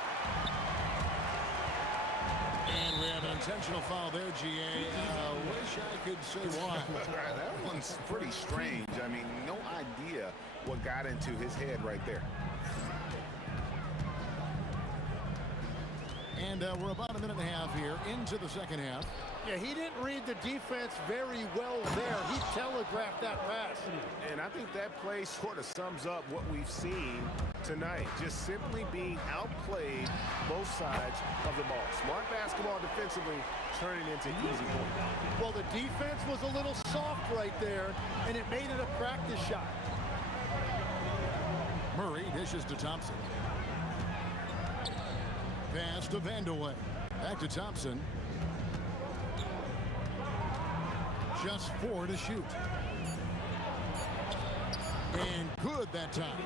And we have an intentional foul there, GA. Wish I could say why. That one's pretty strange. I mean, no idea what got into his head right there. And we're about a minute and a half here into the second half. Yeah, he didn't read the defense very well there. He telegraphed that pass. And I think that play sort of sums up what we've seen tonight. Just simply being outplayed both sides of the ball. Smart basketball defensively turning into easy points. Well, the defense was a little soft right there, and it made it a practice shot. Murray dishes to Thompson. Pass to Vandeweghe. Back to Thompson. Just 4 to shoot. And good that time.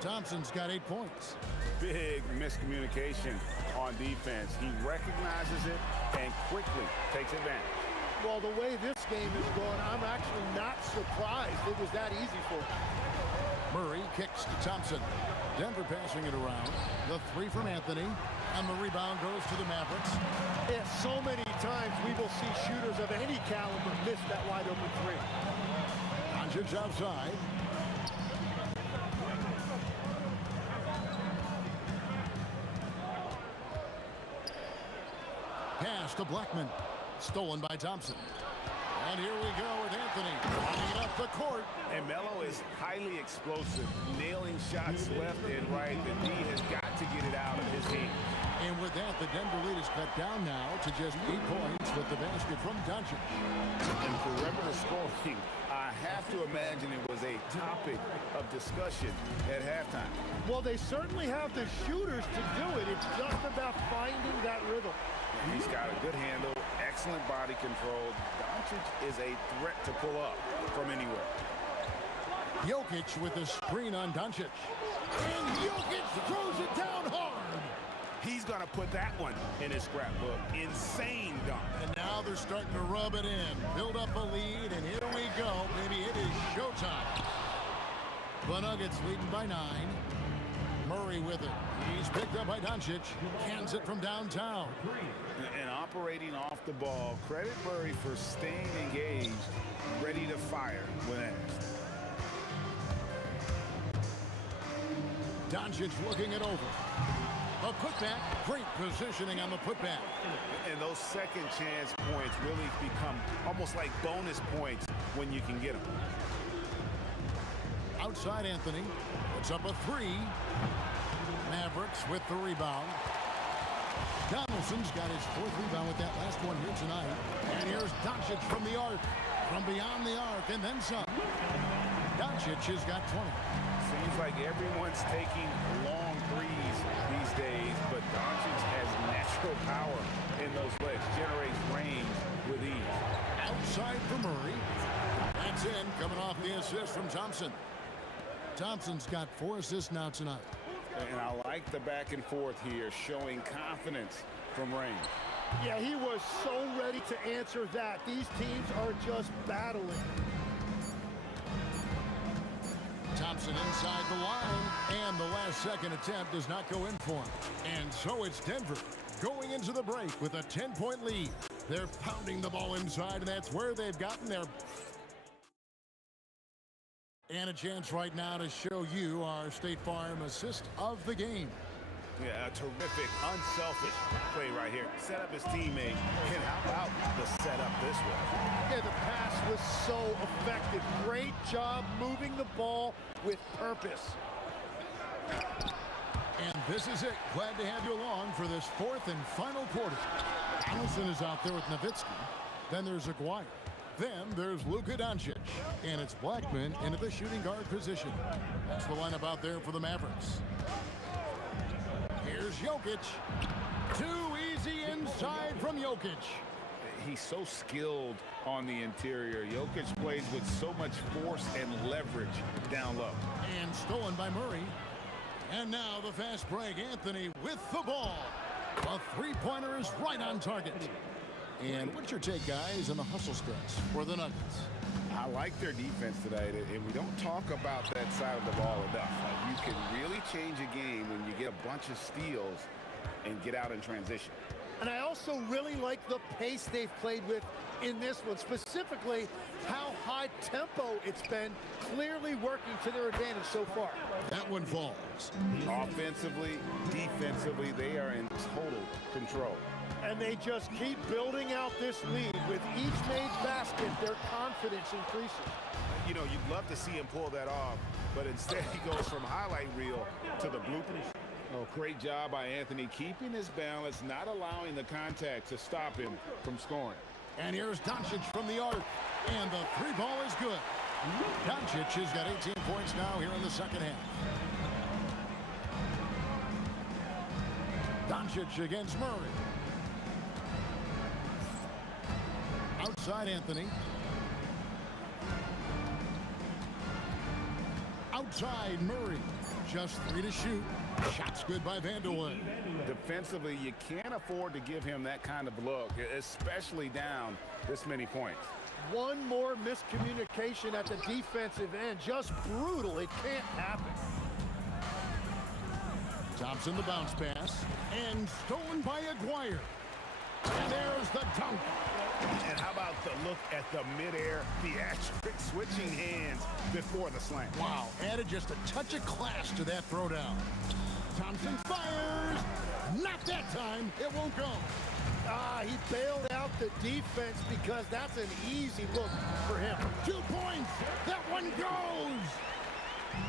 Thompson's got 8 points. Big miscommunication on defense. He recognizes it and quickly takes advantage. Well, the way this game is going, I'm actually not surprised it was that easy for him. Murray kicks to Thompson. Denver passing it around. The 3 from Anthony. And the rebound goes to the Mavericks. Yeah, so many times we will see shooters of any caliber miss that wide open 3. Doncic outside. Pass to Blackman. Stolen by Thompson. And here we go with Anthony running up the court. And Melo is highly explosive, nailing shots left and right. The D has got to get it out of his hand. And with that, the Denver lead is cut down now to just 8 points with the basket from Doncic. And perimeter scoring, I have to imagine it was a topic of discussion at halftime. Well, they certainly have the shooters to do it. It's just about finding that rhythm. He's got a good handle, excellent body control. Doncic is a threat to pull up from anywhere. Jokic with a screen on Doncic. And Jokic throws it down hard. He's going to put that one in his scrapbook. Insane dunk. And now they're starting to rub it in. Build up a lead, and here we go. Maybe it is showtime. The Nuggets leading by 9. Murray with it. He's picked up by Doncic. Cans it from downtown. And operating off the ball. Credit Murray for staying engaged, ready to fire when asked. Doncic looking it over. A putback. Great positioning on the putback. And those second chance points really become almost like bonus points when you can get them. Outside Anthony. Puts up a 3. Mavericks with the rebound. Donaldson's got his 4th rebound with that last one here tonight. And here's Doncic from the arc. From beyond the arc and then some. Doncic has got 20. Seems like everyone's taking long threes these days, but Doncic has natural power in those legs, generates range with ease. Outside for Murray. That's in, coming off the assist from Thompson. Thompson's got 4 assists now tonight. And I like the back and forth here, showing confidence from range. Yeah, he was so ready to answer that. These teams are just battling. Thompson inside the line, and the last second attempt does not go in for him. And so it's Denver going into the break with a 10-point lead. They're pounding the ball inside, and that's where they've gotten their... And a chance right now to show you our State Farm assist of the game. Yeah, a terrific, unselfish play right here. Set up his teammate, and how about the setup this way? Yeah, the pass was so effective. Great job moving the ball with purpose. And this is it. Glad to have you along for this fourth and final quarter. Allison is out there with Nowitzki. Then there's Aguirre. Then there's Luka Doncic. And it's Blackman into the shooting guard position. That's the lineup out there for the Mavericks. Here's Jokic. Too easy inside from Jokic. He's so skilled on the interior. Jokic plays with so much force and leverage down low. And stolen by Murray. And now the fast break. Anthony with the ball. A three-pointer is right on target. And what's your take, guys, on the hustle stretch for the Nuggets? I like their defense tonight, and we don't talk about that side of the ball enough. You can really change a game when you get a bunch of steals and get out in transition. And I also really like the pace they've played with in this one, specifically how high tempo it's been, clearly working to their advantage so far. That one falls. Offensively, defensively, they are in total control. And they just keep building out this lead. With each made basket, their confidence increases. You know, you'd love to see him pull that off, but instead he goes from highlight reel to the bloopers. Oh, great job by Anthony, keeping his balance, not allowing the contact to stop him from scoring. And here's Doncic from the arc, and the three ball is good. Doncic has got 18 points now here in the second half. Doncic against Murray. Outside Anthony. Outside Murray. Just 3 to shoot. Shots good by Vanderwood. Defensively, you can't afford to give him that kind of look, especially down this many points. One more miscommunication at the defensive end. Just brutal. It can't happen. Thompson the bounce pass. And stolen by Aguirre. And there's the dunk. And how about the look at the midair, theatric switching hands before the slam? Wow, added just a touch of class to that throwdown. Thompson fires. Not that time. It won't go. He bailed out the defense because that's an easy look for him. 2 points. That one goes.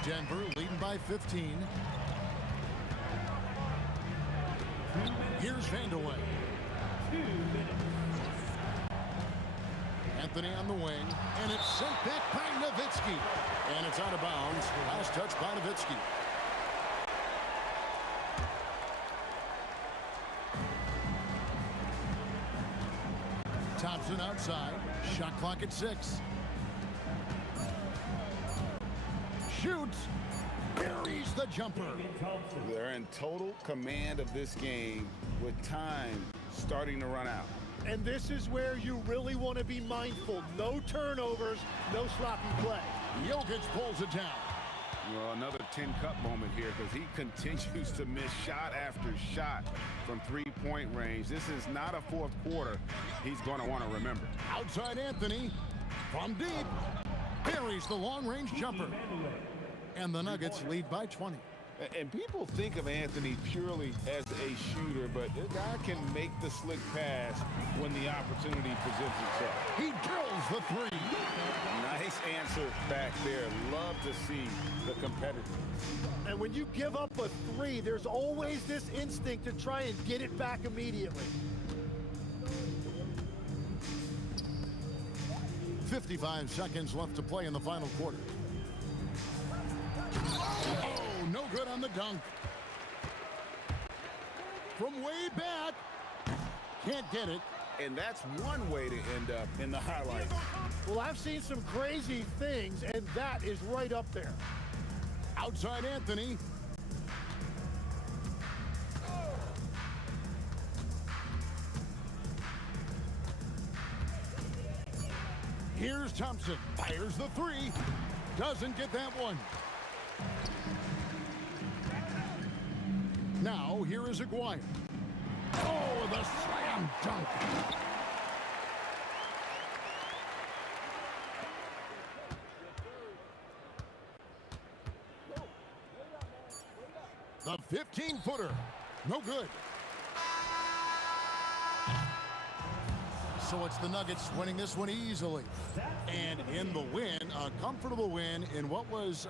Denver leading by 15. Here's Vanderwood. Anthony on the wing, and it's sent back by Nowitzki. And it's out of bounds. Last touch by Nowitzki. Thompson outside. Shot clock at 6. Shoots. Buries the jumper. They're in total command of this game with time starting to run out. And this is where you really want to be mindful. No turnovers, no sloppy play. Jokic pulls it down. Well, another 10-cup moment here because he continues to miss shot after shot from three-point range. This is not a fourth quarter he's going to want to remember. Outside Anthony from deep. Buries the long-range jumper. And the Nuggets lead by 20. And people think of Anthony purely as a shooter, but the guy can make the slick pass when the opportunity presents itself. He drills the three. Nice answer back there. Love to see the competitors. And when you give up a three, there's always this instinct to try and get it back immediately. 55 seconds left to play in the final quarter. Oh, no good on the dunk. From way back. Can't get it. And that's one way to end up in the highlights. Well, I've seen some crazy things, and that is right up there. Outside Anthony. Here's Thompson. Fires the three. Doesn't get that one. Now, here is Aguirre. Oh, the slam dunk. The 15-footer. No good. So it's the Nuggets winning this one easily. And in the win, a comfortable win in what was...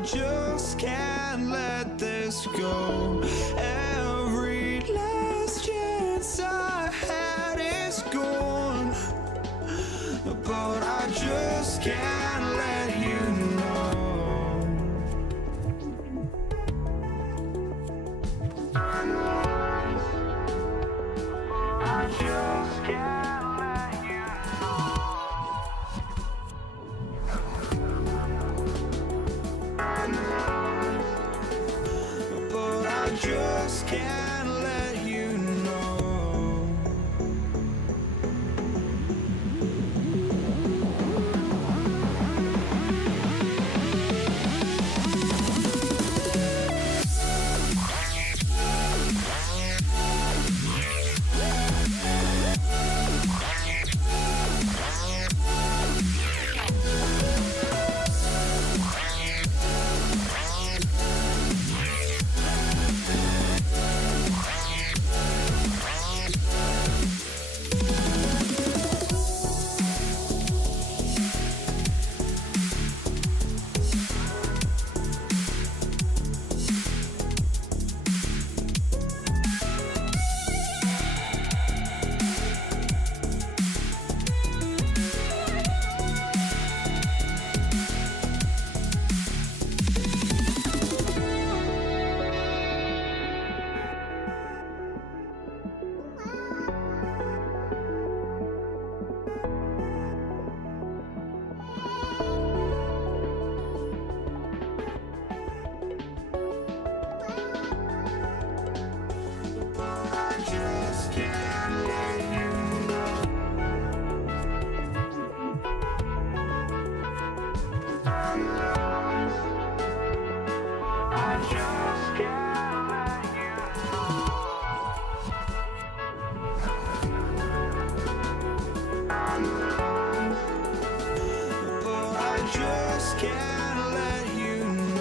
I just can't let this go. Every last chance I had is gone, but I just can't let you know. I just can't let you know. But I just can't let you know. Can't let you know.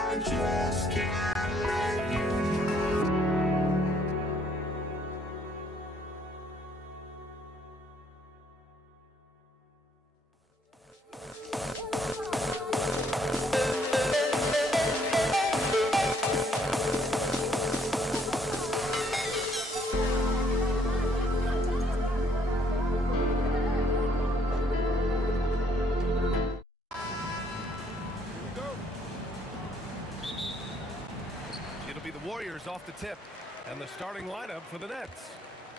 I just can't let you know. It'll be the Warriors off the tip, and the starting lineup for the Nets.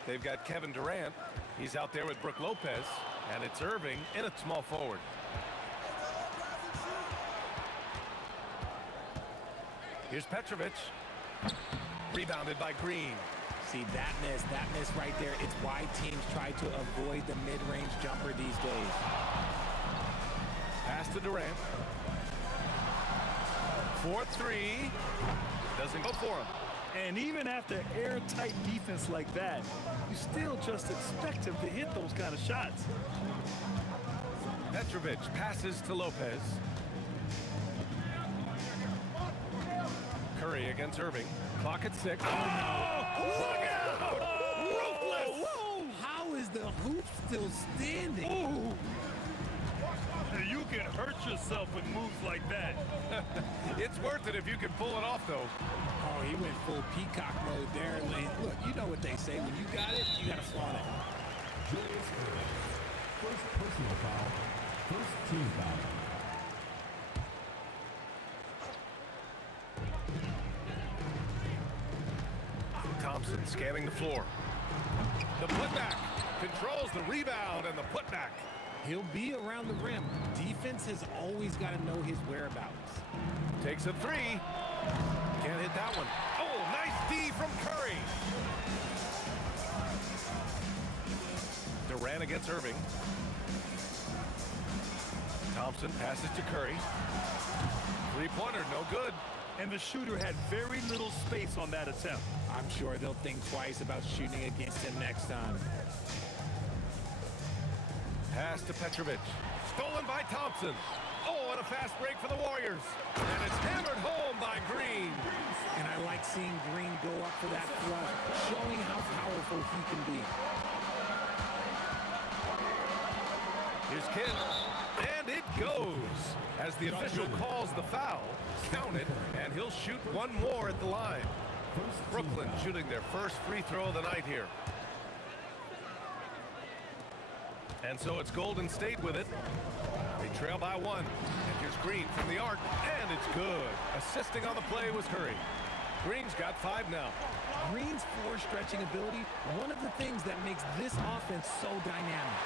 They've got Kevin Durant. He's out there with Brook Lopez, and it's Irving in at small forward. Here's Petrovic. Rebounded by Green. See, that miss right there, it's why teams try to avoid the mid-range jumper these days. Pass to Durant. 4-3. Doesn't go for him. And even after airtight defense like that, you still just expect him to hit those kind of shots. Petrovic passes to Lopez. Curry against Irving. Clock at 6. Oh, look out! Ruthless! How is the hoop still standing? You can hurt yourself with moves like that. It's worth it if you can pull it off, though. Oh, he went full peacock mode there. Look, you know what they say. When you got it, you got to flaunt it. Julius Erving. First personal foul. First team foul. Thompson scanning the floor. The putback controls the rebound and the putback. He'll be around the rim. Defense has always got to know his whereabouts. Takes a three. Can't hit that one. Oh, nice D from Curry. Durant against Irving. Thompson passes to Curry. Three-pointer, no good. And the shooter had very little space on that attempt. I'm sure they'll think twice about shooting against him next time. Pass to Petrovic. Stolen by Thompson. Oh, and a fast break for the Warriors. And it's hammered home by Green. And I like seeing Green go up for that flush, showing how powerful he can be. Here's Kidd. And it goes. As the official calls the foul, count it, and he'll shoot one more at the line. Brooklyn shooting their first free throw of the night here. And so it's Golden State with it. They trail by one. And here's Green from the arc, and it's good. Assisting on the play was Curry. Green's got 5 now. Green's floor stretching ability, one of the things that makes this offense so dynamic.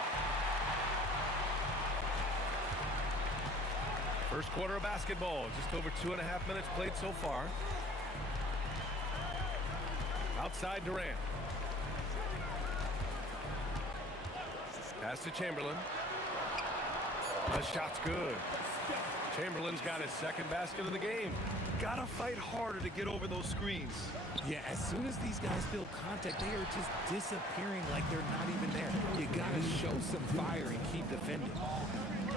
First quarter of basketball, just over 2.5 minutes played so far. Outside Durant. Pass to Chamberlain. The shot's good. Chamberlain's got his second basket of the game. Gotta fight harder to get over those screens. Yeah, as soon as these guys feel contact, they are just disappearing like they're not even there. You gotta show some fire and keep defending.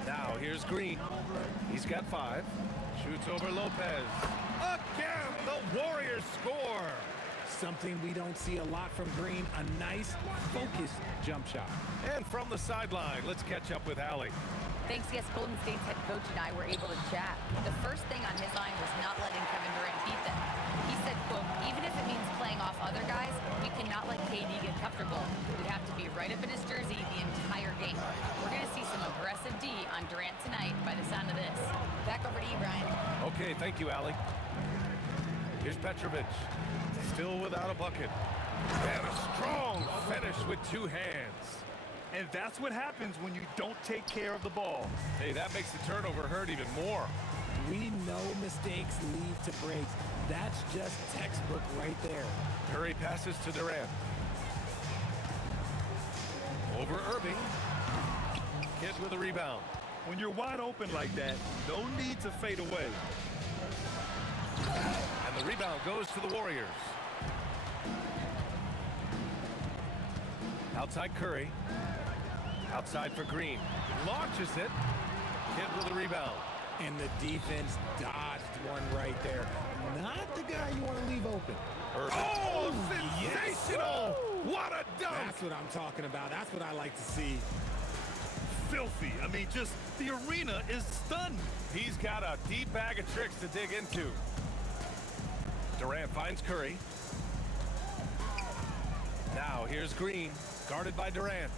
Now here's Green. He's got 5. Shoots over Lopez. Again, the Warriors score. Something we don't see a lot from Green, a nice, focused jump shot. And from the sideline, let's catch up with Allie. Thanks, yes, Golden State's head coach and I were able to chat. The first thing on his line was not letting Kevin Durant beat them. He said, quote, even if it means playing off other guys, we cannot let KD get comfortable. We have to be right up in his jersey the entire game. We're going to see some aggressive D on Durant tonight by the sound of this. Back over to you, Brian. Okay, thank you, Allie. Here's Petrovic. Still without a bucket. And a strong finish with 2 hands. And that's what happens when you don't take care of the ball. Hey, that makes the turnover hurt even more. We know mistakes lead to breaks. That's just textbook right there. Curry passes to Durant. Over Irving. Kidd with a rebound. When you're wide open like that, no need to fade away. And the rebound goes to the Warriors. Outside Curry. Outside for Green. Launches it. Kidd with a rebound. And the defense dodged one right there. Not the guy you want to leave open. Oh, sensational! Yes. What a dunk! That's what I'm talking about. That's what I like to see. Filthy. I mean, just the arena is stunned. He's got a deep bag of tricks to dig into. Durant finds Curry. Now here's Green, guarded by Durant.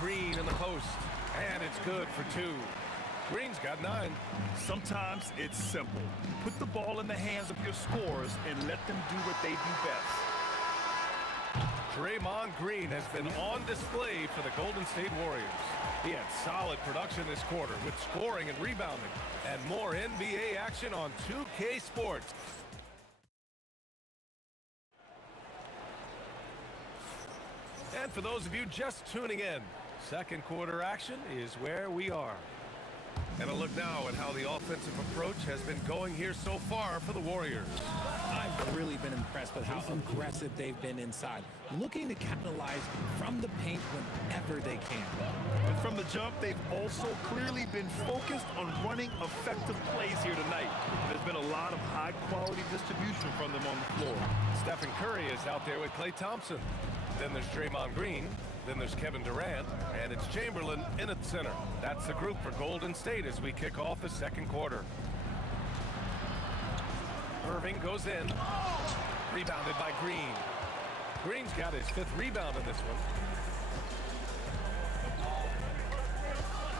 Green in the post, and it's good for 2. Green's got 9. Sometimes it's simple. Put the ball in the hands of your scorers and let them do what they do best. Draymond Green has been on display for the Golden State Warriors. He had solid production this quarter with scoring and rebounding, and more NBA action on 2K Sports. And for those of you just tuning in, second quarter action is where we are. And a look now at how the offensive approach has been going here so far for the Warriors. I've really been impressed with how aggressive they've been inside, looking to capitalize from the paint whenever they can. And from the jump, they've also clearly been focused on running effective plays here tonight. There's been a lot of high-quality distribution from them on the floor. Stephen Curry is out there with Klay Thompson. Then there's Draymond Green. Then there's Kevin Durant, and it's Chamberlain in at center. That's the group for Golden State as we kick off the second quarter. Irving goes in. Rebounded by Green. Green's got his 5th rebound in this one.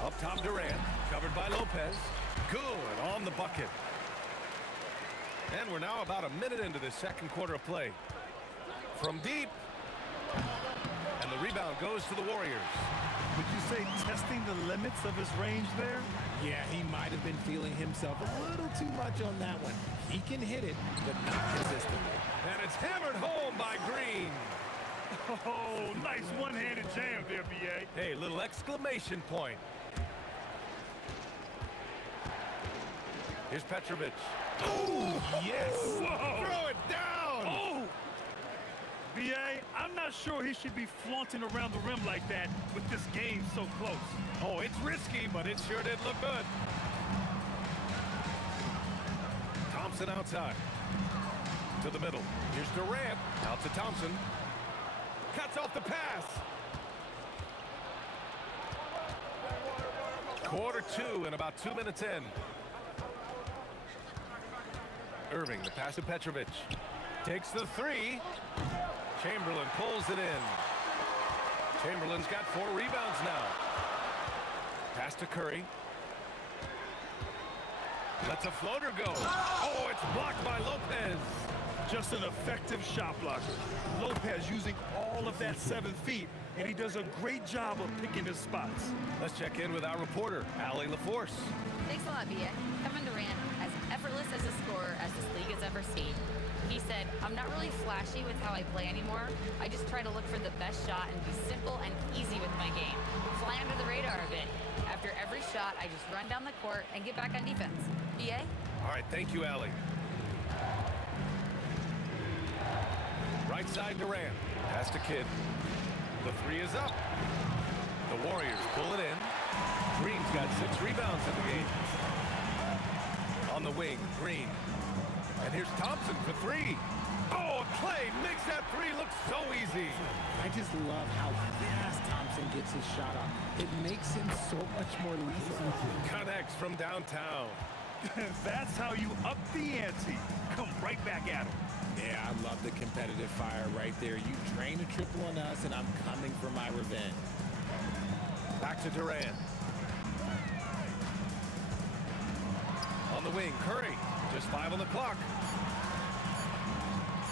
Up top, Durant, covered by Lopez. Good on the bucket. And we're now about a minute into the second quarter of play. From deep. And the rebound goes to the Warriors. Would you say testing the limits of his range there? Yeah, he might have been feeling himself a little too much on that one. He can hit it, but not consistently. And it's hammered home by Green. Oh, nice one-handed jam there, B.A. Hey, little exclamation point. Here's Petrovic. Oh, Yes! whoa. Throw it down! Oh! B.A., I'm not sure he should be flaunting around the rim like that with this game so close. Oh, it's risky, but it sure did look good. Thompson outside. To the middle. Here's Durant. Out to Thompson. Cuts off the pass. Quarter 2 and about 2 minutes in. Irving, the pass to Petrovic. Takes the 3. Chamberlain pulls it in. Chamberlain's got 4 rebounds now. Pass to Curry. Lets a floater go. Oh, it's blocked by Lopez. Just an effective shot blocker. Lopez using all of that 7 feet, and he does a great job of picking his spots. Let's check in with our reporter, Allie LaForce. Thanks a lot, B.A. Kevin Durant, as effortless as a scorer as this league has ever seen. He said, I'm not really flashy with how I play anymore. I just try to look for the best shot and be simple and easy with my game. Fly under the radar a bit. After every shot, I just run down the court and get back on defense. B.A.? All right, thank you, Allie. Right side Durant. Pass to Kidd. The 3 is up. The Warriors pull it in. Green's got 6 rebounds in the game. On the wing, Green. And here's Thompson for 3. Oh, Clay makes that 3 look so easy. I just love how fast Thompson gets his shot off. It makes him so much more lethal. Connects from downtown. That's how you up the ante. Come right back at him. Yeah, I love the competitive fire right there. You drain a triple on us, and I'm coming for my revenge. Back to Durant. On the wing, Curry. Just 5 on the clock.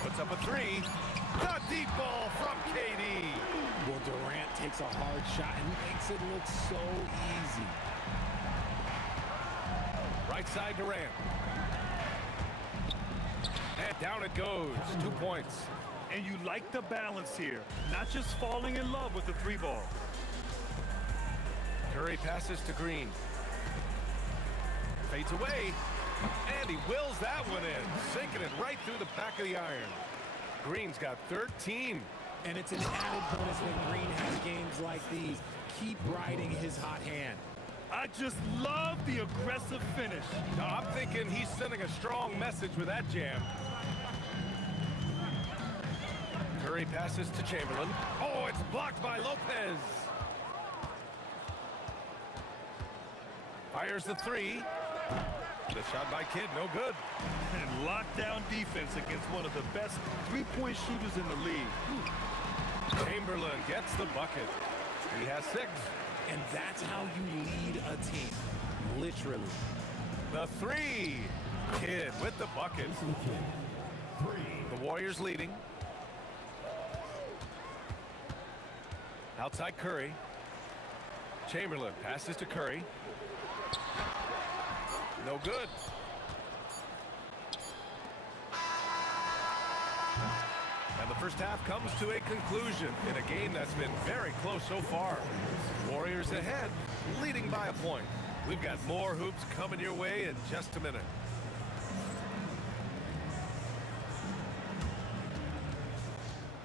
Puts up a 3. The deep ball from KD. Well, Durant takes a hard shot and makes it look so easy. Right side Durant. And down it goes. 2 points. And you like the balance here. Not just falling in love with the 3 ball. Curry passes to Green. Fades away. And he wills that one in. Sinking it right through the back of the iron. Green's got 13. And it's an added bonus when Green has games like these. Keep riding his hot hand. I just love the aggressive finish. No, I'm thinking he's sending a strong message with that jam. Curry passes to Chamberlain. Oh, it's blocked by Lopez. Fires the 3. The shot by Kidd, no good. And lockdown defense against one of the best 3-point shooters in the league. Chamberlain gets the bucket. He has 6. And that's how you lead a team. Literally. The 3. Kidd with the bucket. The Warriors leading. Outside Curry. Chamberlain passes to Curry. No good. And the first half comes to a conclusion in a game that's been very close so far. Warriors ahead, leading by a point. We've got more hoops coming your way in just a minute.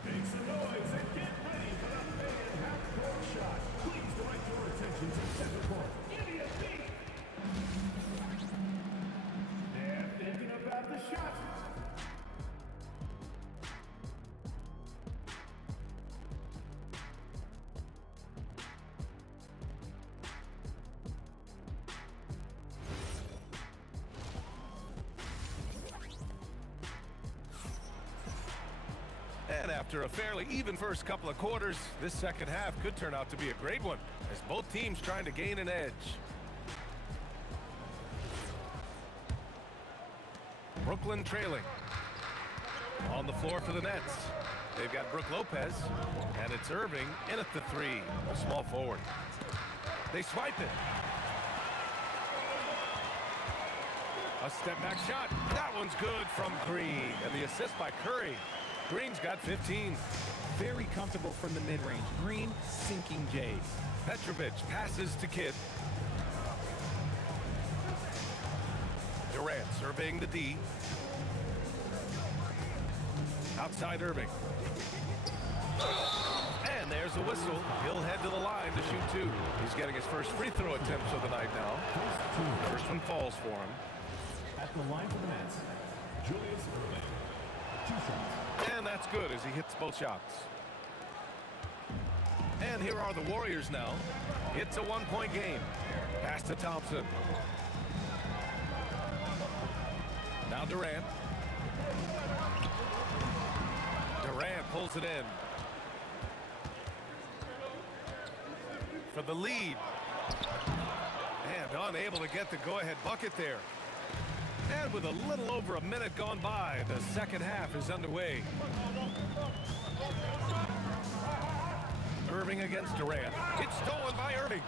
Make some noise and get ready for the main half-court shot. Please direct your attention to center court. Give me a beat. They're thinking about the shot. after a fairly even first couple of quarters, this second half could turn out to be a great one, as both teams trying to gain an edge. Brooklyn trailing. On the floor for the Nets. They've got Brook Lopez, and it's Irving in at the three, a small forward. They swipe it. A step-back shot. That one's good from Green. And the assist by Curry. Green's got 15. Very comfortable from the mid-range. Green sinking Jays. Petrovic passes to Kidd. Durant surveying the D. Outside Irving. And there's a whistle. He'll head to the line to shoot two. He's getting his first free throw attempts of the night now. First one falls for him. At the line for the Nets, Julius Irving. 2 shots. And that's good as he hits both shots. And here are the Warriors now. It's a one-point game. Pass to Thompson. Now Durant. Durant pulls it in. For the lead. And unable to get the go-ahead bucket there. And with a little over a minute gone by, the second half is underway. Irving against Durant. It's stolen by Irving.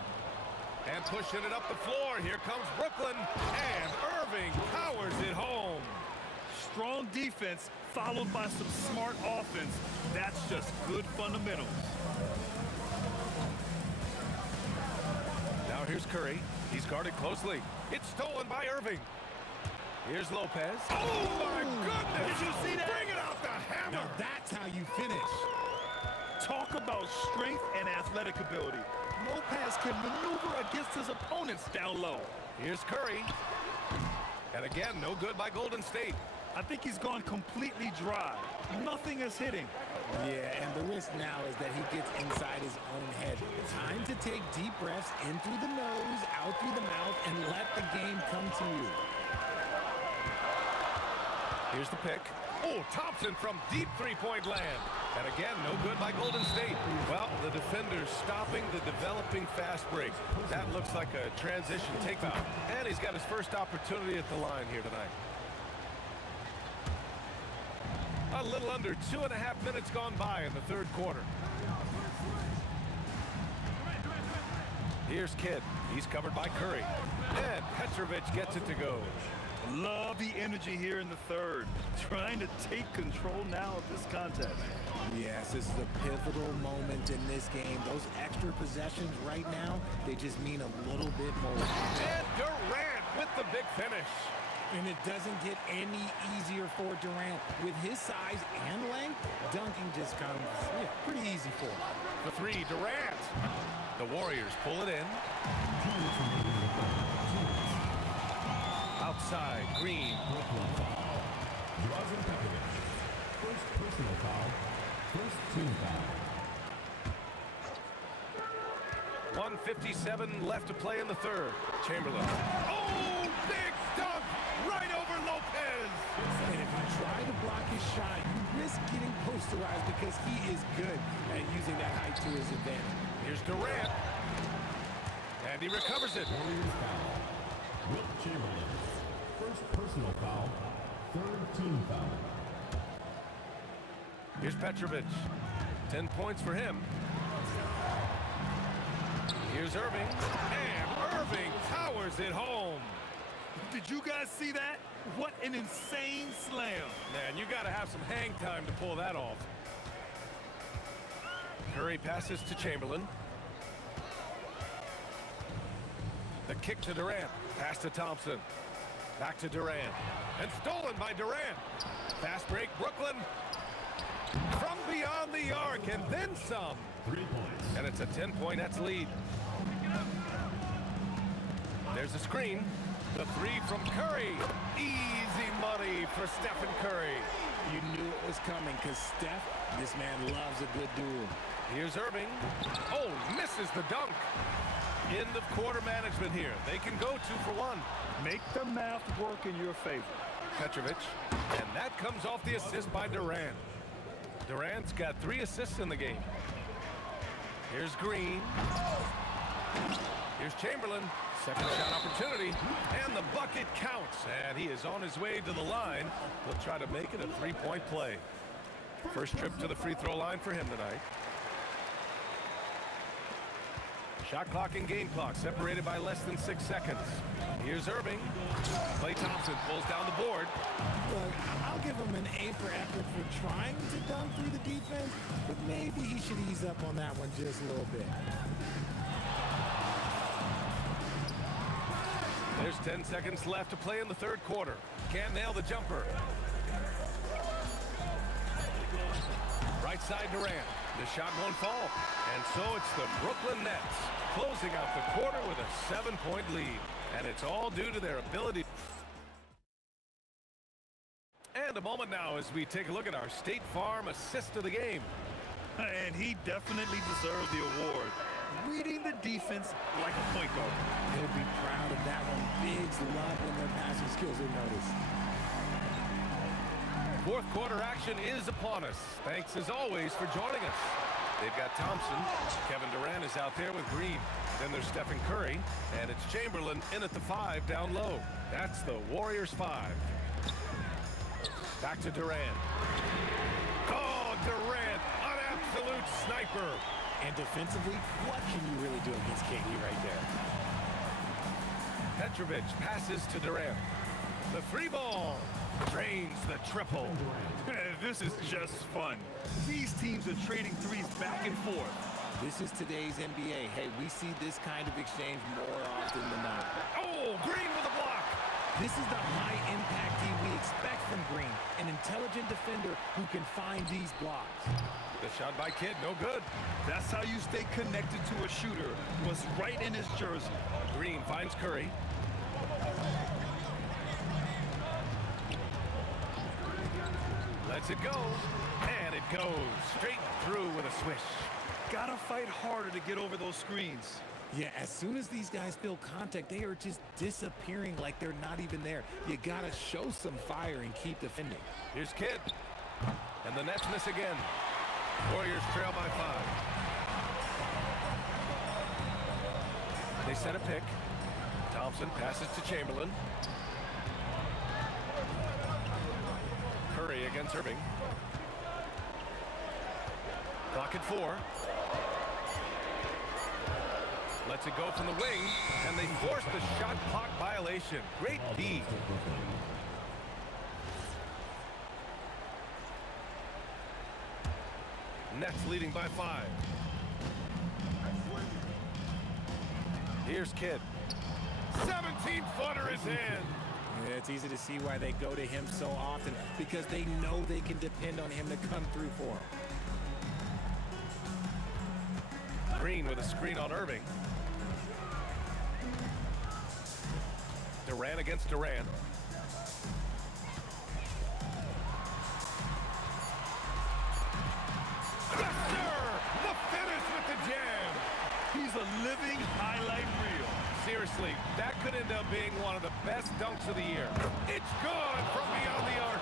And pushing it up the floor. Here comes Brooklyn. And Irving powers it home. Strong defense followed by some smart offense. That's just good fundamentals. Now here's Curry. He's guarded closely. It's stolen by Irving. Here's Lopez. Oh, my goodness! Did you see that? Bring it out the hammer! Now that's how you finish. Talk about strength and athletic ability. Lopez can maneuver against his opponents down low. Here's Curry. And again, no good by Golden State. I think he's gone completely dry. Nothing is hitting. Yeah, and the risk now is that he gets inside his own head. Time to take deep breaths in through the nose, out through the mouth, and let the game come to you. Here's the pick. Oh, Thompson from deep three-point land. And again, no good by Golden State. Well, the defender's stopping the developing fast break. That looks like a transition takeout. And he's got his first opportunity at the line here tonight. A little under 2.5 minutes gone by in the third quarter. Here's Kidd. He's covered by Curry. And Petrovic gets it to go. Love the energy here in the third. Trying to take control now of this contest. Yes, this is a pivotal moment in this game. Those extra possessions right now, they just mean a little bit more. And Durant with the big finish. And it doesn't get any easier for Durant. With his size and length, dunking just comes pretty easy for him. The three, Durant. The Warriors pull it in. Outside, Green. Drazen Petrovic. First personal foul. First team foul. 1:57 left to play in the third. Chamberlain. Oh, big dunk right over Lopez. And if you try to block his shot, you risk getting posterized because he is good at using that height to his advantage. Here's Durant. And he recovers it. Warriors foul. Wilt Chamberlain. First personal foul. Third team foul. Here's Petrovic. 10 points for him. Here's Irving. And Irving powers it home. Did you guys see that? What an insane slam. Man, you got to have some hang time to pull that off. Curry passes to Chamberlain. The kick to Durant. Pass to Thompson. Back to Durant. And stolen by Durant. Fast break, Brooklyn. From beyond the arc, and then some. 3 points. And it's a 10-point Nets lead. There's a screen. The three from Curry. Easy money for Stephen Curry. You knew it was coming because Steph, this man loves a good duel. Here's Irving. Oh, misses the dunk. End of quarter management here. They can go 2 for 1. Make the math work in your favor. Petrovic. And that comes off the assist by Durant. Durant's got 3 assists in the game. Here's Green. Here's Chamberlain. Second shot opportunity. And the bucket counts. And he is on his way to the line. He'll try to make it a 3-point play. First trip to the free throw line for him tonight. Shot clock and game clock separated by less than 6 seconds. Here's Irving. Klay Thompson pulls down the board. Look, I'll give him an A for effort for trying to dunk through the defense, but maybe he should ease up on that one just a little bit. There's 10 seconds left to play in the third quarter. Can't nail the jumper. Right side Durant. The shot won't fall. And so it's the Brooklyn Nets closing out the quarter with a 7-point lead. And it's all due to their ability. And a moment now as we take a look at our State Farm assist of the game. And he definitely deserved the award. Reading the defense like a point guard. He'll be proud of that one. Bigs love when their passing skills are noticed. Fourth quarter action is upon us. Thanks as always for joining us. They've got Thompson. Kevin Durant is out there with Green. Then there's Stephen Curry. And it's Chamberlain in at the 5 down low. That's the Warriors 5. Back to Durant. Oh, Durant, an absolute sniper. And defensively, what can you really do against KD right there? Petrovic passes to Durant. The free ball drains the triple. This is just fun. These teams are trading threes back and forth. This is today's NBA. Hey, we see this kind of exchange more often than not. Oh, Green with a block. This is the high-impact team we expect from Green, an intelligent defender who can find these blocks. The shot by Kidd, no good. That's how you stay connected to a shooter. Was right in his jersey. Green finds Curry. Lets it go. And it goes straight through with a swish. Gotta fight harder to get over those screens. Yeah, as soon as these guys feel contact, they are just disappearing like they're not even there. You gotta show some fire and keep defending. Here's Kidd. And the Nets miss again. Warriors trail by 5. They set a pick. Thompson passes to Chamberlain. Curry against Irving. Clock at 4. Lets it go from the wing, and they force the shot clock violation. Great D. Nets leading by 5. Here's Kidd. 17-footer is in. Yeah, it's easy to see why they go to him so often, because they know they can depend on him to come through for them. Green with a screen on Irving. Durant against Durant. Yes, sir! The finish with the jam. He's a living highlight reel. Seriously, that could end up being one of the best dunks of the year. It's good from beyond the arc.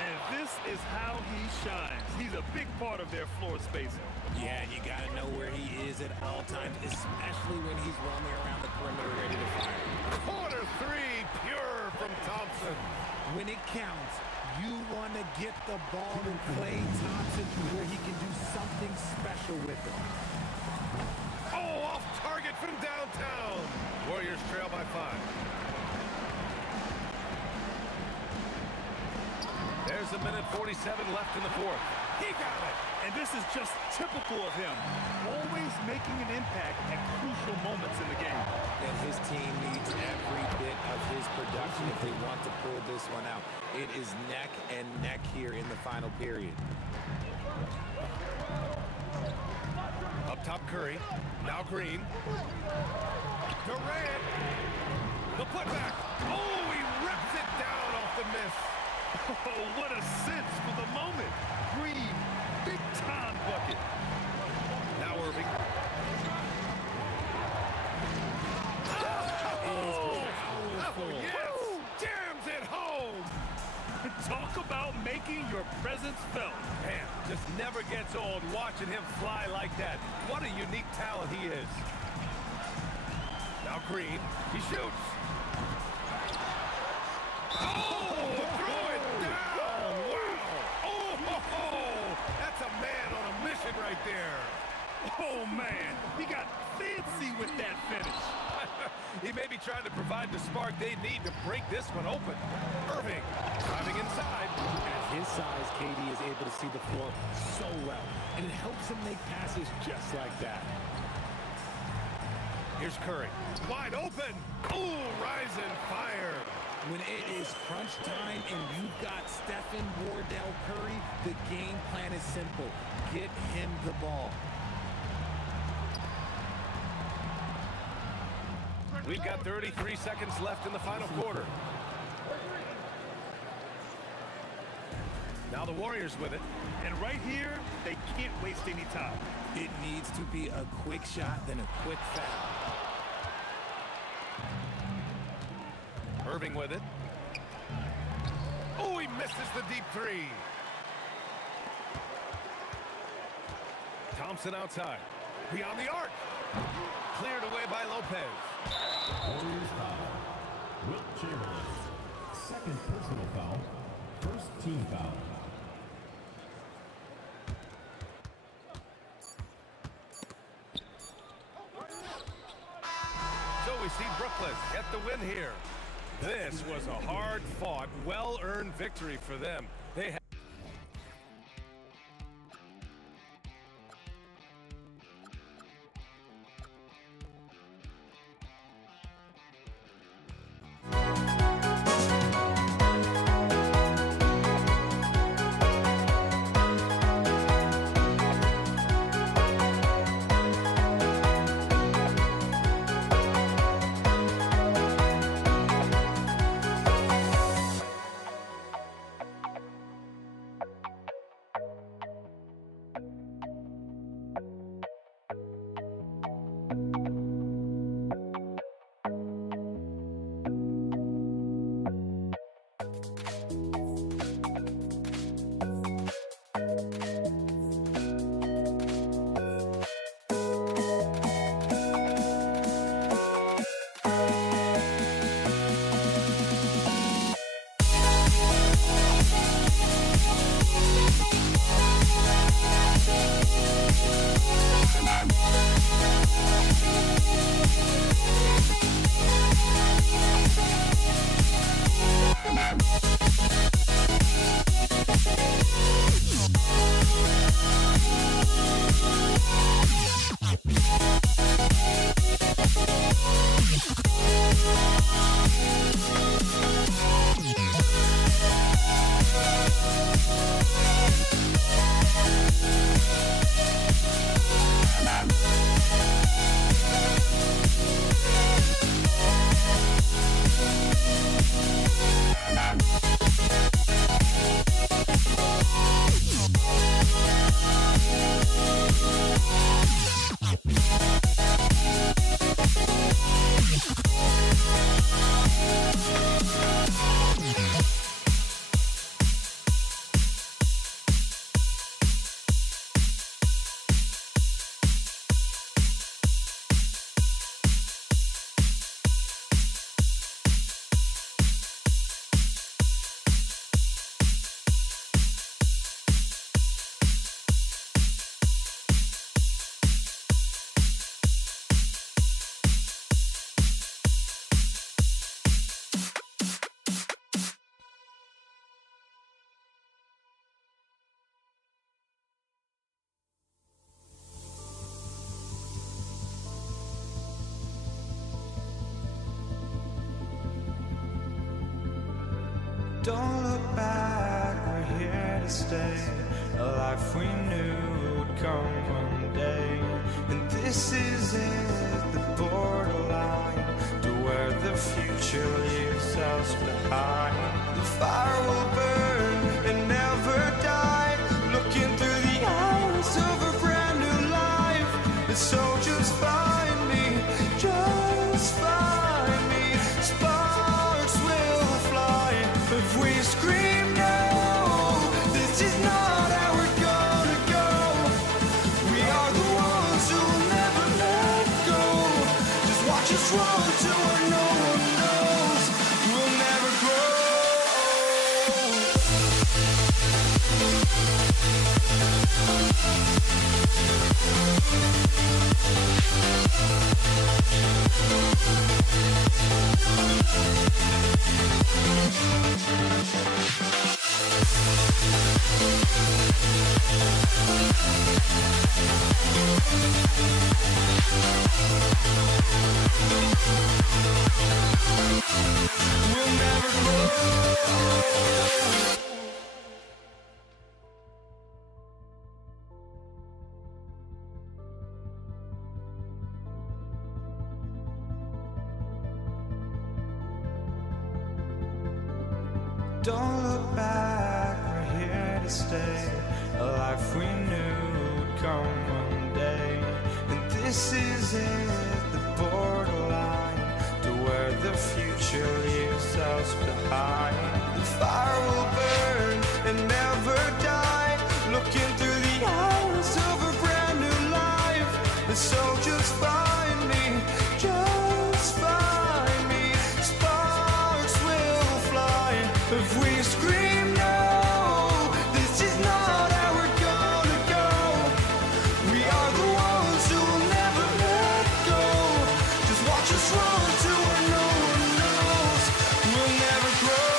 And this is how he shines. He's a big part of their floor spacing. Yeah, and you got to know where he is at all times, especially when he's roaming around the perimeter ready to fire. Quarter 3, pure from Thompson. When it counts, you want to get the ball to Klay Thompson where he can do something special with it. Oh, off target from downtown. Warriors trail by 5. There's a minute 47 left in the fourth. He got it. And this is just typical of him. Always making an impact at crucial moments in the game. And his team needs every bit of his production if they want to pull this one out. It is neck and neck here in the final period. Up top, Curry. Now Green. Durant. The putback. Oh, he rips it down off the miss. Oh, what a sense for the moment. Green, big time bucket. Now Irving. Oh, yes! Jams it home! Talk about making your presence felt. Man, just never never gets old watching him fly like that. What a unique talent he is. Now Green, he shoots. Oh, throw it down. Wow. Oh, that's a man on a mission right there. Oh, man, he got fancy with that finish. He may be trying to provide the spark they need to break this one open. Irving driving inside. At his size, KD is able to see the floor so well, and it helps him make passes just like that. Here's Curry, wide open. Oh, rising fire. When it is crunch time and you've got Stephen Wardell Curry, the game plan is simple. Get him the ball. We've got 33 seconds left in the final quarter. Now the Warriors with it. And right here, they can't waste any time. It needs to be a quick shot, then a quick foul. Irving with it. Oh, he misses the deep three. Thompson outside. Beyond the arc. Cleared away by Lopez. Warriors foul. Wilt Chamberlain. Second personal foul. First team foul. So we see Brooklyn get the win here. This was a hard-fought, well-earned victory for them. They have Don't look back, we're here to stay. A life we knew would come one day. And this is it, the borderline to where the future leaves us behind. The fire will burn and never die, looking through the eyes of a brand new life. And so just find me, just find me. Sparks will fly if we scream no. This is not how we're gonna go. us run to where no one knows. We'll never grow. We'll never grow. Don't look back, we're here to stay. A life we knew would come one day. And this is it, the borderline to where the future leaves us behind. The fire will burn and never die, looking through the eyes of a brand new life. And so just find me, just find me. Sparks will fly if we scream no. This is not how we're gonna go. We are the ones who will never let go. Just watch us run to where no one knows. We'll never grow.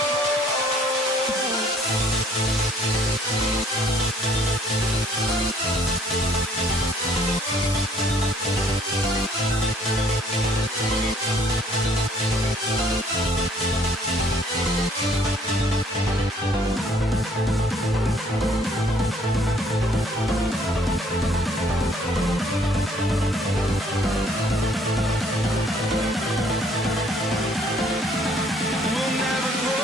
We'll never grow.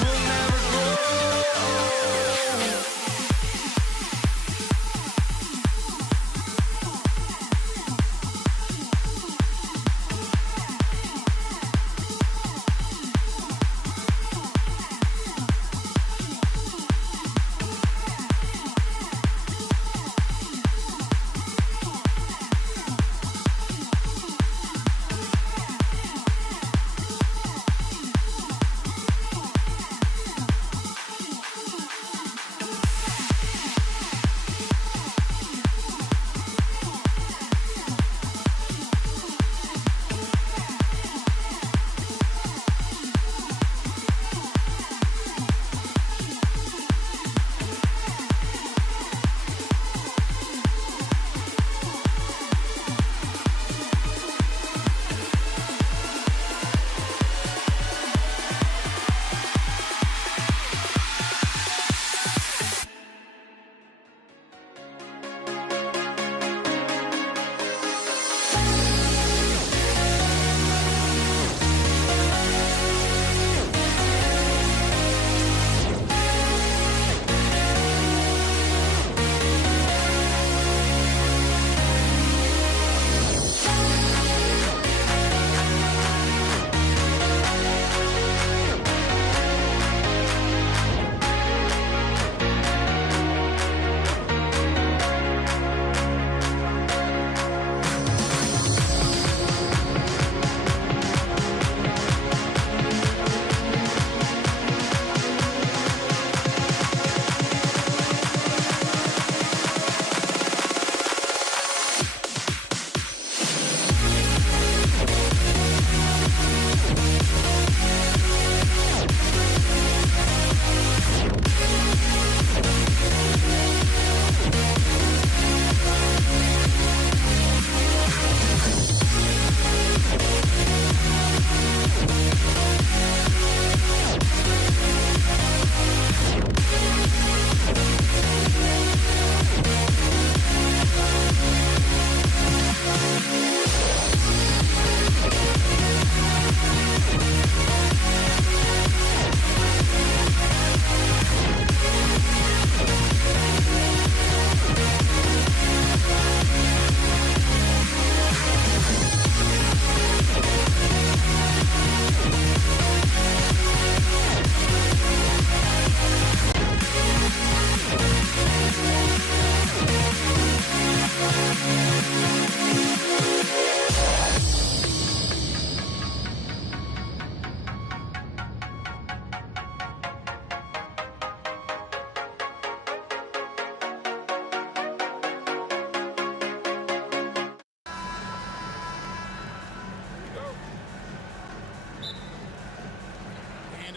We'll never grow.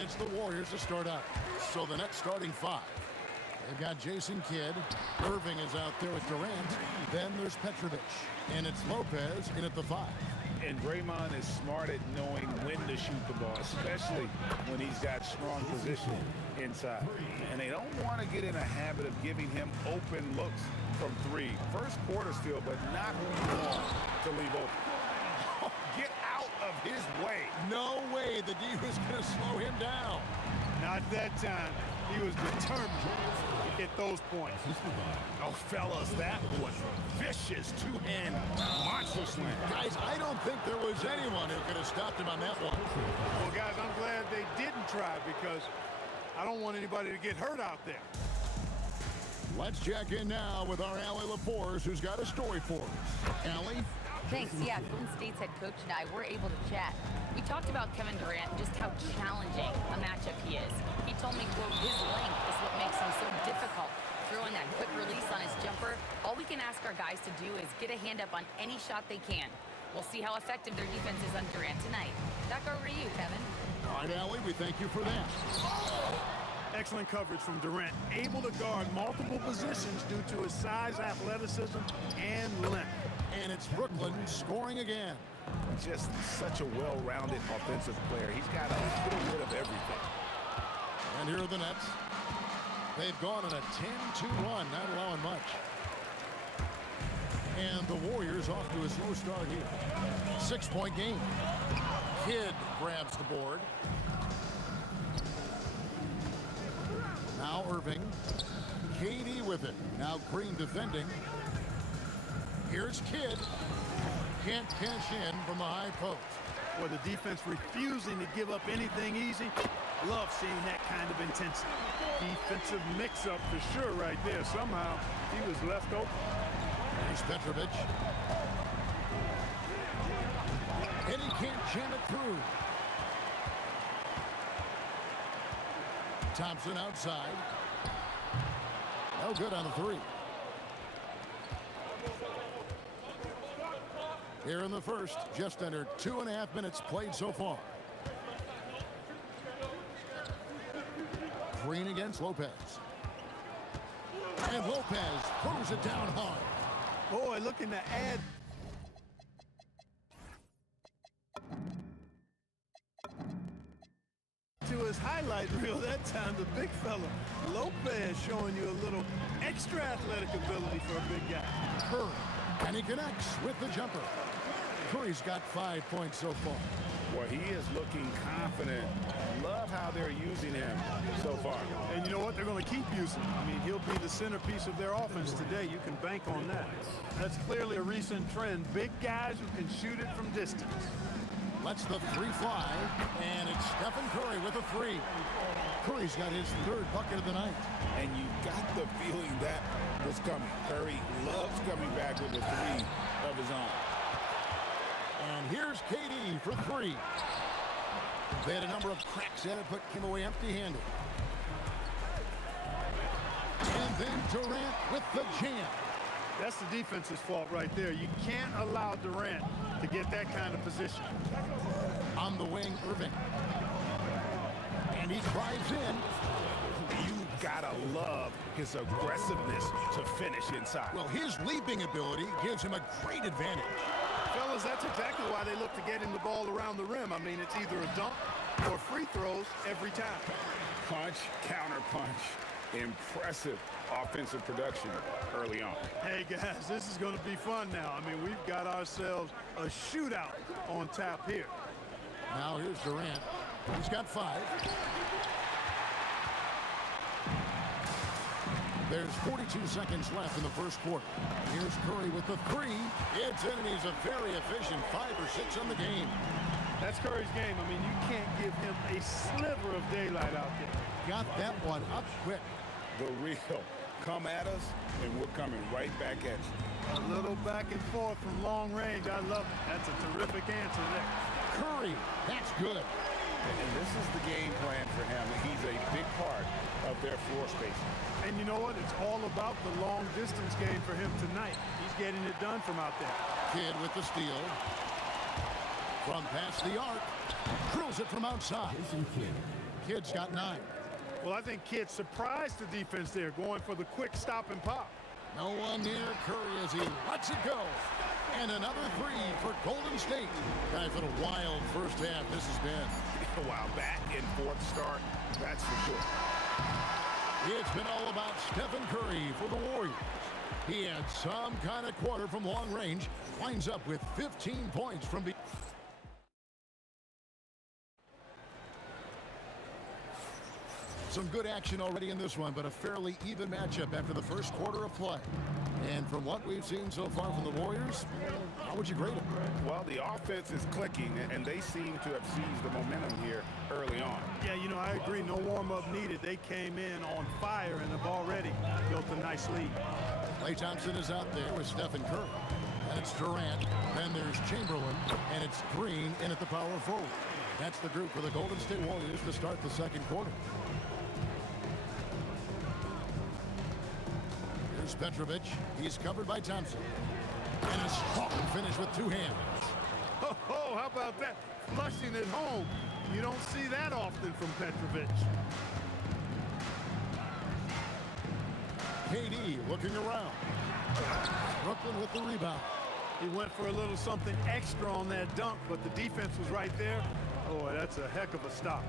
it's the Warriors to start out. So the next starting five. They've got Jason Kidd. Irving is out there with Durant. Then there's Petrovic. And it's Lopez in at the 5. And Draymond is smart at knowing when to shoot the ball, especially when he's got strong position inside. And they don't want to get in a habit of giving him open looks from 3. First quarter still, but not who you want to leave open. Get out of his way. No way the D was going to slow him down. Not that time. He was determined to get those points. Oh, fellas, that was a vicious two-hand monster slam. Guys, I don't think there was anyone who could have stopped him on that one. Well, guys, I'm glad they didn't try because I don't want anybody to get hurt out there. Let's check in now with our Allie LaForce, who's got a story for us. Allie? Thanks. Yeah, Golden State's head coach and I were able to chat. We talked about Kevin Durant and just how challenging a matchup he is. He told me, quote, his length is what makes him so difficult. Throwing that quick release on his jumper, all we can ask our guys to do is get a hand up on any shot they can. We'll see how effective their defense is on Durant tonight. Back over to you, Kevin. All right, Allie, we thank you for that. Excellent coverage from Durant. Able to guard multiple positions due to his size, athleticism, and length. And it's Brooklyn scoring again. Just such a well-rounded offensive player. He's got a little bit of everything. And here are the Nets. They've gone on a 10-2 run, not allowing much. And the Warriors off to a slow start here. 6-point game. Kidd grabs the board. Now Irving. KD with it. Now Green defending. Here's Kidd. Can't cash in from the high post. Or the defense refusing to give up anything easy. Love seeing that kind of intensity. Defensive mix-up for sure right there. Somehow he was left open. Here's Petrovic. And he can't jam it through. Thompson outside. No good on the 3. Here in the first, just under 2.5 minutes played so far. Green against Lopez. And Lopez throws it down hard. Boy, looking to add. To his highlight reel that time, the big fella. Lopez showing you a little extra athletic ability for a big guy. Curry, and he connects with the jumper. Curry's got 5 points so far. Well, he is looking confident. Love how they're using him so far. And you know what? They're going to keep using him. I mean, he'll be the centerpiece of their offense today. You can bank on that. That's clearly a recent trend. Big guys who can shoot it from distance. Lets the 3 fly, and it's Stephen Curry with a 3. Curry's got his 3rd bucket of the night. And you got the feeling that was coming. Curry loves coming back with a 3 of his own. And here's KD for 3. They had a number of cracks at it, but came away empty-handed. And then Durant with the jam. That's the defense's fault right there. You can't allow Durant to get that kind of position. On the wing, Irving. And he drives in. You gotta love his aggressiveness to finish inside. Well, his leaping ability gives him a great advantage. Fellas, that's exactly why they look to get him the ball around the rim. I mean, it's either a dunk or free throws every time. Punch, counter punch. Impressive offensive production early on. Hey, guys, this is going to be fun now. I mean, we've got ourselves a shootout on tap here. Now here's Durant. He's got 5. There's 42 seconds left in the first quarter. Here's Curry with the 3. It's in, and he's a very efficient 5 or 6 on the game. That's Curry's game. I mean, you can't give him a sliver of daylight out there. Got that one up quick. The real. Come at us, and we're coming right back at you. A little back and forth from long range. I love it. That's a terrific answer there. Curry, that's good. And this is the game plan for him. He's a big part of their floor spacing. And you know what? It's all about the long distance game for him tonight. He's getting it done from out there. Kidd with the steal. From past the arc. Drills it from outside. Jason Kidd, Kidd's got 9. Well, I think Kidd surprised the defense there, going for the quick stop and pop. No one near Curry as he lets it go. And another 3 for Golden State. Guys, what a wild first half this has been. Wow, back and forth start, that's for sure. It's been all about Stephen Curry for the Warriors. He had some kind of quarter from long range. Winds up with 15 points from... Some good action already in this one, but a fairly even matchup after the first quarter of play. And from what we've seen so far from the Warriors, how would you grade them? Well, the offense is clicking, and they seem to have seized the momentum here early on. Yeah, you know, I agree. No warm-up needed. They came in on fire and have already built a nice lead. Klay Thompson is out there with Stephen Curry. And it's Durant. Then there's Chamberlain. And it's Green in at the power forward. That's the group for the Golden State Warriors to start the second quarter. Here's Petrovic. He's covered by Thompson. And a strong finish with 2 hands. Oh, how about that? Flushing it home. You don't see that often from Petrovic. KD looking around. Brooklyn with the rebound. He went for a little something extra on that dunk, but the defense was right there. Oh, that's a heck of a stop.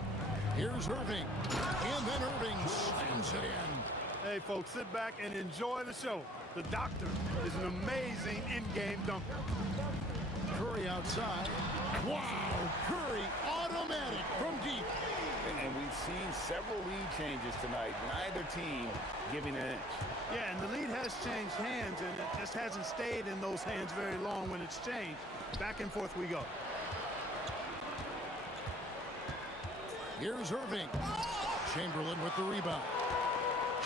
Here's Irving. And then Irving slams it in. Hey, folks, sit back and enjoy the show. The doctor is an amazing in-game dunker. Curry outside. Wow, Curry automatic from deep. And we've seen several lead changes tonight. Neither team giving an inch. Yeah, and the lead has changed hands, and it just hasn't stayed in those hands very long when it's changed. Back and forth we go. Here's Irving. Chamberlain with the rebound.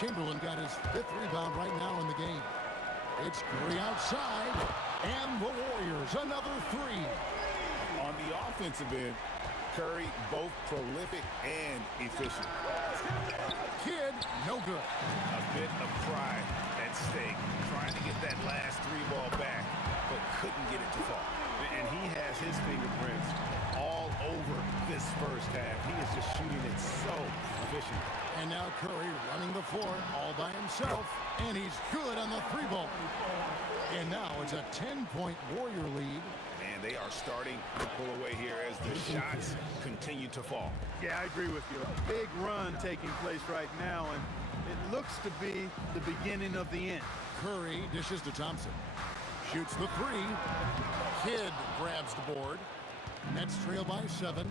Chamberlain got his 5th rebound right now in the game. It's Curry outside, and the Warriors another 3. On the offensive end, Curry both prolific and efficient. Kidd, no good. A bit of pride at stake, trying to get that last 3-ball back, but couldn't get it to fall. And he has his fingerprints all over this first half. He is just shooting it so efficient. And now Curry running the floor all by himself, and he's good on the 3-ball. And now it's a 10-point Warrior lead. And they are starting to pull away here as the shots continue to fall. Yeah, I agree with you. A big run taking place right now, and it looks to be the beginning of the end. Curry dishes to Thompson. Shoots the 3. Kidd grabs the board. Nets trail by 7.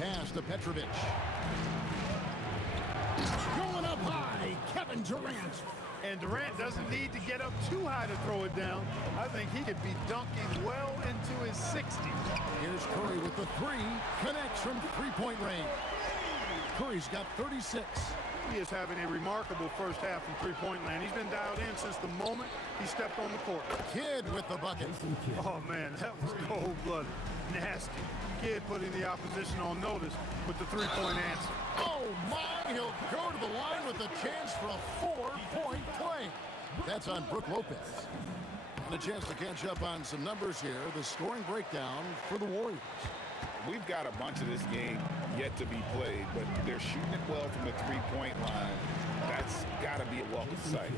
Pass to Petrovic. Going up high, Kevin Durant. And Durant doesn't need to get up too high to throw it down. I think he could be dunking well into his 60s. Here's Curry with the 3. Connects from 3-point range. Curry's got 36. He is having a remarkable first half from 3-point land. He's been dialed in since the moment he stepped on the court. Kidd with the bucket. Oh, man, that was cold-blooded. Nasty. Kidd putting the opposition on notice with the 3-point answer. Oh, my! He'll go to the line with a chance for a 4-point play. That's on Brook Lopez. And a chance to catch up on some numbers here. The scoring breakdown for the Warriors. We've got a bunch of this game yet to be played, but they're shooting it well from the 3-point line. That's got to be a welcome sight.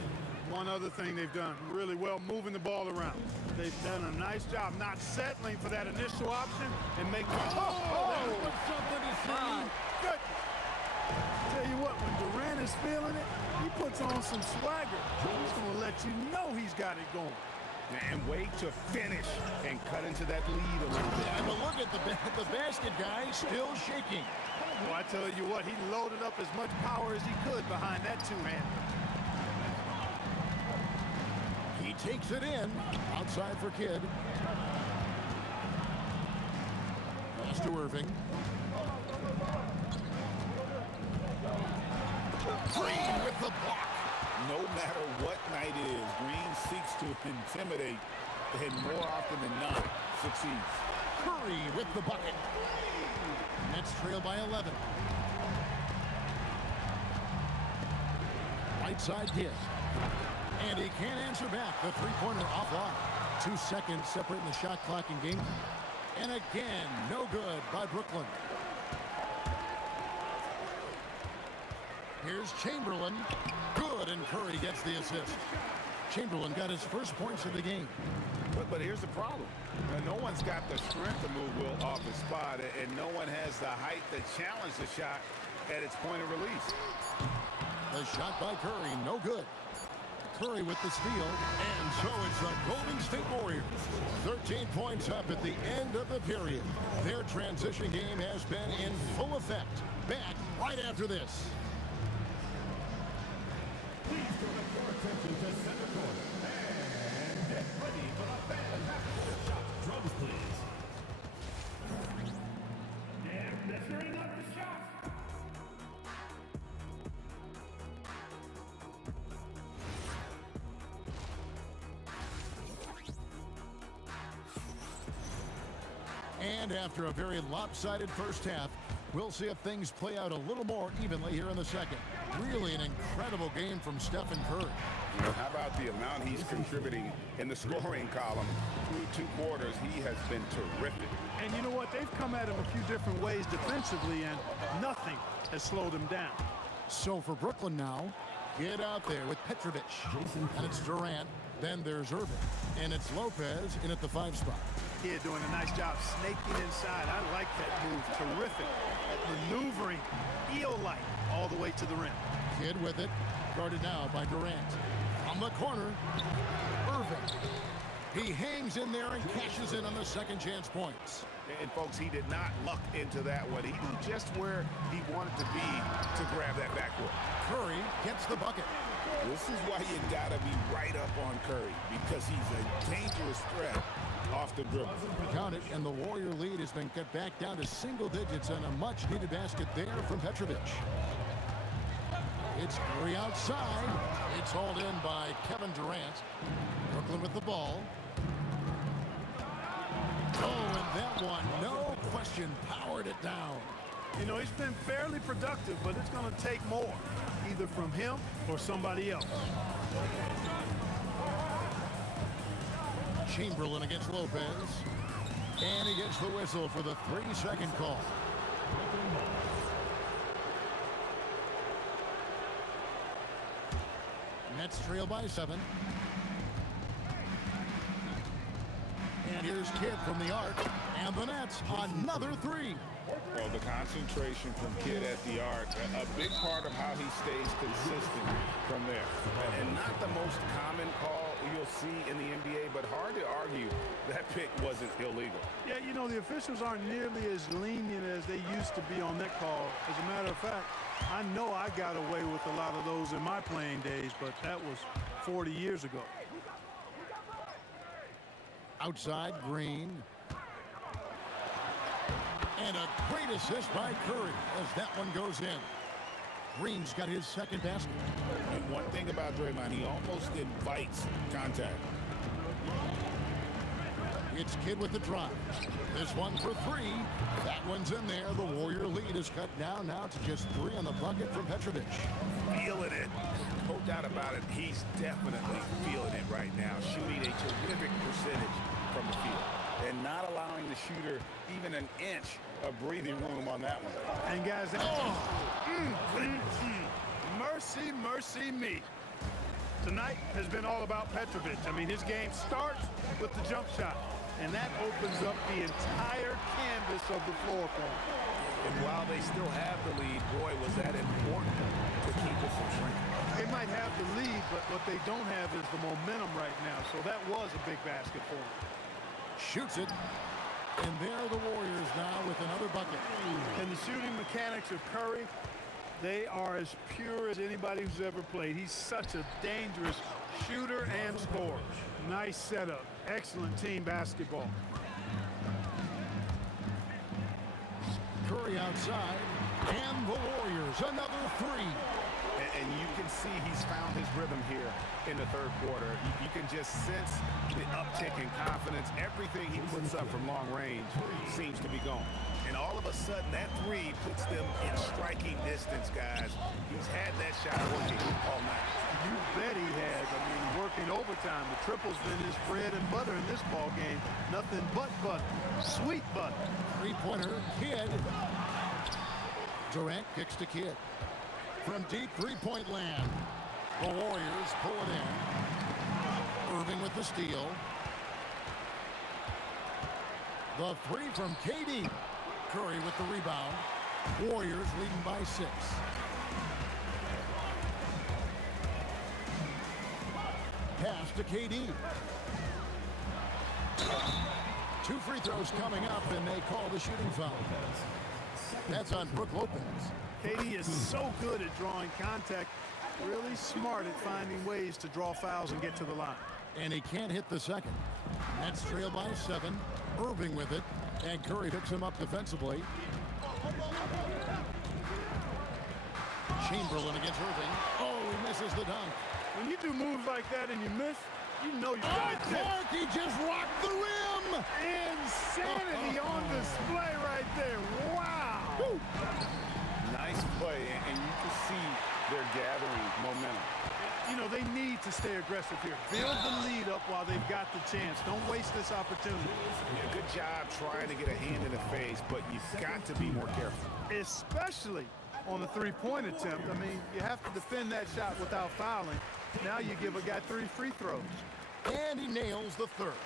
One other thing they've done really well, moving the ball around. They've done a nice job not settling for that initial option and making... That was something to see. Good. Tell you what, when Durant is feeling it, he puts on some swagger. He's going to let you know he's got it going. And wait to finish and cut into that lead a little bit. And look at the basket guy still shaking. Well, I tell you what, he loaded up as much power as he could behind that 2-hand. He takes it in. Outside for Kidd. Pass to Irving. Green with the block. No matter what night is, Green seeks to intimidate, and more often than not, succeeds. Curry with the bucket. Nets trail by 11. Right side Kidd. And he can't answer back. The 3-pointer offline. 2 seconds separating the shot clock and game. And again, no good by Brooklyn. Here's Chamberlain. Good, and Curry gets the assist. Chamberlain got his first points of the game. But here's the problem. No one's got the strength to move Will off his spot, and no one has the height to challenge the shot at its point of release. The shot by Curry, no good. Curry with the steal, and so it's the Golden State Warriors. 13 points up at the end of the period. Their transition game has been in full effect. Back right after this. Please turn up your attention to center court. And get ready for the fantastic shot. Drums, please. And measuring up the shot. And after a very lopsided first half, we'll see if things play out a little more evenly here in the second. Really an incredible game from Stephen Curry. How about the amount he's contributing in the scoring column? Through 2 quarters, he has been terrific. And you know what? They've come at him a few different ways defensively, and nothing has slowed him down. So for Brooklyn now, get out there with Petrovic. And it's Durant. Then there's Irving. And it's Lopez in at the 5 spot. Here doing a nice job snaking inside. I like that move. Terrific. That maneuvering, eel-like, all the way to the rim. Kidd with it. Guarded now by Durant. From the corner, Irving. He hangs in there and cashes in on the second chance points. And folks, he did not luck into that one. He knew just where he wanted to be to grab that backboard. Curry gets the bucket. This is why you gotta be right up on Curry, because he's a dangerous threat off the dribble. Count it, and the Warrior lead has been cut back down to single digits, and a much-needed basket there from Petrovic. It's Curry outside. It's hauled in by Kevin Durant. Brooklyn with the ball. Oh, and that one, no question, powered it down. You know, he's been fairly productive, but it's going to take more, either from him or somebody else. Chamberlain against Lopez. And he gets the whistle for the 3-second call. Nets trail by 7. And here's Kidd from the arc. And the Nets, another 3. Well, the concentration from Kidd at the arc, a big part of how he stays consistent from there. And not the most common call you'll see in the NBA, but hard to argue that pick wasn't illegal. Yeah, you know, the officials aren't nearly as lenient as they used to be on that call. As a matter of fact, I know I got away with a lot of those in my playing days, but that was 40 years ago. Outside, Green. And a great assist by Curry as that one goes in. Green's got his second basket. And one thing about Draymond, he almost invites contact. It's Kidd with the drive. This one for 3. That one's in there. The Warrior lead is cut down now to just 3 on the bucket from Petrovic. Feeling it. No doubt about it. He's definitely feeling it right now. Shooting a terrific percentage from the field. And not allowing the shooter even an inch of breathing room on that one. And guys, mercy, mercy me. Tonight has been all about Petrovic. I mean, his game starts with the jump shot, and that opens up the entire canvas of the floor for him. And while they still have the lead, boy, was that important to keep it from shrinking. They might have the lead, but what they don't have is the momentum right now. So that was a big basket for him. Shoots it. And there are the Warriors now with another bucket. And the shooting mechanics of Curry, they are as pure as anybody who's ever played. He's such a dangerous shooter and scorer. Nice setup. Excellent team basketball. Curry outside. And the Warriors, another 3. And you can see he's found his rhythm here in the third quarter. You can just sense the uptick in confidence. Everything he puts up from long range seems to be gone. And all of a sudden, that 3 puts them in striking distance, guys. He's had that shot working all night. You bet he has. I mean, working overtime to triple's been his bread and butter in this ball game. Nothing but butter. Sweet butter. Three-pointer, Kidd. Durant kicks to Kidd. From deep three-point land, the Warriors pull it in. Irving with the steal. The three from KD. Curry with the rebound. Warriors leading by 6. Pass to KD. 2 free throws coming up, and they call the shooting foul. That's on Brook Lopez. KD is so good at drawing contact, really smart at finding ways to draw fouls and get to the line. And he can't hit the second. Nets trail by 7. Irving with it, and Curry picks him up defensively. Chamberlain against Irving. Oh, he misses the dunk. When you do moves like that and you miss, you know you got it. Clark, he just rocked the rim. Insanity on display right there. Wow. Woo. Nice play, and you can see they're gathering momentum. You know, they need to stay aggressive here. Build the lead up while they've got the chance. Don't waste this opportunity. Yeah, good job trying to get a hand in the face, but you've got to be more careful. Especially on the three-point attempt. I mean, you have to defend that shot without fouling. Now you give a guy 3 free throws. And he nails the third.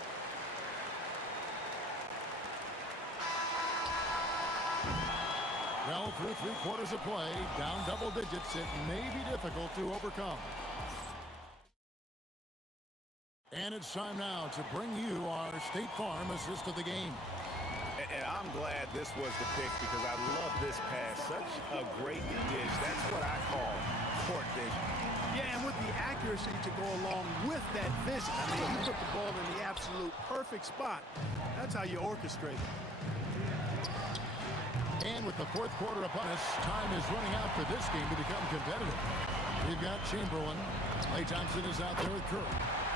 Well, through 3 quarters of play, down double digits, it may be difficult to overcome. And it's time now to bring you our State Farm assist of the game. And I'm glad this was the pick because I love this pass. Such a great dish. That's what I call court vision. Yeah, and with the accuracy to go along with that vision. I mean, you put the ball in the absolute perfect spot. That's how you orchestrate it. And with the 4th quarter upon us, time is running out for this game to become competitive. We've got Chamberlain. Klay Thompson is out there with Curry.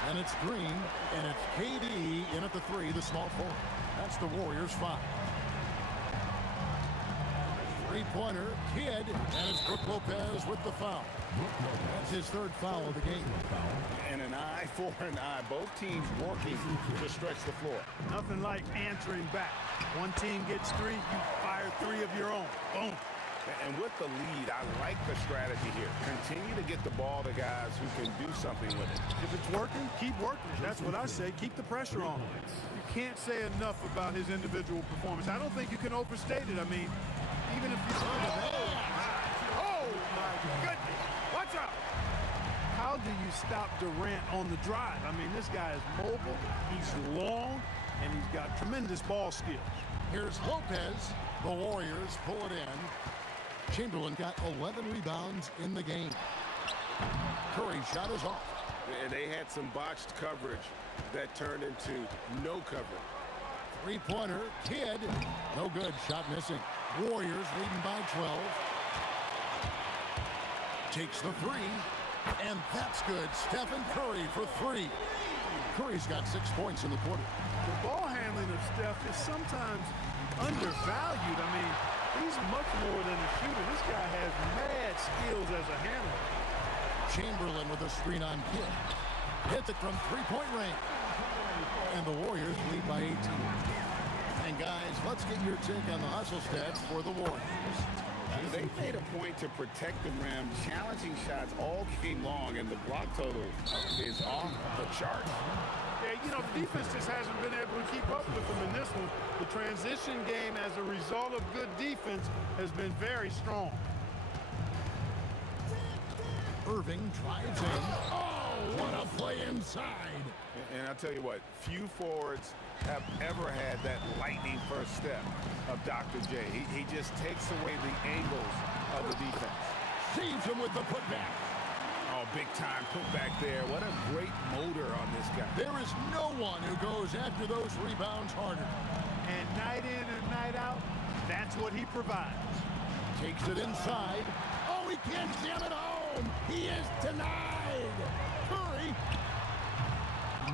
And it's Green, and it's KD in at the 3, the small forward. That's the Warriors' 5. Three-pointer, Kidd, and it's Brook Lopez with the foul. That's his 3rd foul of the game. And an eye for an eye. Both teams working to stretch the floor. Nothing like answering back. One team gets 3, you fire 3 of your own. Boom. And with the lead, I like the strategy here. Continue to get the ball to guys who can do something with it. If it's working, keep working. That's what I say. Keep the pressure on. You can't say enough about his individual performance. I don't think you can overstate it. I mean, even if you... Oh, my goodness. Watch out. How do you stop Durant on the drive? I mean, this guy is mobile. He's long, and he's got tremendous ball skills. Here's Lopez. The Warriors pull it in. Chamberlain got 11 rebounds in the game. Curry shot is off. And they had some botched coverage that turned into no coverage. Three-pointer, Kidd. No good, shot missing. Warriors leading by 12. Takes the 3. And that's good. Stephen Curry for 3. Curry's got 6 points in the quarter. The ball handling of Steph is sometimes undervalued. I mean, he's much more than a shooter. This guy has mad skills as a handler. Chamberlain with a screen on Kidd. Hits it from 3-point range. And the Warriors lead by 18. And guys, let's get your take on the hustle stats for the Warriors. They made a point to protect the rim, challenging shots all game long, and the block total is off the chart. Yeah, you know, the defense just hasn't been able to keep up with them in this one. The transition game, as a result of good defense, has been very strong. Irving drives in. Oh, what a play inside. And I'll tell you what, few forwards have ever had that lightning first step of Dr. J. He just takes away the angles of the defense. Saves him with the putback. Oh, big time putback there. What a great motor on this guy. There is no one who goes after those rebounds harder. And night in and night out, that's what he provides. Takes it inside. Oh, he can't jam it home. He is denied. Curry.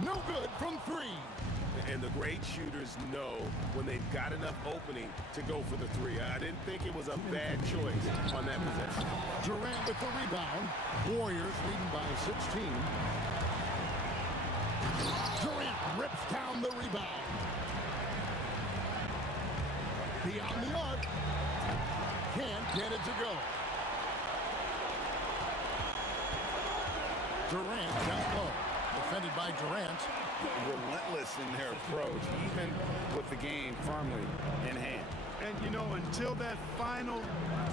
No good from 3. And the great shooters know when they've got enough opening to go for the 3. I didn't think it was a bad choice on that possession. Durant with the rebound. Warriors leading by 16. Beyond the arc. Can't get it to go. Durant down low. Defended by Durant. Relentless in their approach, even with the game firmly in hand. And, you know, until that final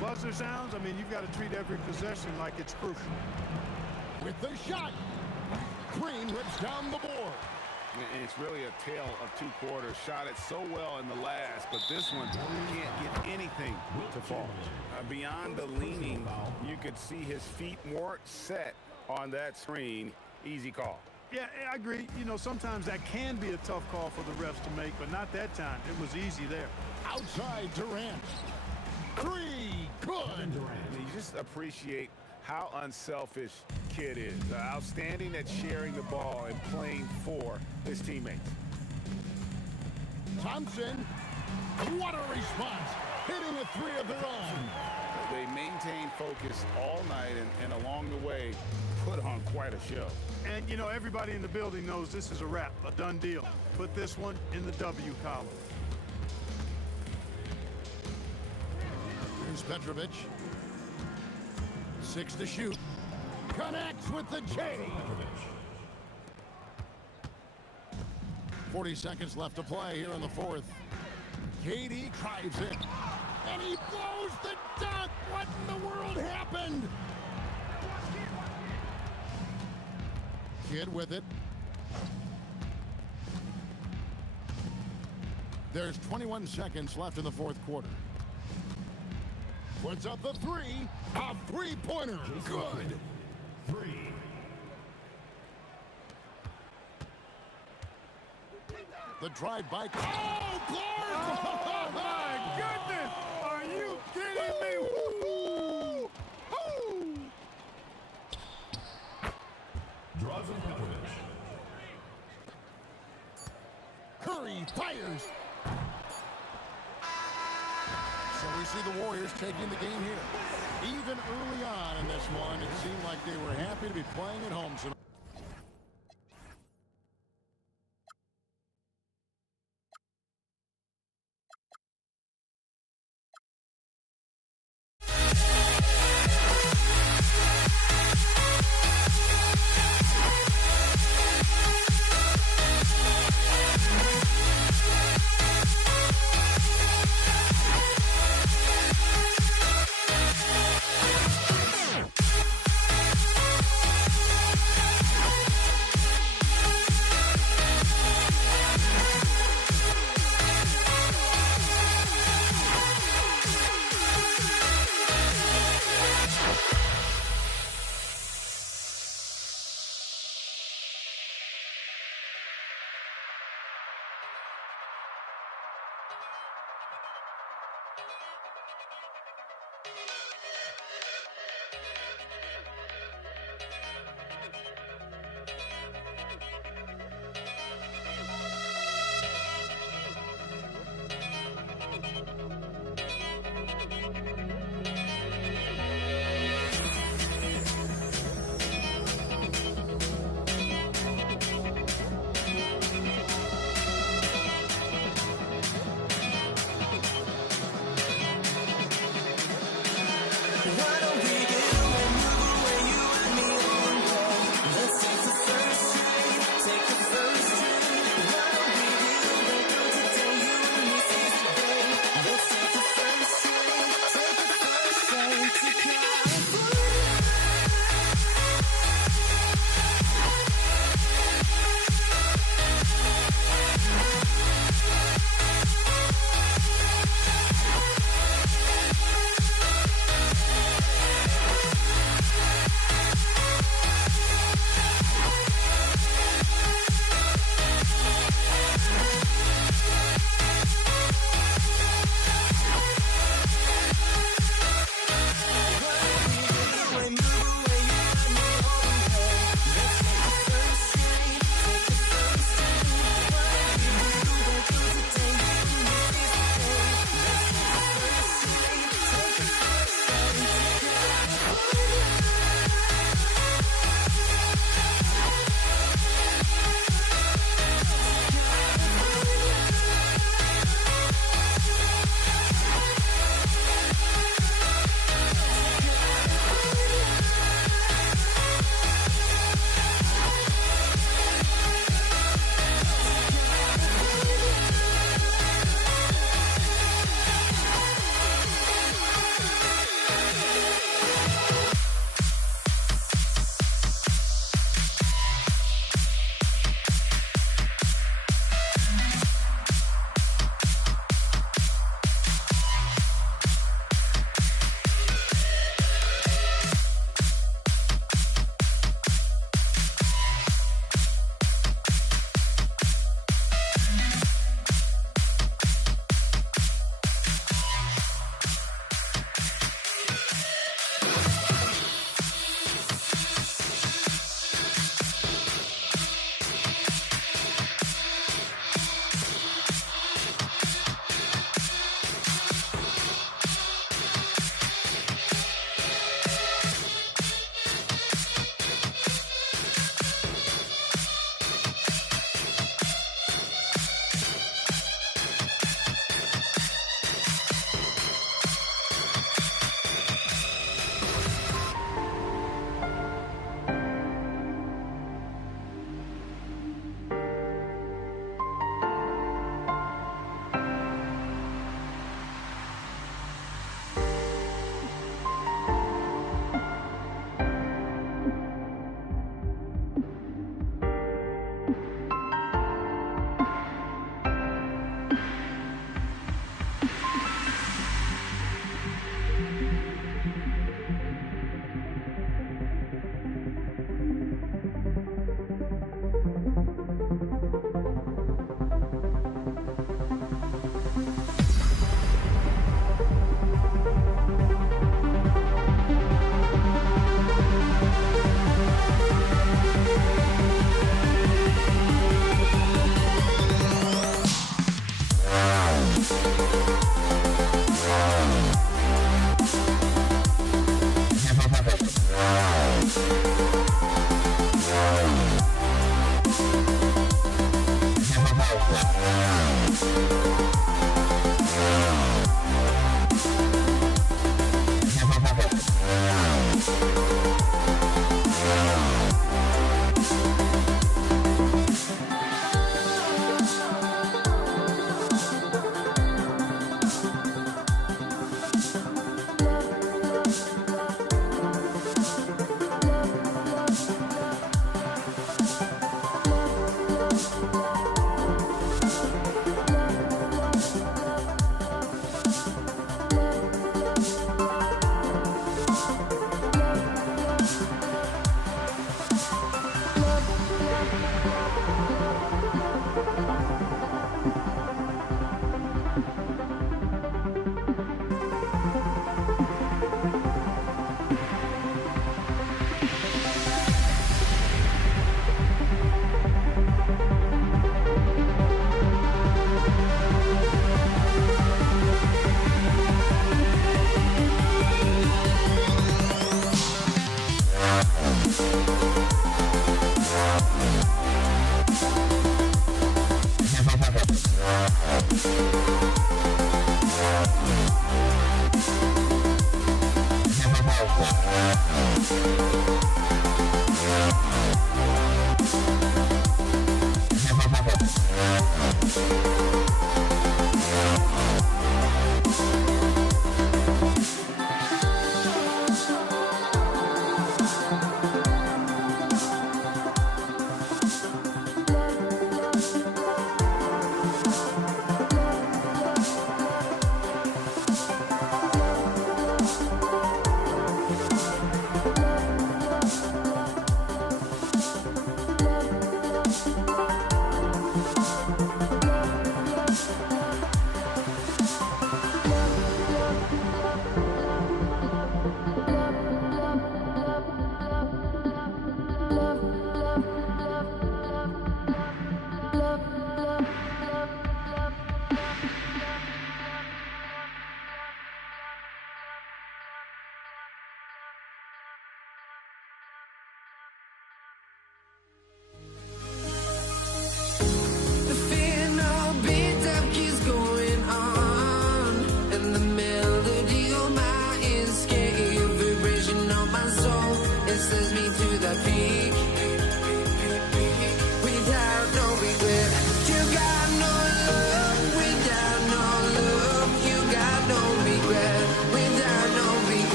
buzzer sounds, I mean, you've got to treat every possession like it's crucial. With the shot. Green rips down the board. And it's really a tale of two quarters. Shot it so well in the last, but this one can't get anything to fall. Beyond the leaning, you could see his feet more set on that screen. Easy call. Yeah, I agree. You know, sometimes that can be a tough call for the refs to make, but not that time. It was easy there. Outside Durant. Three. Good. And you just appreciate how unselfish Kid is. Outstanding at sharing the ball and playing for his teammates. Thompson. What a response. Hitting a three of their own. They maintain focus all night and along the way put on quite a show. And, you know, everybody in the building knows this is a wrap, a done deal. Put this one in the W column. Here's Petrovic. 6 to shoot. Connects with the J. 40 seconds left to play here in the fourth. KD drives it. And he blows the dunk. What in the world happened? Kid with it. There's 21 seconds left in the fourth quarter. Puts up the three. A three-pointer. Good. 3. The drive by. Oh, Clark! Oh, my goodness! Are you kidding me? Woo-hoo! Woo! Draws and Petrovic. Curry fires. So we see the Warriors taking the game here. Even early on in this one, it seemed like they were happy to be playing at home tonight.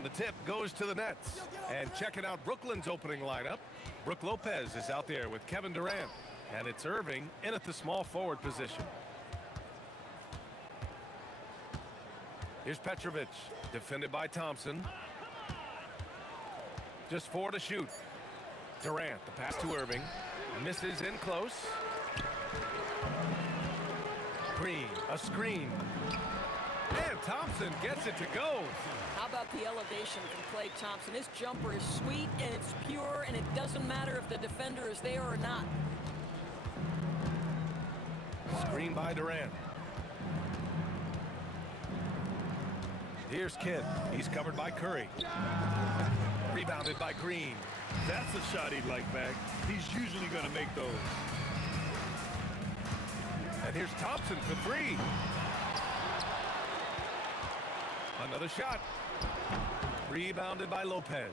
And the tip goes to the Nets. And checking out Brooklyn's opening lineup. Brook Lopez is out there with Kevin Durant. And it's Irving in at the small forward position. Here's Petrovic, defended by Thompson. Just 4 to shoot. Durant, the pass to Irving. Misses in close. Green, a screen. And Thompson gets it to go. How about the elevation from Klay Thompson? His jumper is sweet and it's pure, and it doesn't matter if the defender is there or not. Screen by Durant. Here's Kidd. He's covered by Curry. Rebounded by Green. That's a shot he'd like back. He's usually going to make those. And here's Thompson for 3. Another shot. Rebounded by Lopez.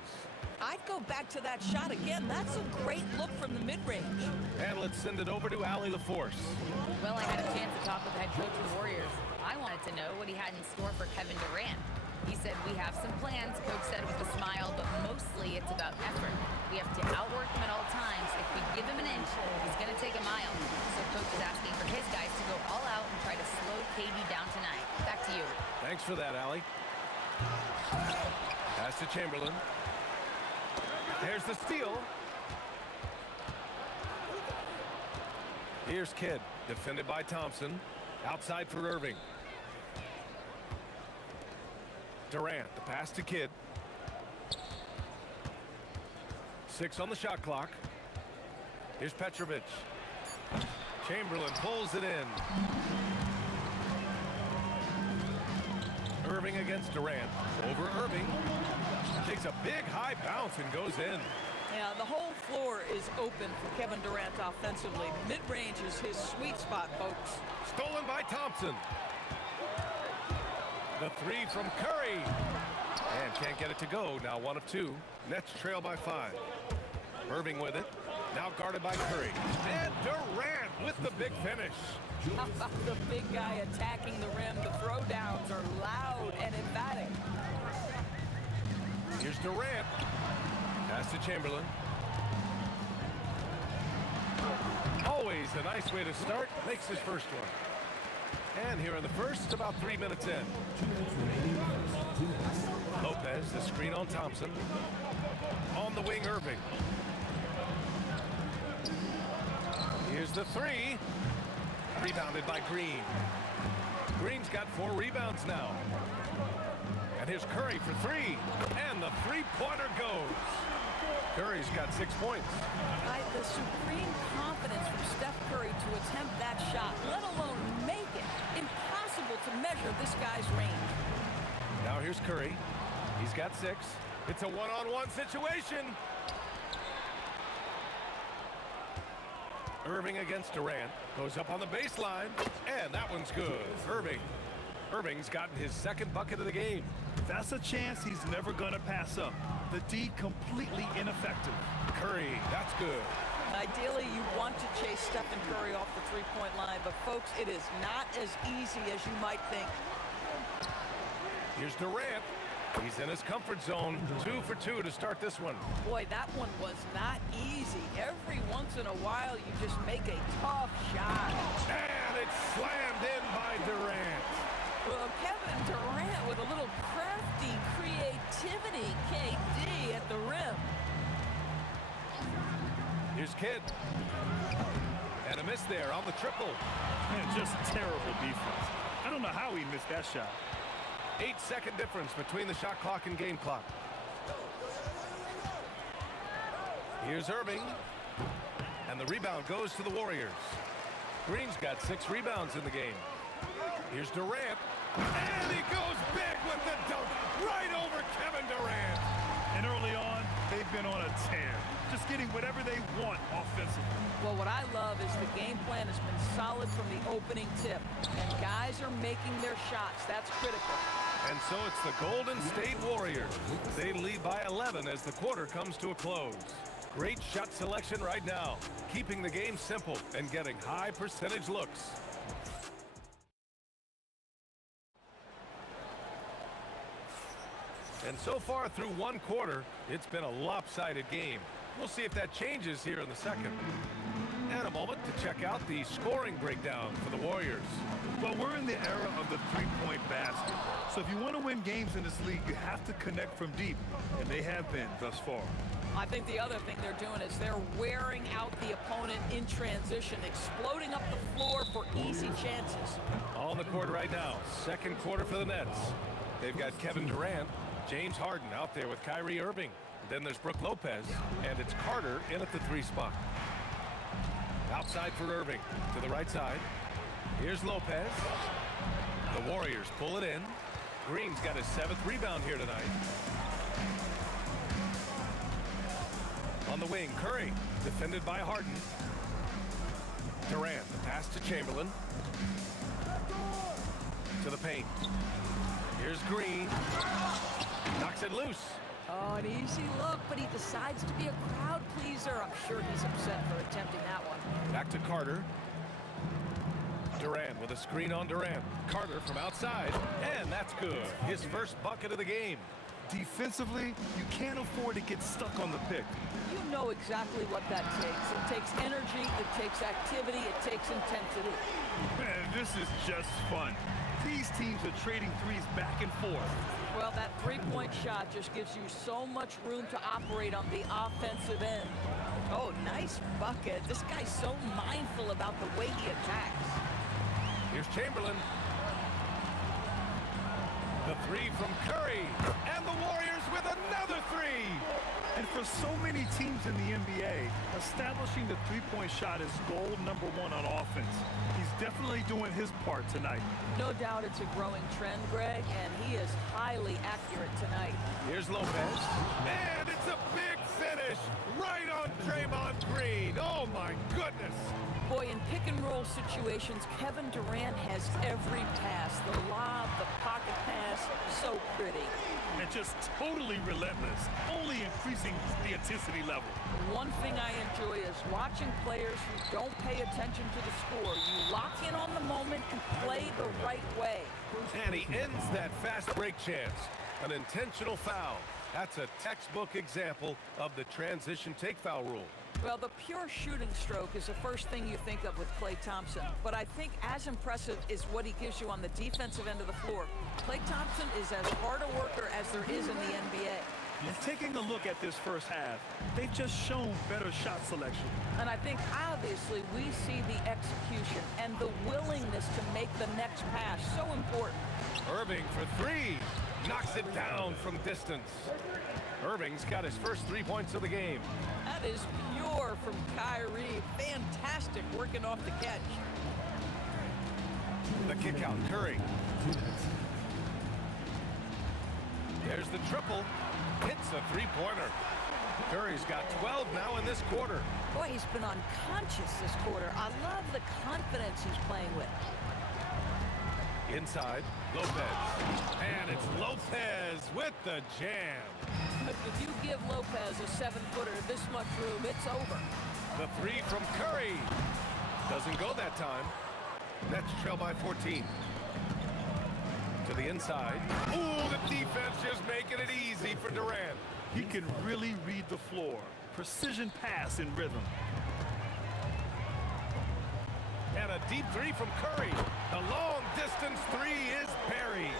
I'd go back to that shot again. That's a great look from the mid-range. And let's send it over to Allie LaForce. Well, I had a chance to talk with the head coach of the Warriors. I wanted to know what he had in store for Kevin Durant. He said, we have some plans, coach said with a smile, but mostly it's about effort. We have to outwork him at all times. If we give him an inch, he's going to take a mile. So coach is asking for his guys to go all out and try to slow KD down tonight. Back to you. Thanks for that, Allie. Pass to Chamberlain. There's the steal. Here's Kidd, defended by Thompson. Outside for Irving. Durant, the pass to Kidd. 6 on the shot clock. Here's Petrovic. Chamberlain pulls it in. Irving against Durant. Over Irving. Takes a big high bounce and goes in. Yeah, the whole floor is open for Kevin Durant offensively. Mid-range is his sweet spot, folks. Stolen by Thompson. The 3 from Curry. And can't get it to go. Now 1 of 2. Nets trail by 5. Irving with it. Now guarded by Curry. And Durant with the big finish. How about the big guy attacking the rim? The throwdowns are loud and emphatic. Here's Durant. Pass to Chamberlain. Always a nice way to start. Makes his first one. And here in the first, about 3 minutes in. Lopez, the screen on Thompson. On the wing, Irving. Here's the 3. Rebounded by Green. Green's got 4 rebounds now. And here's Curry for 3. And the three-pointer goes. Curry's got 6 points. The supreme confidence from Steph Curry to attempt that shot, let alone make it. Impossible to measure this guy's range. Now here's Curry. He's got 6. It's a one-on-one situation. Irving against Durant. Goes up on the baseline. And that one's good. Irving's gotten his 2nd bucket of the game. That's a chance he's never going to pass up. The D completely ineffective. Curry, that's good. Ideally, you want to chase Stephen Curry off the three-point line, but folks, it is not as easy as you might think. Here's Durant. He's in his comfort zone. 2 for 2 to start this one. Boy, that one was not easy. Every once in a while, you just make a tough shot. And it's slammed in by Durant. Well, Kevin Durant with a little crafty creativity, KD at the rim. Here's Kidd. And a miss there on the triple. Man, just terrible defense. I don't know how he missed that shot. 8-second difference between the shot clock and game clock. Here's Irving. And the rebound goes to the Warriors. Green's got 6 rebounds in the game. Here's Durant. And he goes big with the dunk right over Kevin Durant. And early on, they've been on a tear. Just getting whatever they want offensively. Well, what I love is the game plan has been solid from the opening tip. And guys are making their shots. That's critical. And so it's the Golden State Warriors. They lead by 11 as the quarter comes to a close. Great shot selection right now, keeping the game simple and getting high percentage looks. And so far through one quarter, it's been a lopsided game. We'll see if that changes here in the second. And a moment to check out the scoring breakdown for the Warriors. Well, we're in the era of the three-point basket. So if you want to win games in this league, you have to connect from deep. And they have been thus far. I think the other thing they're doing is they're wearing out the opponent in transition, exploding up the floor for easy chances. On the court right now, second quarter for the Nets. They've got Kevin Durant, James Harden out there with Kyrie Irving. Then there's Brook Lopez, and it's Carter in at the 3 spot. Outside for Irving, to the right side. Here's Lopez. The Warriors pull it in. Green's got his 7th rebound here tonight. On the wing, Curry, defended by Harden. Durant, the pass to Chamberlain. To the paint. Here's Green. Knocks it loose. Oh, an easy look, but he decides to be a crowd pleaser. I'm sure he's upset for attempting that one. Back to Carter. Durant with a screen on Durant. Carter from outside, and that's good. His first bucket of the game. Defensively, you can't afford to get stuck on the pick. You know exactly what that takes. It takes energy, it takes activity, it takes intensity. Man, this is just fun. These teams are trading threes back and forth. Well, that three-point shot just gives you so much room to operate on the offensive end. Oh, nice bucket. This guy's so mindful about the way he attacks. Here's Chamberlain. The three from Curry. And the Warriors with another three. And for so many teams in the NBA, establishing the three-point shot is goal number one on offense. He's definitely doing his part tonight. No doubt it's a growing trend, Greg, and he is highly accurate tonight. Here's Lopez. And it's a big finish right on Draymond Green. Oh, my goodness. Boy, in pick-and-roll situations, Kevin Durant has every pass. The lob, the pocket pass, so pretty. And just totally relentless, only increasing the intensity level. One thing I enjoy is watching players who don't pay attention to the score. You lock in on the moment and play the right way. And he ends that fast break chance. An intentional foul. That's a textbook example of the transition take foul rule. Well, the pure shooting stroke is the first thing you think of with Klay Thompson. But I think as impressive is what he gives you on the defensive end of the floor. Klay Thompson is as hard a worker as there is in the NBA. And taking a look at this first half, they've just shown better shot selection. And I think obviously we see the execution and the willingness to make the next pass so important. Irving for three. Knocks it down from distance. Irving's got his first 3 points of the game. That is pure from Kyrie. Fantastic working off the catch. The kick out, Curry. There's the triple. Hits a three-pointer. Curry's got 12 now in this quarter. Boy, he's been unconscious this quarter. I love the confidence he's playing with. Inside, Lopez. And it's Lopez with the jam. If you give Lopez a 7-footer this much room, it's over. The three from Curry. Doesn't go that time. Nets trail by 14. To the inside. Ooh, the defense just making it easy for Durant. He can really read the floor. Precision pass in rhythm. And a deep three from Curry. The long distance three is buried.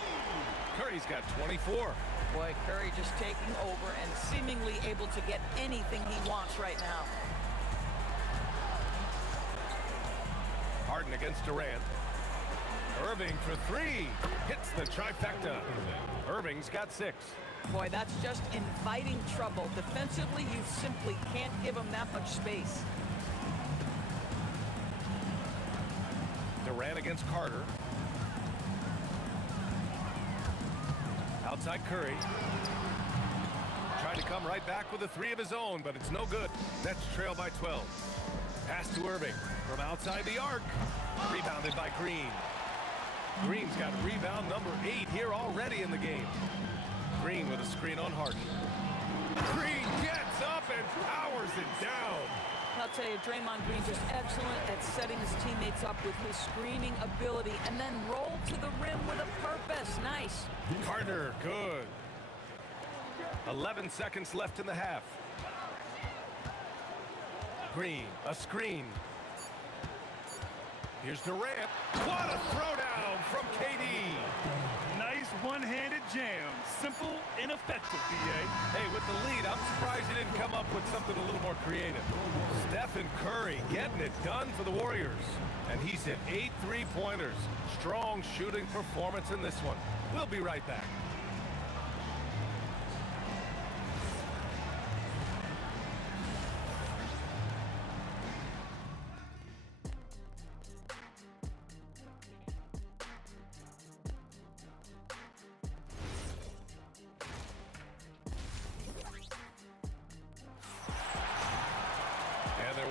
Curry's got 24. Boy, Curry just taking over and seemingly able to get anything he wants right now. Harden against Durant. Irving for three. Hits the trifecta. Irving's got 6. Boy, that's just inviting trouble. Defensively, you simply can't give him that much space. Durant against Carter. Outside Curry. Trying to come right back with a three of his own, but it's no good. Nets trail by 12. Pass to Irving from outside the arc. Rebounded by Green. Green's got rebound number 8 here already in the game. Green with a screen on Harden. Green gets up and powers it down. I'll tell you, Draymond Green just excellent at setting his teammates up with his screening ability and then roll to the rim with a purpose. Nice. Carter, good. 11 seconds left in the half. Green, a screen. Here's Durant. What a throwdown from KD. Nice one-handed jam. Simple and effective, B.A. Hey, with the lead, I'm surprised he didn't come up with something a little more creative. Stephen Curry getting it done for the Warriors. And he's hit 8 3-pointers. Strong shooting performance in this one. We'll be right back.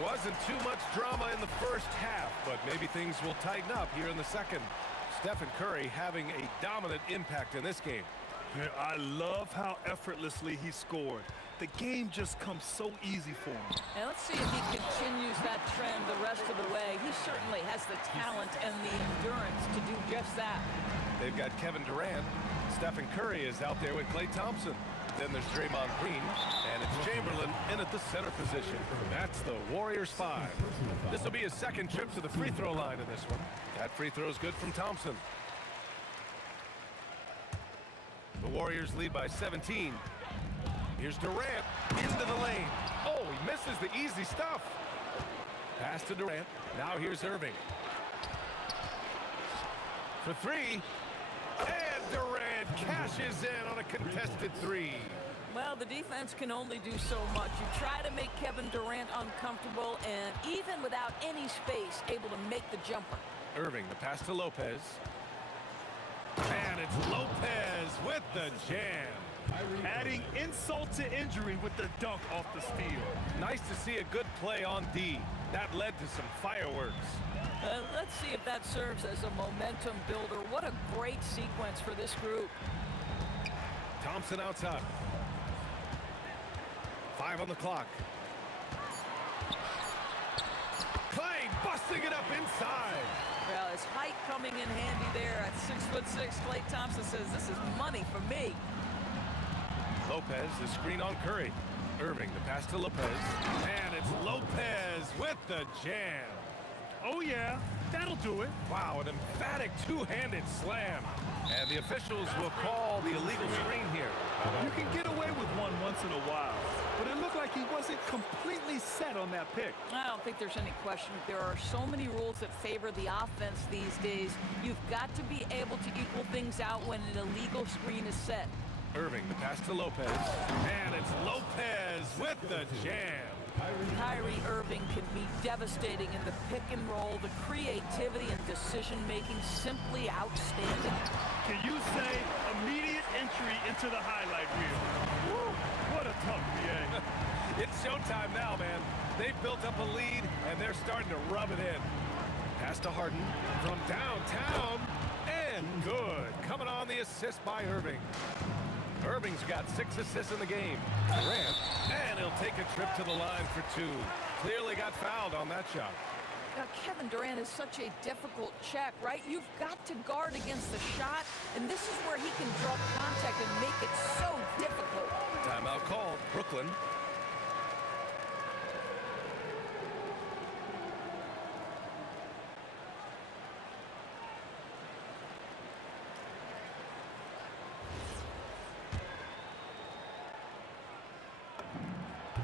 Wasn't too much drama in the first half, but maybe things will tighten up here in the second. Stephen Curry having a dominant impact in this game. Yeah, I love how effortlessly he scored. The game just comes so easy for him. And let's see if he continues that trend the rest of the way. He certainly has the talent and the endurance to do just that. They've got Kevin Durant. Stephen Curry is out there with Klay Thompson. Then there's Draymond Green, and it's Chamberlain in at the center position. That's the Warriors 5. This will be his second trip to the free throw line in this one. That free throw is good from Thompson. The Warriors lead by 17. Here's Durant into the lane. Oh, he misses the easy stuff. Pass to Durant. Now here's Irving. For three. And Durant cashes in on a contested three. Well, the defense can only do so much. You try to make Kevin Durant uncomfortable, and even without any space, able to make the jumper. Irving, the pass to Lopez. And it's Lopez with the jam. Adding insult to injury with the dunk off the steal. Nice to see a good play on D. That led to some fireworks. Let's see if that serves as a momentum builder. What a great sequence for this group. Thompson outside. 5 on the clock. Clay busting it up inside. Well, his height coming in handy there at 6'6". Klay Thompson says, this is money for me. Lopez, the screen on Curry. Irving, the pass to Lopez. And it's Lopez with the jam. Oh, yeah, that'll do it. Wow, an emphatic two-handed slam. And the officials will call the illegal screen here. You can get away with one once in a while, but it looked like he wasn't completely set on that pick. I don't think there's any question. There are so many rules that favor the offense these days. You've got to be able to equal things out when an illegal screen is set. Irving, the pass to Lopez. And it's Lopez with the jam. Kyrie Irving can be devastating in the pick and roll. The creativity and decision-making simply outstanding. Can you say immediate entry into the highlight reel? Woo, what a tough BA. It's showtime now, man. They've built up a lead, and they're starting to rub it in. Pass to Harden from downtown, and good. Coming on the assist by Irving. Irving's got 6 assists in the game. Durant, and he'll take a trip to the line for 2. Clearly got fouled on that shot. Now, Kevin Durant is such a difficult check, right? You've got to guard against the shot, and this is where he can draw contact and make it so difficult. Timeout called. Brooklyn.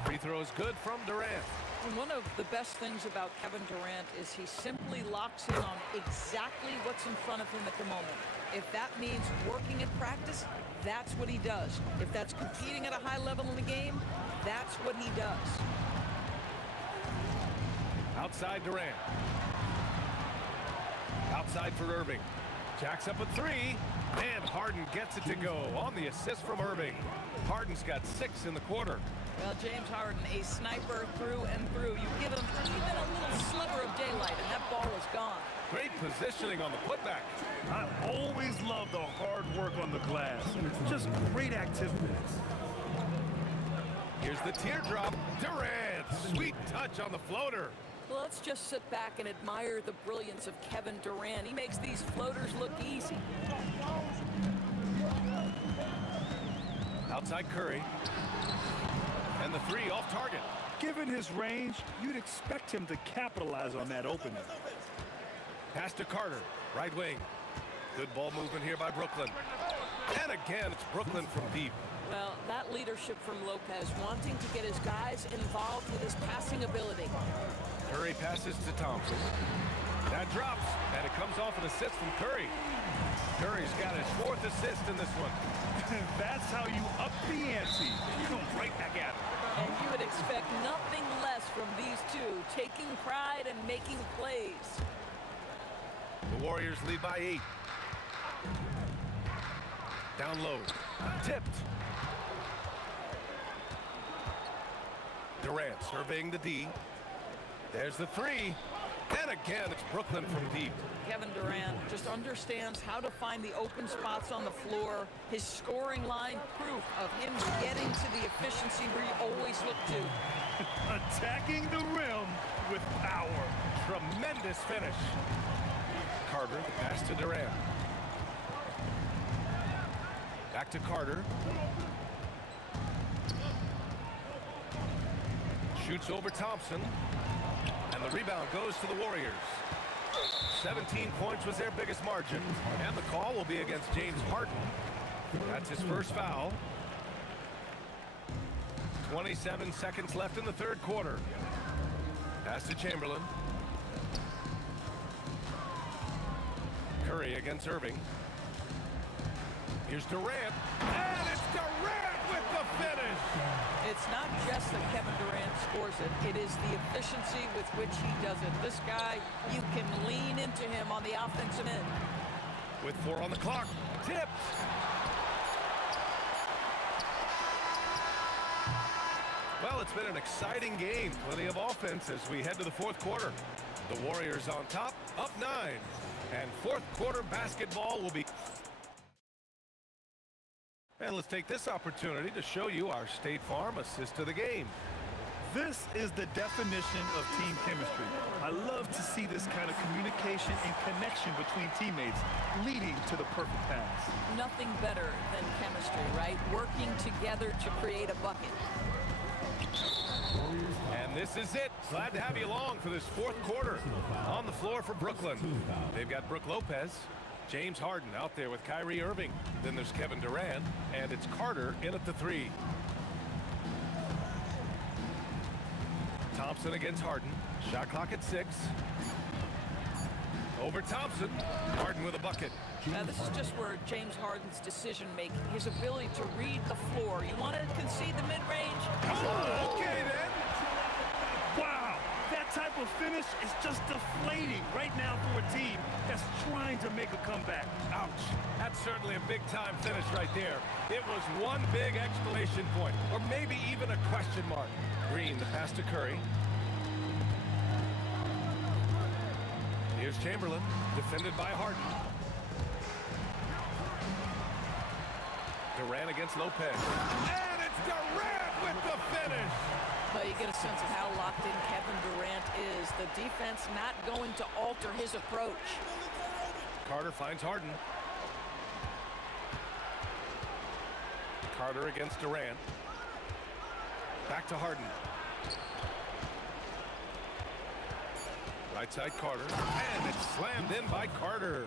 Free throw is good from Durant. And one of the best things about Kevin Durant is he simply locks in on exactly what's in front of him at the moment. If that means working at practice, that's what he does. If that's competing at a high level in the game, that's what he does. Outside Durant. Outside for Irving. Jacks up a 3, and Harden gets it to go on the assist from Irving. Harden's got 6 in the quarter. Well, James Harden, a sniper through and through. You give him even a little sliver of daylight, and that ball is gone. Great positioning on the putback. I always love the hard work on the glass. Just great activity. Here's the teardrop. Durant, sweet touch on the floater. Well, let's just sit back and admire the brilliance of Kevin Durant. He makes these floaters look easy. Outside Curry. And the 3 off target. Given his range, you'd expect him to capitalize on that opening. Pass to Carter, right wing. Good ball movement here by Brooklyn. And again, it's Brooklyn from deep. Well, that leadership from Lopez, wanting to get his guys involved with his passing ability. Curry passes to Thompson. That drops, and it comes off an assist from Curry. Curry's got his 4th assist in this one. That's how you up the ante. You go right back at it. And you would expect nothing less from these two, taking pride and making plays. The Warriors lead by 8. Down low. Tipped. Durant surveying the D. There's the 3. And again, it's Brooklyn from deep. Kevin Durant just understands how to find the open spots on the floor. His scoring line, proof of him getting to the efficiency where you always look to. Attacking the rim with power. Tremendous finish. Carter, the pass to Durant. Back to Carter. Shoots over Thompson. And the rebound goes to the Warriors. 17 points was their biggest margin. And the call will be against James Harden. That's his first foul. 27 seconds left in the third quarter. Pass to Chamberlain. Curry against Irving. Here's Durant. And it's Durant with the finish. It's not just that Kevin Durant scores it. It is the efficiency with which he does it. This guy, you can lean into him on the offensive end. With 4 on the clock. Tipped. Well, it's been an exciting game. Plenty of offense as we head to the fourth quarter. The Warriors on top, up 9. And fourth quarter basketball will be... And let's take this opportunity to show you our State Farm assist of the game. This is the definition of team chemistry. I love to see this kind of communication and connection between teammates leading to the perfect pass. Nothing better than chemistry, right? Working together to create a bucket. And this is it. Glad to have you along for this fourth quarter. On the floor for Brooklyn. They've got Brook Lopez, James Harden out there with Kyrie Irving. Then there's Kevin Durant, and it's Carter in at the 3. Thompson against Harden. Shot clock at 6. Over Thompson. Harden with a bucket. Now, this is just where James Harden's decision-making, his ability to read the floor. You want to concede the mid-range? Oh, okay then. Wow, that type of finish is just deflating right now for a team that's trying to make a comeback. Ouch. That's certainly a big-time finish right there. It was one big exclamation point, or maybe even a question mark. Green, the pass to Curry. Here's Chamberlain, defended by Harden. Durant against Lopez. And it's Durant with the finish. Well, you get a sense of how locked in Kevin Durant is. The defense not going to alter his approach. Carter finds Harden. Carter against Durant. Back to Harden. Right side Carter. And it's slammed in by Carter.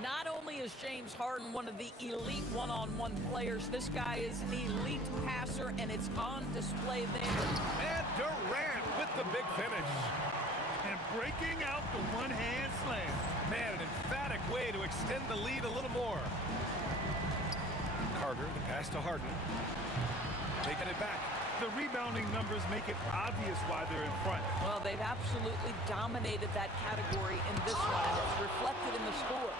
Not only is James Harden one of the elite one-on-one players, this guy is an elite passer, and it's on display there. And Durant with the big finish. And breaking out the one-hand slam. Man, an emphatic way to extend the lead a little more. Carter, the pass to Harden. They get it back. The rebounding numbers make it obvious why they're in front. Well, they've absolutely dominated that category in this one, and it's reflected in the score.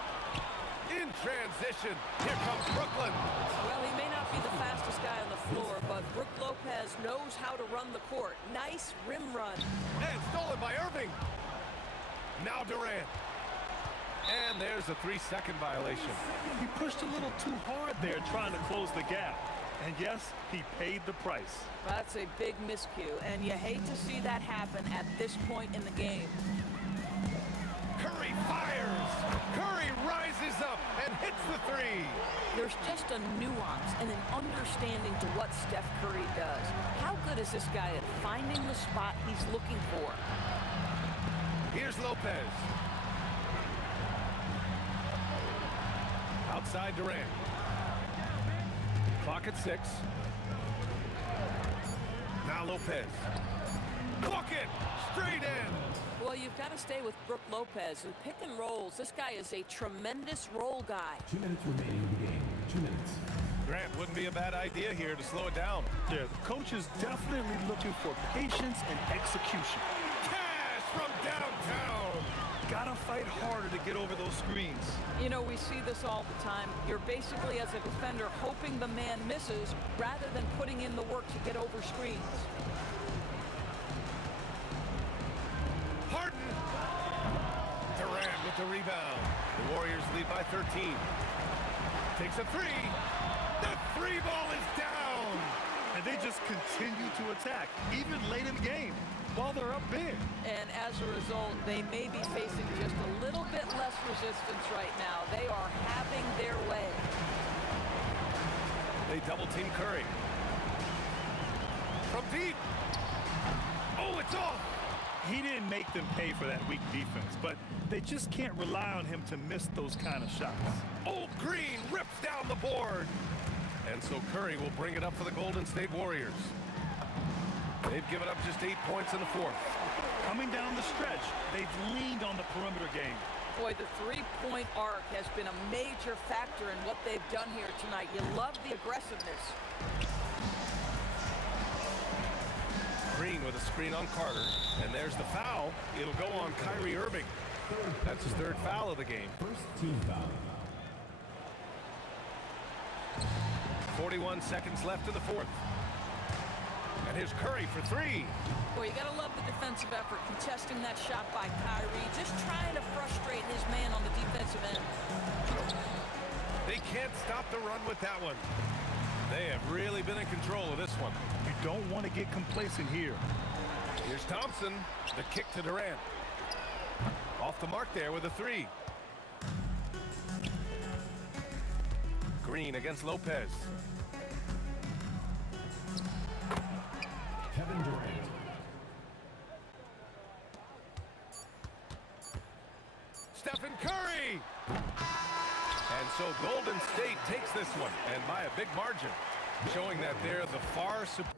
In transition, here comes Brooklyn. Well, he may not be the fastest guy on the floor, but Brook Lopez knows how to run the court. Nice rim run. And stolen by Irving. Now Durant. And there's a 3-second violation. He pushed a little too hard there trying to close the gap. And yes, he paid the price. That's a big miscue, and you hate to see that happen at this point in the game. Curry fires. Curry rises up and hits the 3. There's just a nuance and an understanding to what Steph Curry does. How good is this guy at finding the spot he's looking for? Here's Lopez. Outside Durant. Clock at 6. Now Lopez. Bucket! Straight in! Well, you've got to stay with Brook Lopez, who pick and rolls. This guy is a tremendous roll guy. 2 minutes remaining in the game. 2 minutes. Grant, wouldn't be a bad idea here to slow it down. Yeah, the coach is definitely looking for patience and execution. Cash from downtown! Gotta fight harder to get over those screens. You know, we see this all the time. You're basically, as a defender, hoping the man misses rather than putting in the work to get over screens. Harden! Durant with the rebound. The Warriors lead by 13. Takes a 3. The 3 ball is down! And they just continue to attack, even late in the game, while they're up big. And as a result, they may be facing just a little bit less resistance right now. They are having their way. They double team Curry. From deep. He didn't make them pay for that weak defense, but they just can't rely on him to miss those kind of shots. Oh, Green rips down the board. And so Curry will bring it up for the Golden State Warriors. They've given up just 8 points in the fourth. Coming down the stretch, they've leaned on the perimeter game. Boy, the three-point arc has been a major factor in what they've done here tonight. You love the aggressiveness. Green with a screen on Carter. And there's the foul. It'll go on Kyrie Irving. That's his third foul of the game. First team foul. 41 seconds left in the fourth. And here's Curry for three. Boy, you got to love the defensive effort, contesting that shot by Kyrie, just trying to frustrate his man on the defensive end. They can't stop the run with that one. They have really been in control of this one. You don't want to get complacent here. Here's Thompson. The kick to Durant. Off the mark there with a three. Green against Lopez. Kevin Durant. Stephen Curry. And so Golden State takes this one, and by a big margin, showing that they're the far superior.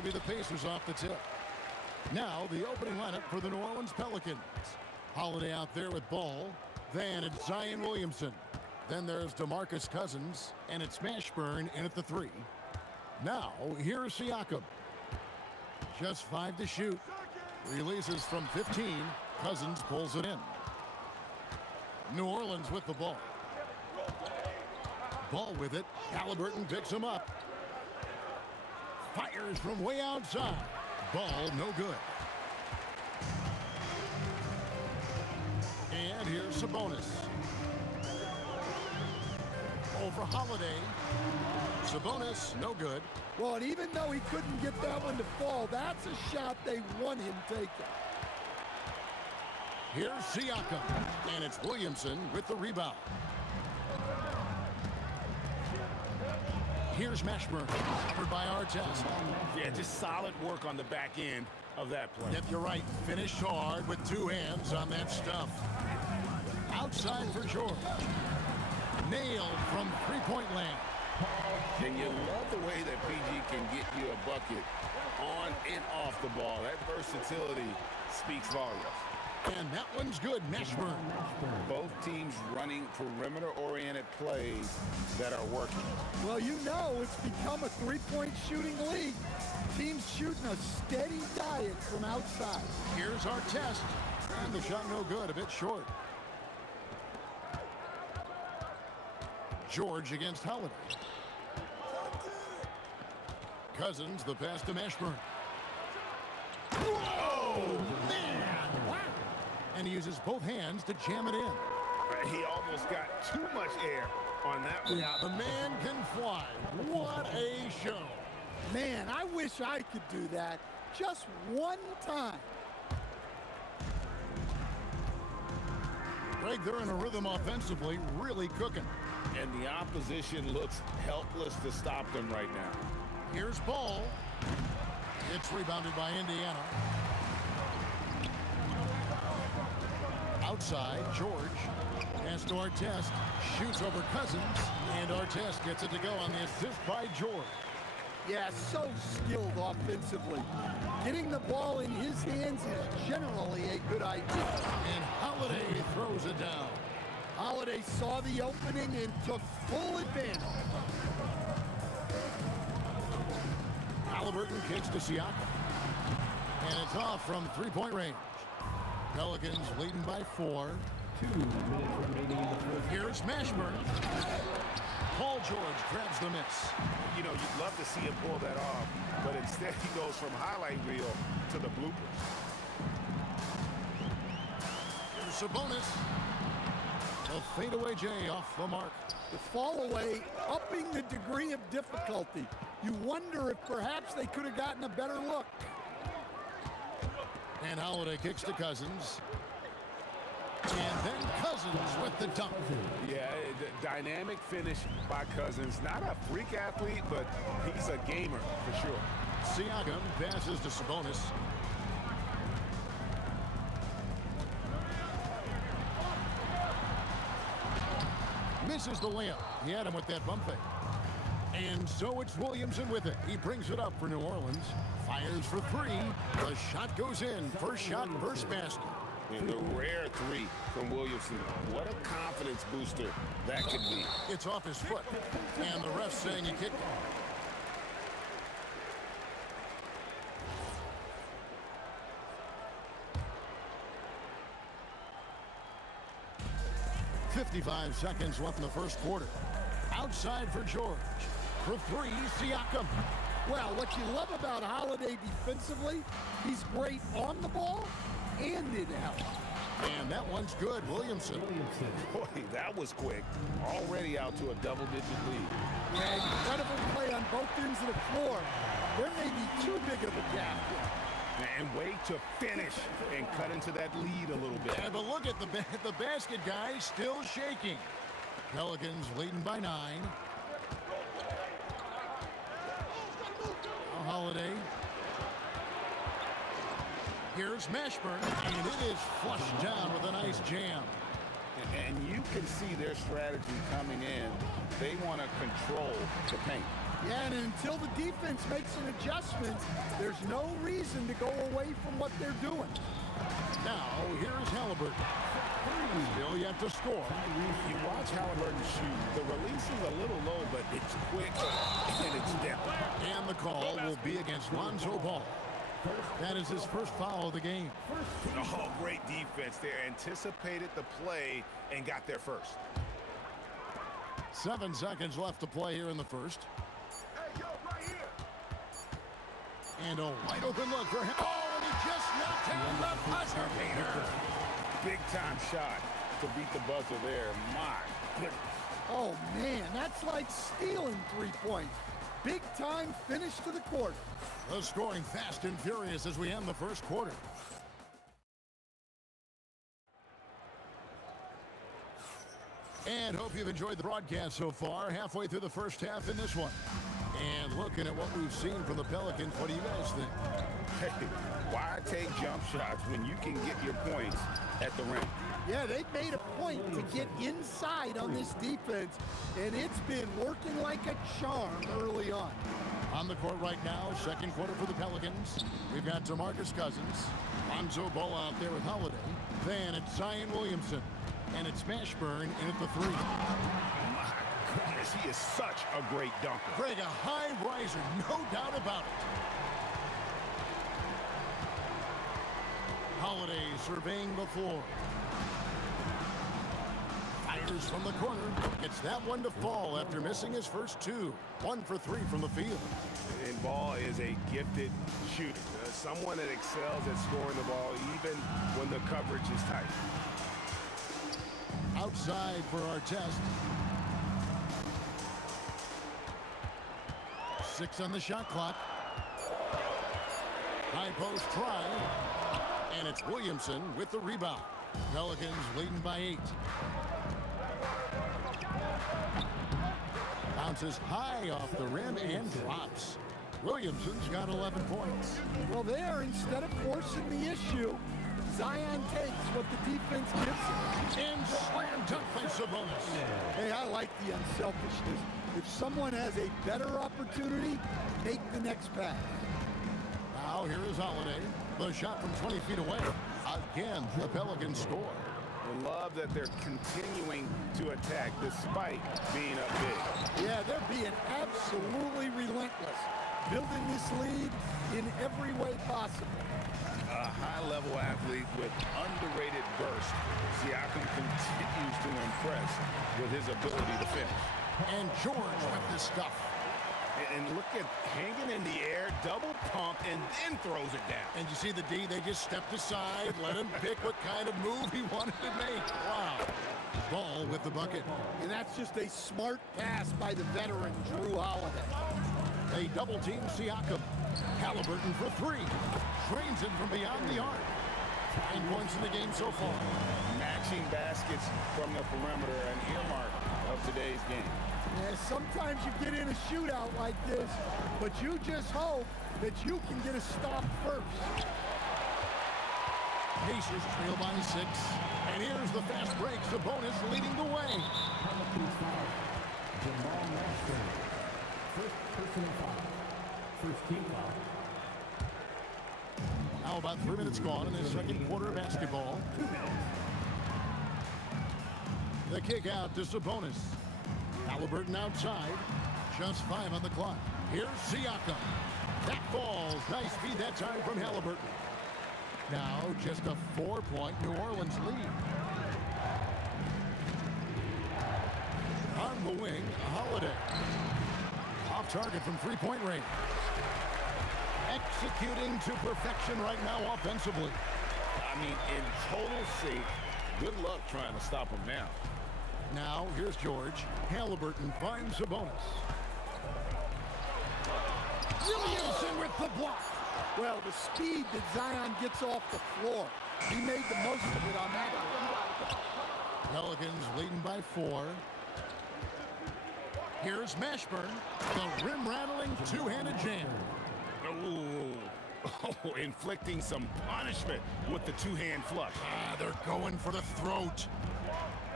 going to be the Pacers off the tip. Now the opening lineup for the New Orleans Pelicans. Holiday out there with ball. Then it's Zion Williamson. Then there's DeMarcus Cousins, and it's Mashburn in at the 3. Now, here's Siakam. Just 5 to shoot. Releases from 15. Cousins pulls it in. New Orleans with the ball. Ball with it. Halliburton picks him up. Fires from way outside. Ball no good. And here's Sabonis. Over Holiday. Sabonis, no good. Well, and even though he couldn't get that one to fall, that's a shot they want him taking. Here's Siakam, and it's Williamson with the rebound. Here's Mashburn, covered by Artest. Yeah, just solid work on the back end of that play. Yep, you're right. Finished hard with 2 hands on that stuff. Outside for George. Nailed from three-point land. And you love the way that PG can get you a bucket on and off the ball. That versatility speaks volumes. And that one's good, Mashburn. Both teams running perimeter-oriented plays that are working. Well, you know it's become a three-point shooting league. Teams shooting a steady diet from outside. Here's Artest. And the shot no good, a bit short. George against Holiday. Cousins, the pass to Mashburn. Oh, man! Wow. And he uses both hands to jam it in. He almost got too much air on that one. Yeah, the man can fly. What a show. Man, I wish I could do that just one time. Greg, they're in a rhythm offensively, really cooking. And the opposition looks helpless to stop them right now. Here's Ball. It's rebounded by Indiana. Outside, George has to Artest. Shoots over Cousins. And Artest gets it to go on the assist by George. Yeah, so skilled offensively. Getting the ball in his hands is generally a good idea. And Holiday throws it down. Holiday saw the opening and took full advantage. Halliburton kicks to Siakam. And it's off from three-point range. Pelicans leading by 4. 2 minutes remaining in the fourth. Here's Mashburn. Paul George grabs the miss. You know, you'd love to see him pull that off, but instead he goes from highlight reel to the bloopers. Here's Sabonis. A fadeaway J off the mark. The fall away, upping the degree of difficulty. You wonder if perhaps they could have gotten a better look. And Holiday kicks to Cousins. And then Cousins with the dunk. Yeah, dynamic finish by Cousins. Not a freak athlete, but he's a gamer for sure. Siakam passes to Sabonis. Misses the layup. He had him with that bump fake. And so it's Williamson with it. He brings it up for New Orleans. Fires for 3. The shot goes in. First shot, first basket. And the rare 3 from Williamson. What a confidence booster that could be. It's off his foot. And the ref saying he kicked it. .55 seconds left in the first quarter. Outside for George. For 3, Siakam. Well, what you love about Holiday defensively, he's great on the ball and in help. And that one's good, Williamson. Boy, that was quick. Already out to a double-digit lead. Yeah, incredible play on both ends of the floor. There may be too big of a gap here. And way to finish and cut into that lead a little bit. Yeah, but look at the basket guy still shaking. Pelicans leading by 9. A Holiday. Here's Mashburn, and it is flushed down with a nice jam. And you can see their strategy coming in. They want to control the paint. Yeah, and until the defense makes an adjustment, there's no reason to go away from what they're doing. Now, here's Halliburton. Still yet to score. You watch Halliburton shoot. The release is a little low, but it's quick and it's depth. And the call will be against Lonzo Ball. That is his first foul of the game. Oh, great defense there. Anticipated the play and got there first. 7 seconds left to play here in the first. Hey, yo, right here. And a wide open look for him. Oh, and he just knocked down the buzzer beater. Big time shot to beat the buzzer there. My goodness. Oh, man, that's like stealing 3 points. Big time finish to the quarter. The scoring fast and furious as we end the first quarter. And hope you've enjoyed the broadcast so far. Halfway through the first half in this one. And looking at what we've seen from the Pelicans, what do you guys think? Hey, why take jump shots when you can get your points at the rim? Yeah, they've made a point to get inside on this defense, and it's been working like a charm early on. On the court right now, second quarter for the Pelicans. We've got DeMarcus Cousins, Lonzo Ball out there with Holiday. Then it's Zion Williamson, and it's Mashburn in at the 3. My goodness, he is such a great dunker. Greg, a high riser, no doubt about it. Holiday surveying the floor. Fires from the corner. It's that one to fall after missing his first 2. 1 for 3 from the field. And Ball is a gifted shooter. Someone that excels at scoring the ball even when the coverage is tight. Outside for our test. 6 on the shot clock. High post try. And it's Williamson with the rebound. Pelicans leading by 8. Bounces high off the rim and drops. Williamson's got 11 points. Well, there, instead of forcing the issue, Zion takes what the defense gives him. And slam dunk by Sabonis. Hey, I like the unselfishness. If someone has a better opportunity, take the next pass. Now here is Holiday. The shot from 20 feet away. Again, the Pelicans score. I love that they're continuing to attack despite being up big. Yeah, they're being absolutely relentless, building this lead in every way possible. A high-level athlete with underrated burst. Siakam continues to impress with his ability to finish. And George with this stuff. And look at hanging in the air, double pump, and then throws it down. And you see the D, they just stepped aside, let him pick what kind of move he wanted to make. Wow. Ball with the bucket. And that's just a smart pass by the veteran, Drew Holiday. They double team Siakam. Halliburton for 3. Drains it from beyond the arc. 9 points in the game so far. Matching baskets from the perimeter, an earmark of today's game. Yeah, sometimes you get in a shootout like this, but you just hope that you can get a stop first. Pacers trail by 6. And here's the fast break. Sabonis leading the way. First personal foul. First team foul. Now about 3 minutes gone in the second quarter of basketball. The kick out to Sabonis. Halliburton outside. Just 5 on the clock. Here's Siakam. That falls. Nice feed that time from Halliburton. Now just a 4-point New Orleans lead. On the wing, Holiday. Off target from 3-point range. Executing to perfection right now offensively. I mean, in total sync. Good luck trying to stop him now. Now, here's George. Halliburton finds Sabonis. Williamson with the block. Well, the speed that Zion gets off the floor, he made the most of it on that one. Pelicans leading by 4. Here's Mashburn. The rim-rattling two-handed jam. Oh, inflicting some punishment with the two-hand flush. They're going for the throat.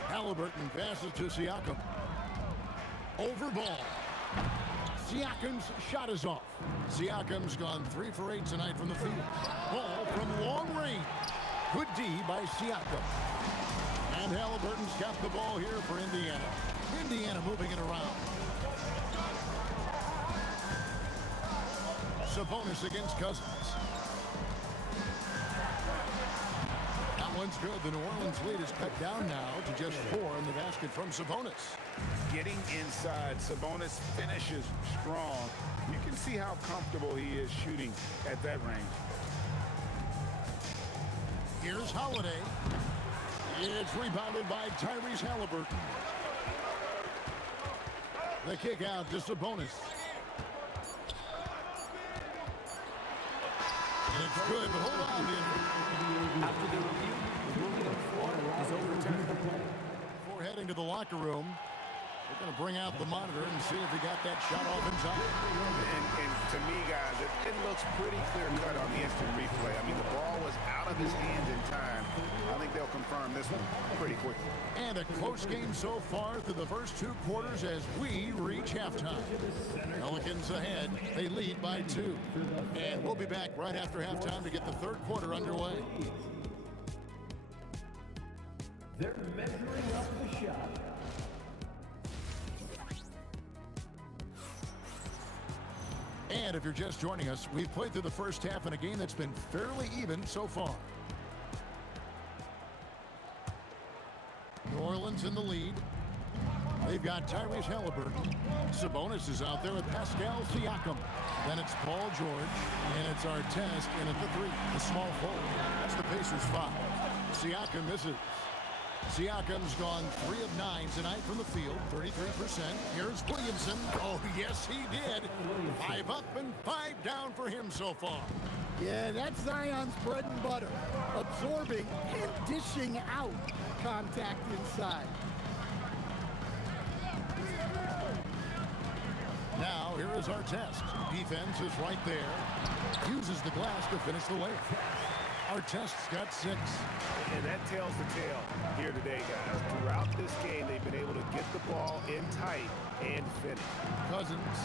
Halliburton passes to Siakam. Over ball. Siakam's shot is off. Siakam's gone 3 for 8 tonight from the field. Ball from long range. Good D by Siakam. And Halliburton's got the ball here for Indiana. Indiana moving it around. Sabonis against Cousins. That one's good. The New Orleans lead is cut down now to just 4 in the basket from Sabonis. Getting inside, Sabonis finishes strong. You can see how comfortable he is shooting at that range. Here's Holiday. It's rebounded by Tyrese Halliburton. The kick out to Sabonis. And it's good, but hold on. After the review, the ruling on 4 is overturned. Before heading to the locker room, we're going to bring out the monitor and see if he got that shot off in time. And to me, guys, it looks pretty clear-cut on the instant replay. I mean, the ball was out of his hands in time. I think they'll confirm this one pretty quickly. And a close game so far through the first 2 quarters as we reach halftime. Pelicans ahead. They lead by 2. And we'll be back right after halftime to get the 3rd quarter underway. They're measuring up the shot. And if you're just joining us, we've played through the first half in a game that's been fairly even so far. New Orleans in the lead. They've got Tyrese Halliburton. Sabonis is out there with Pascal Siakam. Then it's Paul George, and it's Artest in at the 3. The small forward. That's the Pacers' foul. Siakam misses. Siakam's gone 3 of 9 tonight from the field, 33%. Here's Williamson. Oh, yes, he did. 5 up and 5 down for him so far. Yeah, that's Zion's bread and butter. Absorbing and dishing out contact inside. Now, here is Artest. Defense is right there. Uses the glass to finish the layup. Artest's got 6. And that tells the tale here today, guys. Throughout this game, they've been able to get the ball in tight and finish. Cousins.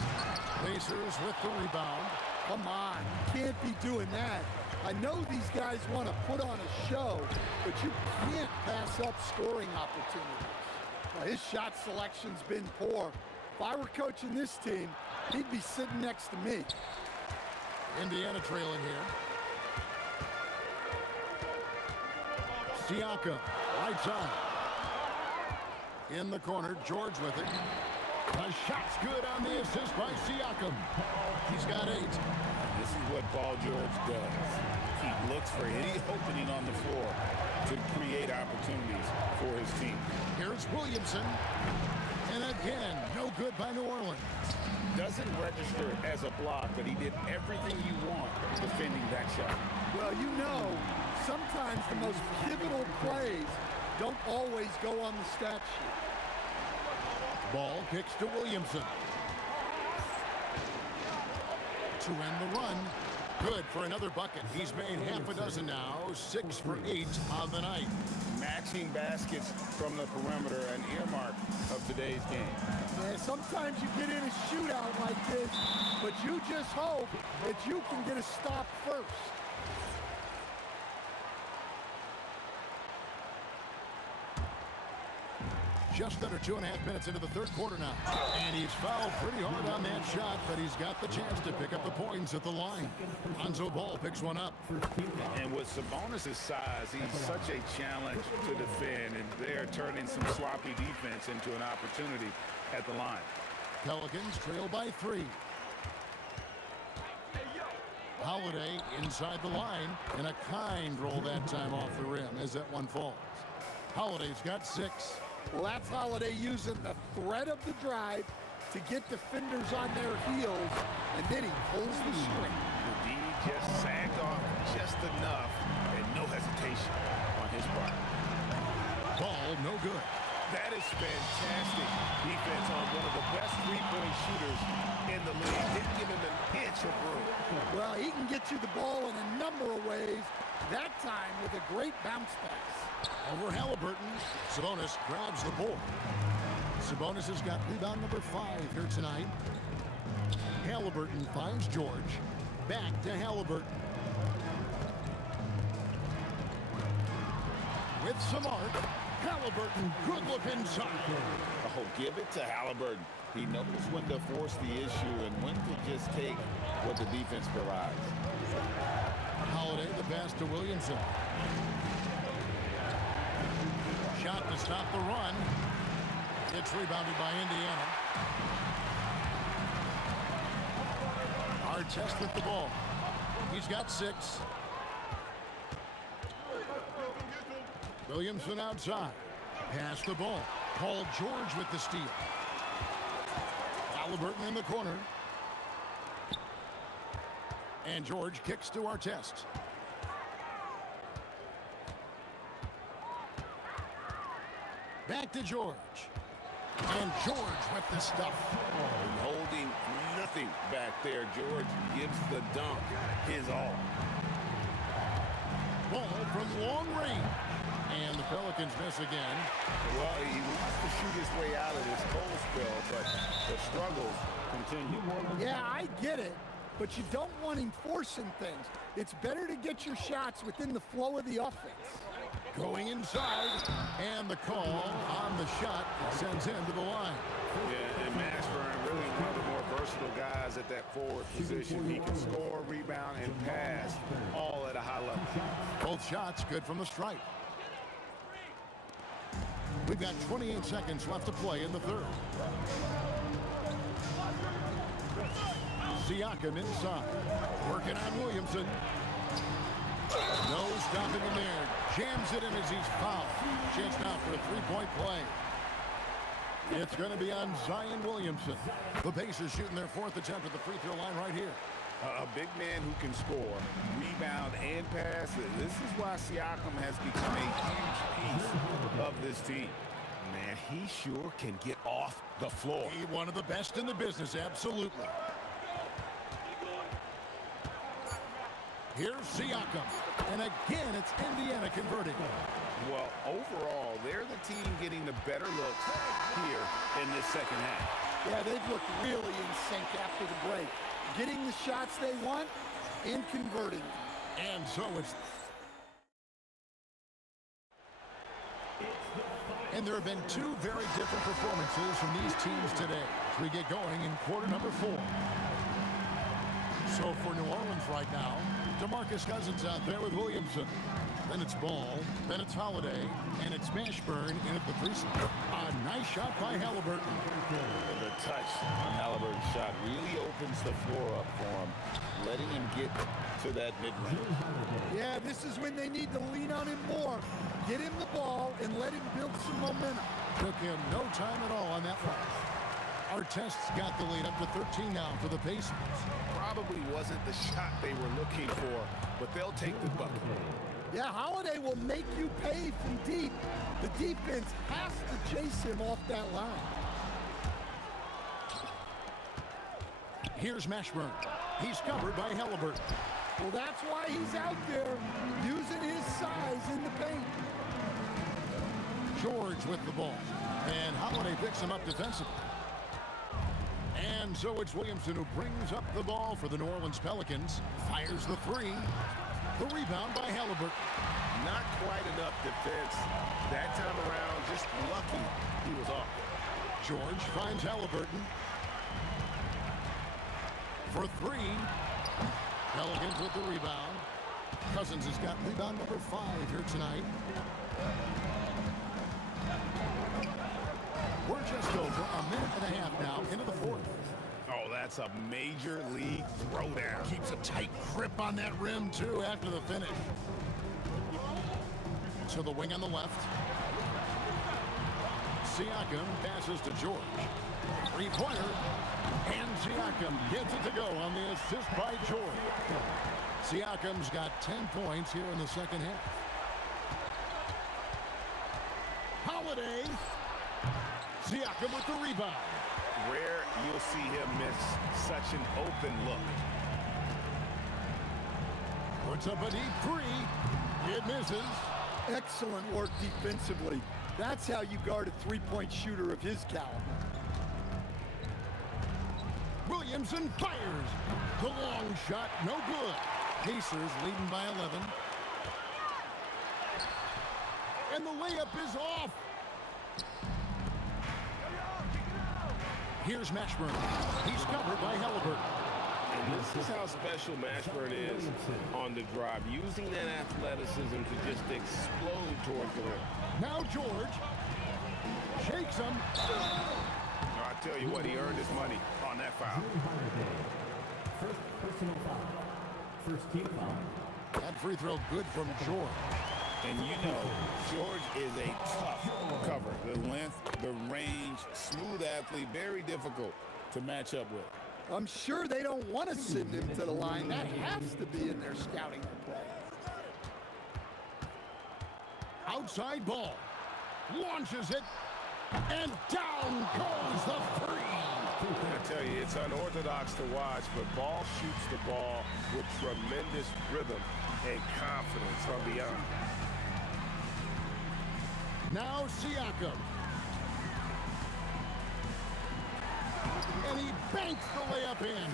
Pacers with the rebound. Come on, you can't be doing that. I know these guys want to put on a show, but you can't pass up scoring opportunities. Well, his shot selection's been poor. If I were coaching this team, he'd be sitting next to me. Indiana trailing here. Siakam, right side. In the corner, George with it. The shot's good on the assist by Siakam. He's got 8. This is what Paul George does. He looks for any opening on the floor to create opportunities for his team. Here's Williamson. And again, no good by New Orleans. Doesn't register as a block, but he did everything you want defending that shot. Well, you know, sometimes the most pivotal plays don't always go on the stat sheet. Ball kicks to Williamson. To end the run. Good for another bucket. He's made half a dozen now. 6 for 8 on the night. Matching baskets from the perimeter, an earmark of today's game. Yeah, sometimes you get in a shootout like this, but you just hope that you can get a stop first. Just under 2.5 minutes into the 3rd quarter now. And he's fouled pretty hard on that shot, but he's got the chance to pick up the points at the line. Lonzo Ball picks one up. And with Sabonis' size, he's such a challenge to defend, and they're turning some sloppy defense into an opportunity at the line. Pelicans trail by 3. Holiday inside the line, and a kind roll that time off the rim as that one falls. Holiday's got 6. Well, that's Holiday using the threat of the drive to get defenders on their heels, and then he pulls the string. The D just sagged off just enough, and no hesitation on his part. Ball no good. That is fantastic defense on one of the best three-point shooters in the league. Didn't give him an inch of room. Well, he can get you the ball in a number of ways, that time with a great bounce pass. Over Halliburton, Sabonis grabs the board. Sabonis has got rebound number 5 here tonight. Halliburton finds George. Back to Halliburton. With some arc, Halliburton, good look inside. Oh, give it to Halliburton. He knows when to force the issue and when to just take what the defense provides. Holiday, the pass to Williamson. Shot to stop the run. It's rebounded by Indiana. Artest with the ball. He's got 6. Williamson outside. Pass the ball. Paul George with the steal. Halliburton in the corner. And George kicks to Artest. Back to George. And George with the stuff. And holding nothing back there. George gives the dunk his all. Ball from long range. And the Pelicans miss again. Well, he wants to shoot his way out of this cold spell, but the struggles continue. Yeah, I get it, but you don't want him forcing things. It's better to get your shots within the flow of the offense. Going inside, and the call on the shot sends him to the line. Yeah, and Mashburn, really one of the more versatile guys at that forward position. He can score, rebound, and pass all at a high level. Both shots good from the stripe. We've got 28 seconds left to play in the third. Siakam inside. Working on Williamson. No stopping him there. Jams it in as he's fouled. Chance now for a three-point play. It's going to be on Zion Williamson. The Pacers shooting their 4th attempt at the free throw line right here. A big man who can score, rebound, and pass. This is why Siakam has become a huge piece of this team. Man, he sure can get off the floor. He one of the best in the business, absolutely. Here's Siakam. And again, it's Indiana converting. Well, overall, they're the team getting the better looks here in this second half. Yeah, they've looked really in sync after the break. Getting the shots they want and converting. And so it's... And there have been 2 very different performances from these teams today as we get going in quarter number 4. So for New Orleans right now, DeMarcus Cousins out there with Williamson. Then it's Ball, then it's Holiday, and it's Mashburn in at the free throw. A nice shot by Halliburton. The touch on Halliburton's shot really opens the floor up for him, letting him get to that mid-range. Yeah, this is when they need to lean on him more. Get him the ball and let him build some momentum. Took him no time at all on that one. Artest's got the lead up to 13 now for the Pacers. Probably wasn't the shot they were looking for, but they'll take the bucket. Yeah, Holiday will make you pay from deep. The defense has to chase him off that line. Here's Mashburn. He's covered by Halliburton. Well, that's why he's out there using his size in the paint. George with the ball. And Holiday picks him up defensively. And so it's Williamson who brings up the ball for the New Orleans Pelicans. Fires the 3. The rebound by Halliburton. Not quite enough defense. That time around, just lucky he was off. George finds Halliburton. For 3. Pelicans with the rebound. Cousins has got rebound number 5 here tonight. We're just over a minute and a half now into the 4th. Oh, that's a major league throwdown. Keeps a tight grip on that rim, too, after the finish. To the wing on the left. Siakam passes to George. 3-pointer. And Siakam gets it to go on the assist by George. Siakam's got 10 points here in the second half. Holiday. Siakam with the rebound. Rare you'll see him miss such an open look. Puts up a deep 3. It misses. Excellent work defensively. That's how you guard a three-point shooter of his caliber. Williamson fires. The long shot, no good. Pacers leading by 11. And the layup is off. Here's Mashburn. He's covered by Halliburton. And this is how special Mashburn is on the drive, using that athleticism to just explode toward the rim. Now George shakes him. I tell you what, he earned his money on that foul. First personal foul. First team foul. That free throw good from George. And you know, George is a tough cover. The length, the range, smooth athlete, very difficult to match up with. I'm sure they don't want to send him to the line. That has to be in their scouting report. Outside ball. Launches it. And down goes the three. I tell you, it's unorthodox to watch, but Ball shoots the ball with tremendous rhythm and confidence from beyond. Now Siakam. And he banks the layup in.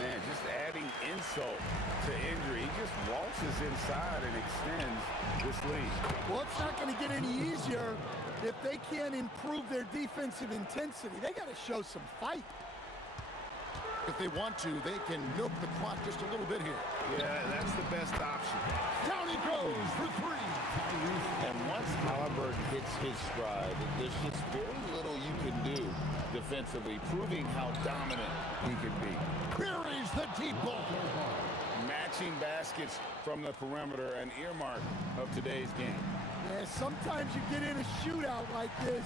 Man, just adding insult to injury. He just waltzes inside and extends this lead. Well, it's not going to get any easier if they can't improve their defensive intensity. They got to show some fight. If they want to, they can milk the clock just a little bit here. Yeah, that's the best option. Down he goes for three. And once Halliburton hits his stride, there's just very little you can do defensively, proving how dominant he can be. Buries the deep ball. Matching baskets from the perimeter, an earmark of today's game. Yeah, sometimes you get in a shootout like this,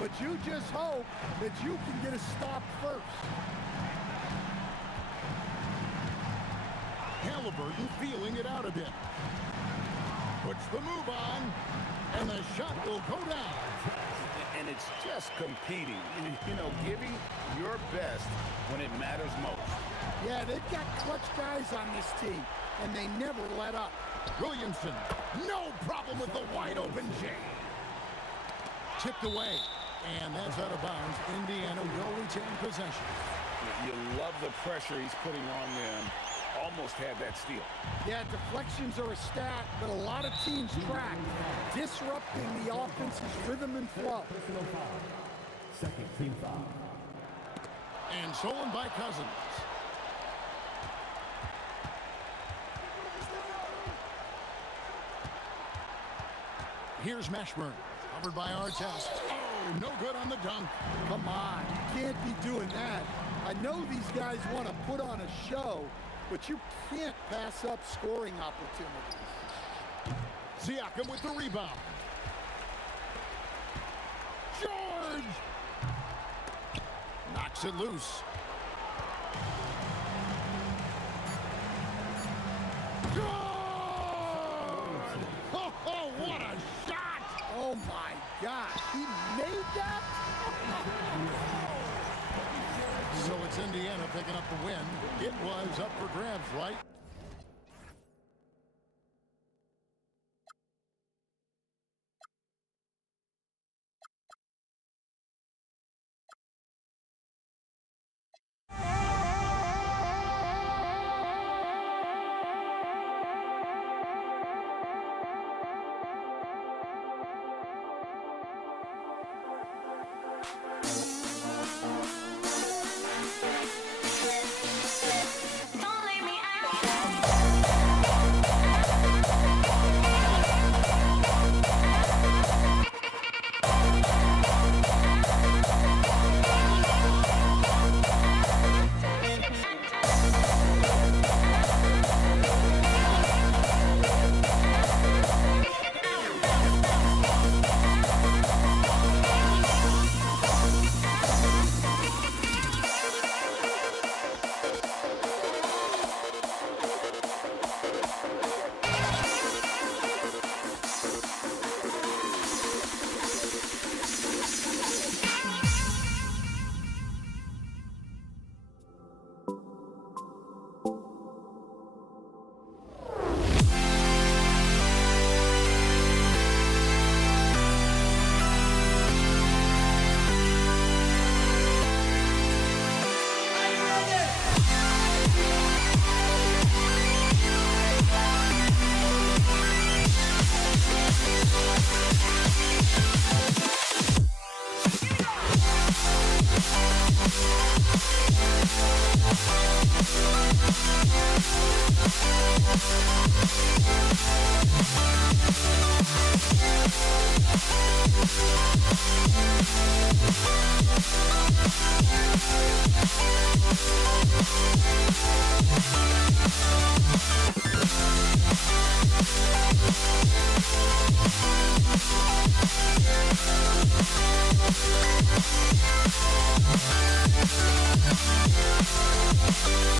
but you just hope that you can get a stop first. Halliburton feeling it out a bit. Puts the move on, and the shot will go down. And it's just competing, you know, giving your best when it matters most. Yeah, they've got clutch guys on this team, and they never let up. Williamson, no problem with the wide open J. Tipped away, and that's out of bounds. Indiana will retain possession. You love the pressure he's putting on them. Almost had that steal. Yeah, deflections are a stat, but a lot of teams track, disrupting the offense's rhythm and flow. Personal foul. Second team foul. And stolen by Cousins. Here's Mashburn, covered by Artest. Oh, no good on the dunk. Come on, you can't be doing that. I know these guys want to put on a show, but you can't pass up scoring opportunities. Siakam with the rebound. George! Knocks it loose. George! Oh, what a shot! Oh my gosh, he made that? So it's Indiana picking up the win. It was up for grabs, right? Don't leave me out.